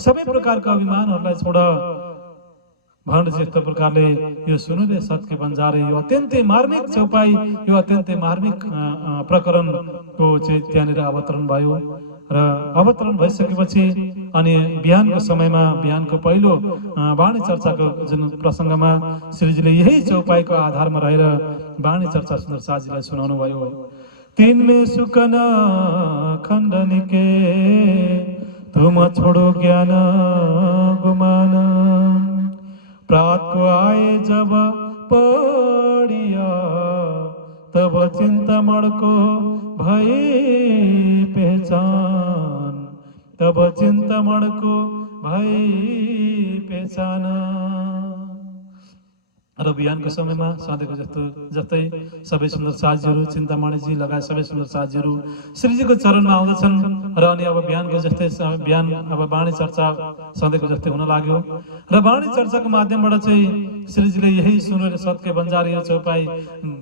सबै प्रकारको अभिमानहरूलाई छोड भन्न यस्तो प्रकारले यो सुनो रे सत्यके बन्जारे यो अत्यन्तै मार्मिक चौपाई यो अत्यन्तै मार्मिक प्रकरणको चाहिँ त्यहाँनिर अवतरण भयो र अवतरण भइसकेपछि अनि बिहानको समयमा बिहानको पहिलो वाणी चर्चाको जुन प्रसंगमा श्रीजीले यही चौपाईको आधारमा रहेर वाणी चर्चा सुन्दर साथजीलाई सुनाउनु भयो। तीन में सुकन खण्डनिके तुम छोड़ो ज्ञान गुमान प्रात को आए जब पड़िया तब चिंतामण को भई पहचान तब चिंतामण को भई पहचान। र बिहानको समयमा सधैँको जस्तै सबै सुन्दर साथीहरू चिन्तामणिजी लगायत सबै सुन्दर साथीहरू श्रीजीको चरणमा आउँदछन् र अनि अब बिहानको जस्तै बिहान अब वाणी चर्चा सधैँको जस्तै हुन लाग्यो र वाणी चर्चाको माध्यमबाट चाहिँ श्रीजीले यही सुनो रे सत्यके बन्जारे यो चौपाई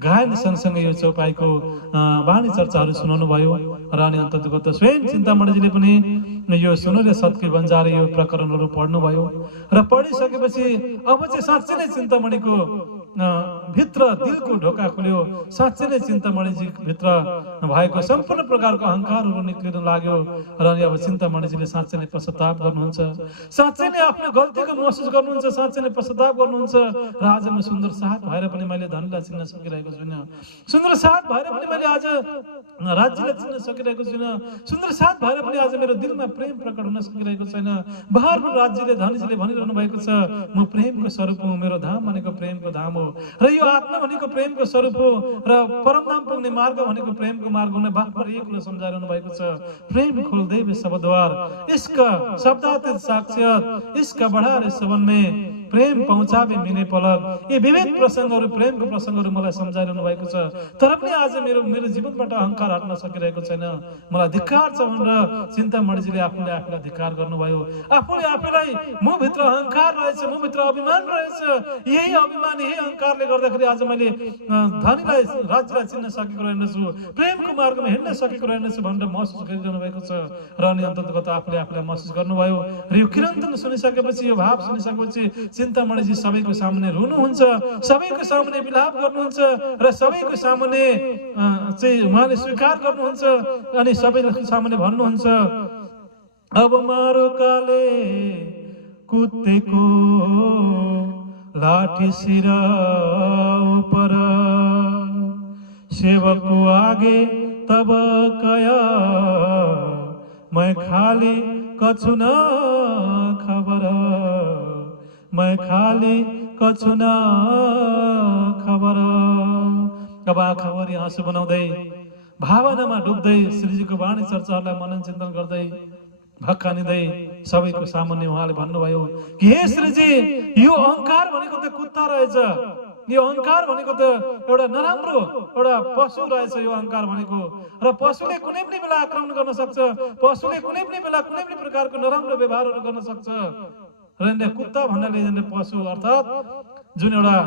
गायन सँगसँगै यो चौपाईको वाणी चर्चाहरू सुनाउनु भयो र अनि अन्तर्गत स्वयं चिन्तामणिजीले पनि यो सुनो रे सत्यके बन्जारे यो प्रकरणहरू पढ्नु भयो र पढिसकेपछि अब चाहिँ साँच्चै नै चिन्तामणिको भित्र दिलको ढोका खुल्यो। साँच्चै नै चिन्तामणिजी भित्र भएको सम्पूर्ण प्रकारको अहङ्कारहरू निक्लिन लाग्यो र अनि अब चिन्तामणिजीले साँच्चै नै पश्चाताप गर्नुहुन्छ, साँच्चै नै आफ्नो गल्तीको महसुस गर्नुहुन्छ, साँच्चै नै पश्चाताप गर्नुहुन्छ। र आज म सुन्दर साथ भएर पनि मैले धनीलाई चिन्न सकिरहेको छुइनँ, सुन्दर साथ भएर पनि मैले आज राज्यलाई चिन्न सकिरहेको छुइनँ, सुन्दर साथ भएर पनि आज मेरो दिलमा प्रेम प्रकट हुन सकिरहेको छैन। बारबार राज्यले धनीजीले भनिरहनु भएको छ, म प्रेमको स्वरूप हुँ, मेरो धाम भनेको प्रेमको धाम हो, र यो आत्मा भनेको प्रेमको स्वरूप हो, र परमधाम पुग्ने मार्ग भनेको प्रेमको मार्ग हुने बारबार एक कुरा सम्झाइरहनु भएको छ। प्रेम खोल्दै में सबद्वार, इसका शब्दातीत साक्षात, इसका बढ़ा रे सबन में प्रेम पहुँचावे मिने पलक। यी विविध प्रसङ्गहरू, प्रेमको प्रसङ्गहरू मलाई सम्झाइरहनु भएको छ। तर पनि आज मेरो जीवनबाट अहङ्कार हट्न सकिरहेको छैन, मलाई धिक्कार छ भनेर चिन्तामणिजीले आफूले आफूलाई धिक्कार गर्नुभयो। आफूले आफूलाई म भित्र अहङ्कार रहेछ, म भित्र अभिमान रहेछ, यही अभिमान यही अहङ्कारले गर्दाखेरि आज मैले धनीलाई राज्यलाई चिन्न सकेको रहेनछु, प्रेमको मार्गमा हिँड्न सकेको रहेनछु भनेर महसुस गरिरहनु भएको छ। र अनि अन्ततगत आफूले आफूलाई महसुस गर्नुभयो। र यो किरन्तन सुनिसकेपछि, यो भाव सुनिसकेपछि चिन्तामणिजी सबैको सामने रुनुहुन्छ, सबैको सामने विलाप गर्नुहुन्छ, र सबैको सामने चाहिँ उहाँले स्वीकार गर्नुहुन्छ। अनि सबैको सामने भन्नुहुन्छ, अब मारो काले कुत्तेको लाठी सिर ऊपर, सेवकको आगे तब कया, मैं खाली कछु न खबर, मैं खाली कछु न खबर। अब आँखाभरि आँसु बनाउँदै, भावनामा डुब्दै, श्रीजीको वाणी चर्चाहरूलाई मनन चिन्तन गर्दै, भक्कानिँदै सबैको सामुन्ने उहाँले भन्नुभयो कि हे श्रीजी, यो अहङ्कार भनेको त कुत्ता रहेछ, यो अहङ्कार भनेको त एउटा नराम्रो एउटा पशु रहेछ यो अहङ्कार भनेको। र पशुले कुनै पनि बेला आक्रमण गर्न सक्छ, पशुले कुनै पनि बेला कुनै पनि प्रकारको नराम्रो व्यवहारहरू गर्न सक्छ। र कुत्ता भन्नाले पशु अर्थात् जुन एउटा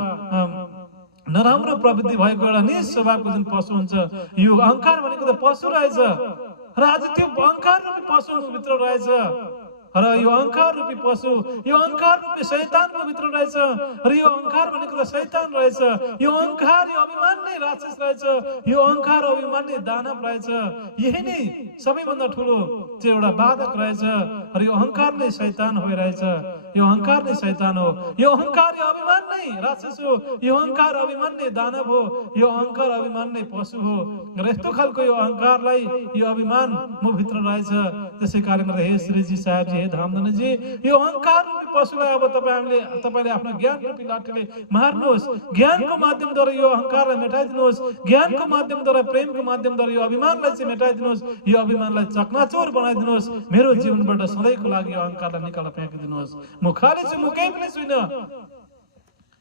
नराम्रो प्रवृत्ति भएको एउटा निज स्वभावको जुन पशु हुन्छ, यो अहङ्कार भनेको त पशु रहेछ। र आज त्यो अहङ्कार रूपी पशु भित्र रहेछ, र यो अहङ्कार रूपी पशु, यो अहङ्कार रूपी शैतानको भित्र रहेछ। र यो अहङ्कार भनेको त शैतान रहेछ, यो अहङ्कार, यो अभिमान नै राक्षस रहेछ, यो अहङ्कार अभिमान नै दानव रहेछ। यही नै सबैभन्दा ठुलो चाहिँ एउटा बाधक रहेछ। र यो अहङ्कार नै शैतान भइरहेछ, यो अहङ्कार नै शैतान हो, यो अहङ्कार यो अभिमान नै राक्षस हो, यो अहङ्कार अभिमान नै दानव हो, यो अहङ्कार अभिमान नै पशु हो। र यस्तो खालको यो अहङ्कारलाई, यो अभिमान म भित्र रहेछ। त्यसै कारणले हे श्रीजी साहेबजी, हे धामधनजी, यो अहङ्कार रूपी पशुलाई अब तपाईँले आफ्नो ज्ञान रूपी लाठीले मार्नुहोस्, ज्ञानको माध्यमद्वारा यो अहङ्कारलाई मेटाइदिनुहोस्, ज्ञानको माध्यमद्वारा, प्रेमको माध्यमद्वारा यो अभिमानलाई चाहिँ मेटाइदिनुहोस्, यो अभिमानलाई चकनाचुर बनाइदिनुहोस्। मेरो जीवनबाट सधैँको लागि यो अहङ्कारलाई निकालेर फ्याँकिदिनुहोस्। म खाली छु, म केही पनि छुइनँ।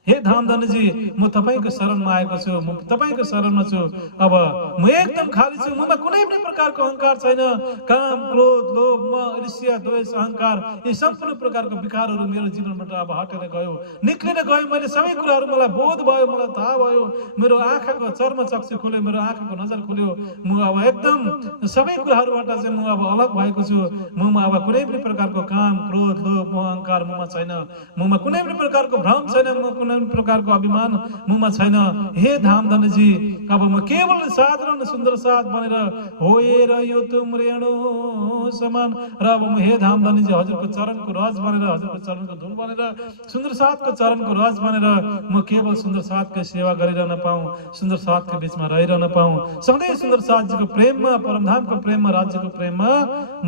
हे धामधनजी, म तपाईँको शरणमा आएको छु, म तपाईँको शरणमा छु। अब म एकदम खाली छु, ममा कुनै पनि प्रकारको अहङ्कार छैन। काम, क्रोध, लोभ, मोह, ईर्ष्या, द्वेष, अहङ्कार, यी सम्पूर्ण प्रकारको विकारहरू मेरो जीवनबाट अब हटेर गयो, निक्लिन गयो। मैले सबै कुराहरू मलाई बोध भयो, मलाई थाहा भयो, मेरो आँखाको चर्म चक्षु खुल्यो, मेरो आँखाको नजर खुल्यो। म अब एकदम सबै कुराहरूबाट चाहिँ म अब अलग भएको छु। ममा अब कुनै पनि प्रकारको काम, क्रोध, लोभ, मोह, अहङ्कार ममा छैन। ममा कुनै पनि प्रकारको भ्रम छैन, म कुनै प्रकारको अभिमान मुमा छैन। हे धामधनजी, अब म केवल साधारण सुन्दर साथ बनेर होएर यो तुम रेणु समान, र अब म हे धामधनजी हजुरको चरणको रज बनेर, हजुरको चरणको धुल बनेर, सुन्दर साथको चरणको रज बनेर म केवल सुन्दर साथको सेवा गरिरहन पाऊँ, सुन्दर साथको बिचमा रहिरहन पाऊँ, सधैँ सुन्दर साथजीको प्रेममा, परमधामको प्रेममा, राज्यको प्रेममा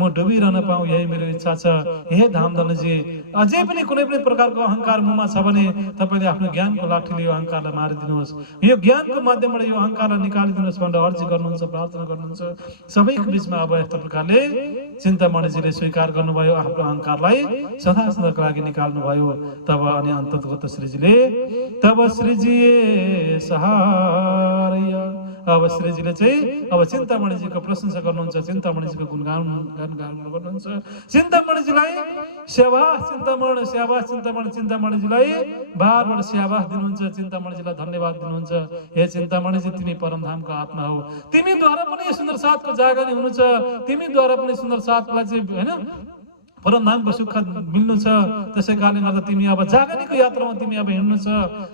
म डुबिरहन पाऊँ, यही मेरो इच्छा छ। हे धामधनजी, अझै पनि कुनै पनि प्रकारको अहङ्कार मुमा छ भने तपाईँले आफ्नो ज्ञानको लाठीले यो अहङ्कारलाई मारिदिनुहोस्, यो ज्ञानको माध्यमबाट यो अहङ्कारलाई निकालिदिनुहोस् भनेर अर्जी गर्नुहुन्छ, प्रार्थना गर्नुहुन्छ। सबैको बिचमा अब यस्तो प्रकारले चिन्तामणिजीले स्वीकार गर्नुभयो, आफ्नो अहङ्कारलाई सदा सदाको लागि निकाल्नुभयो। तब अनि अन्ततगत श्रीजीले, तब श्रीजी सहाय, अब श्रीजीले चाहिँ अब चिन्तामणिजीको प्रशंसा गर्नुहुन्छ, चिन्तामणिजीको गुणगान गर्नुहुन्छ। चिन्तामणिजीलाई स्याबास चिन्तामण, स्याबास चिन्तामण, चिन्तामणिजीलाई बारबार स्याबास दिनुहुन्छ, चिन्तामणिजीलाई धन्यवाद दिनुहुन्छ। हे चिन्तामणिजी, तिमी परमधामको आत्मा हो, तिमीद्वारा पनि सुन्दर साथको जागरण हुनुहुन्छ, तिमीद्वारा पनि सुन्दर साथलाई चाहिँ हैन परमधामको सुख मिल्नु छ। त्यसै कारणले गर्दा तिमी अब जागनीको यात्रामा तिमी अब हिँड्नु छ।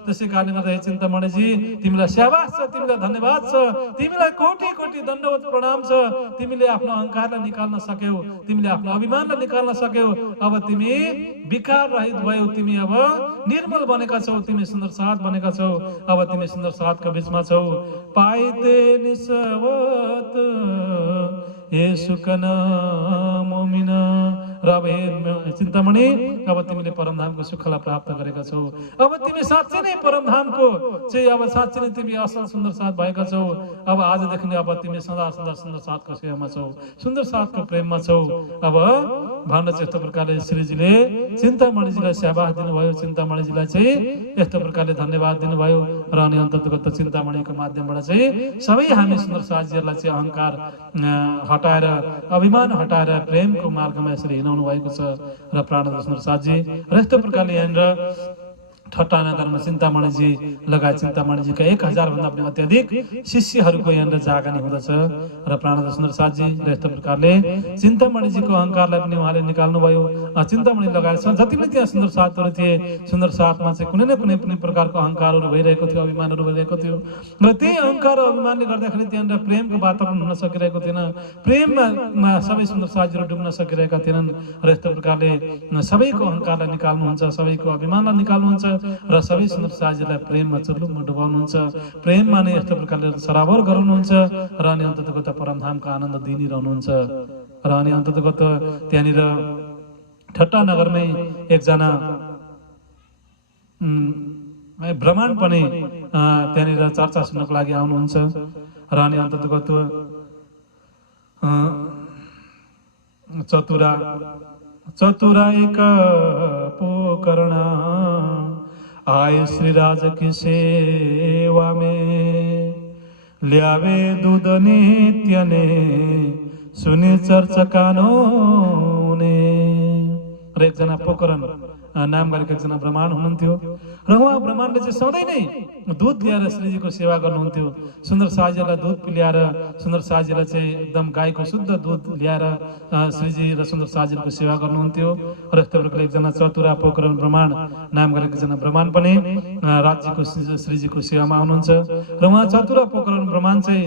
त्यसै कारणले गर्दा हे चिन्तामणिजी, तिमीलाई स्याबास छ, तिमीलाई धन्यवाद छ, तिमीलाई कोटि कोटि दण्डवत प्रणाम छ। तिमीले आफ्नो अहंकारलाई निकाल्न सक्यौ, तिमीले आफ्नो अभिमानलाई निकाल्न सक्यौ। अब तिमी विकार रहित भयौ, तिमी अब निर्मल बनेका छौ, तिमी सुन्दर साथ बनेका छौ। अब तिमी सुन्दर साथको बीचमा छौ। पाइते निसवत हे सुकन मोमिन। र अब हे चिन्तामणि, अब तिमीले परमधामको सुखलाई प्राप्त गरेका छौ। अब तिमी साँच्चै नै परमधामको चाहिँ अब साँच्चै नै तिमी असल सुन्दर साथ भएका छौ। अब आजदेखि नै अब तिमी सदा सदा सुन्दर साथको सेवामा छौ, सुन्दर साथको प्रेममा छौ। अब भन्न चाहिँ यस्तो प्रकारले श्रीजीले चिन्तामणिजीलाई स्याबास दिनुभयो, चिन्तामणिजीलाई चाहिँ यस्तो प्रकारले धन्यवाद दिनुभयो। र अनि अन्तर्गत चिन्तामणिको माध्यमबाट चाहिँ सबै हामी सुन्दर साथीहरूलाई चाहिँ अहंकार हटाएर, अभिमान हटाएर प्रेमको मार्गमा यसरी हिँडाउनु भएको छ। र प्राणनाथ सुन्दर साथी र यस्तो प्रकारले यहाँनिर ठट्टा नगरमा चिन्तामणिजी लगायत चिन्तामणिजीका 1000 भन्दा पनि अत्याधिक शिष्यहरूको यहाँनिर जागनी हुँदछ। र प्राणनाथ सुन्दर साथी र यस्तो प्रकारले चिन्तामणिजीको अहंकारलाई पनि उहाँले निकाल्नुभयो। चिन्तामणि लगायत जति पनि त्यहाँ सुन्दर साथहरू थिए, सुन्दर साथमा चाहिँ कुनै न कुनै पनि प्रकारको अहंकारहरू भइरहेको थियो, अभिमानहरू भइरहेको थियो। र त्यही अहंकार र अभिमानले गर्दाखेरि त्यहाँनिर प्रेमको वातावरण हुन सकिरहेको थिएन, प्रेममा सबै सुन्दर साथीहरू डुब्न सकिरहेका थिएनन्। र यस्तो प्रकारले सबैको अहंकारलाई निकाल्नुहुन्छ, सबैको अभिमानलाई निकाल्नुहुन्छ र सबै सुन्दर साथीहरूलाई प्रेममा चुर्लुममा डुबाउनुहुन्छ, प्रेममा नै यस्तो प्रकारले सराबर गराउनुहुन्छ। र अनि अन्ततगत परमधामको आनन्द दिनी रहनुहुन्छ। र अनि अन्ततगत त्यहाँनिर ठट्टा नगरमै एकजना ब्राह्मण पनि त्यहाँनिर चर्चा सुन्नको लागि आउनुहुन्छ। र अनि अन्ततगत चतुरा एक पोकर्ण आए श्री राज की सेवा में, ल्यावे दूध नित्य ने सुनि चर्चा कानोने। र एकजना पोकरण नाम गरेको एकजना ब्राह्मण हुनुहुन्थ्यो। र उहाँ ब्राह्मणले चाहिँ सधैँ नै दुध ल्याएर श्रीजीको सेवा गर्नुहुन्थ्यो। सुन्दर साजीलाई दुध पिल्याएर, सुन्दर साजीलाई चाहिँ एकदम गाईको शुद्ध दुध ल्याएर श्रीजी र सुन्दर साजीको सेवा गर्नुहुन्थ्यो। र यस्तो प्रकारले एकजना चतुरा पोकरण ब्राह्मण नाम गरेको एकजना ब्राह्मण पनि राज्यको श्रीजीको सेवामा आउनुहुन्छ। र उहाँ चतुरा पोकरण ब्राह्मण चाहिँ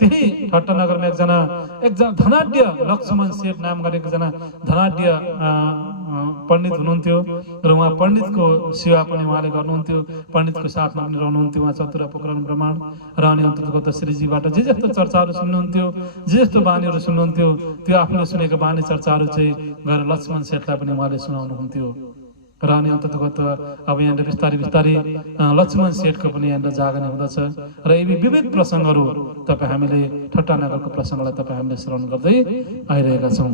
त्यही ठट्टानगरमा एकजना धनाढ्य लक्ष्मण सेठ नाम गरेको एकजना धनाढ्य पण्डित हुनुहुन्थ्यो। र उहाँ पण्डितको सेवा पनि उहाँले गर्नुहुन्थ्यो, पण्डितको साथमा पनि रहनुहुन्थ्यो उहाँ चतुरा पोकरण ब्राह्मण। र अनि अन्तर्गत श्रीजीबाट जे जस्तो चर्चाहरू सुन्नुहुन्थ्यो, जे जस्तो बानीहरू सुन्नुहुन्थ्यो, त्यो आफूले सुनेको बानी चर्चाहरू चाहिँ गएर लक्ष्मण सेठलाई पनि उहाँले सुनाउनुहुन्थ्यो। र अनि अन्तर्गत अब यहाँनिर बिस्तारै बिस्तारै लक्ष्मण सेठको पनि यहाँनिर जागने हुँदछ। र यी विविध प्रसङ्गहरू तपाईँ हामीले ठट्टानगरको प्रसङ्गलाई तपाईँ हामीले श्रवण गर्दै आइरहेका छौँ।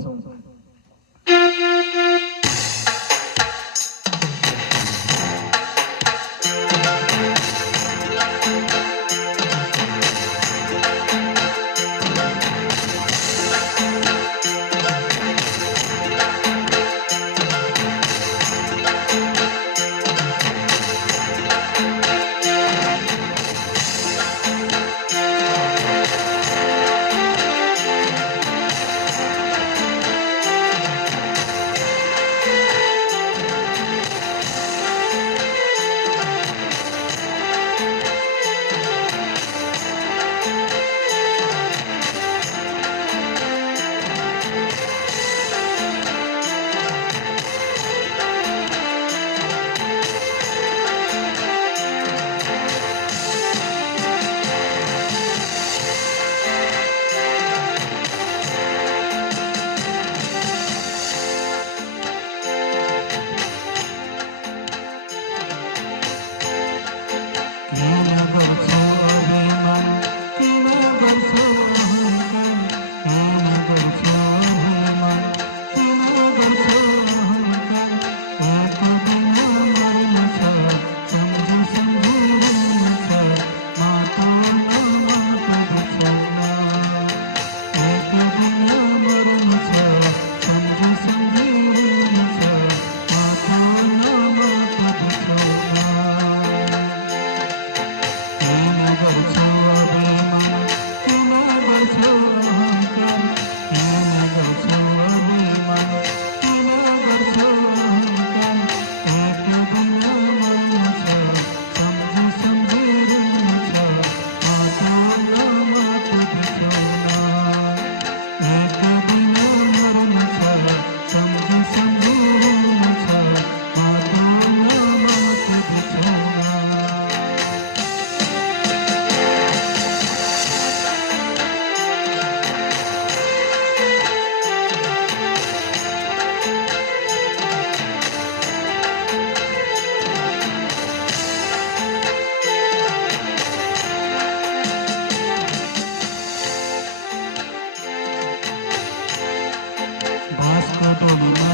घाँसको डोलीमा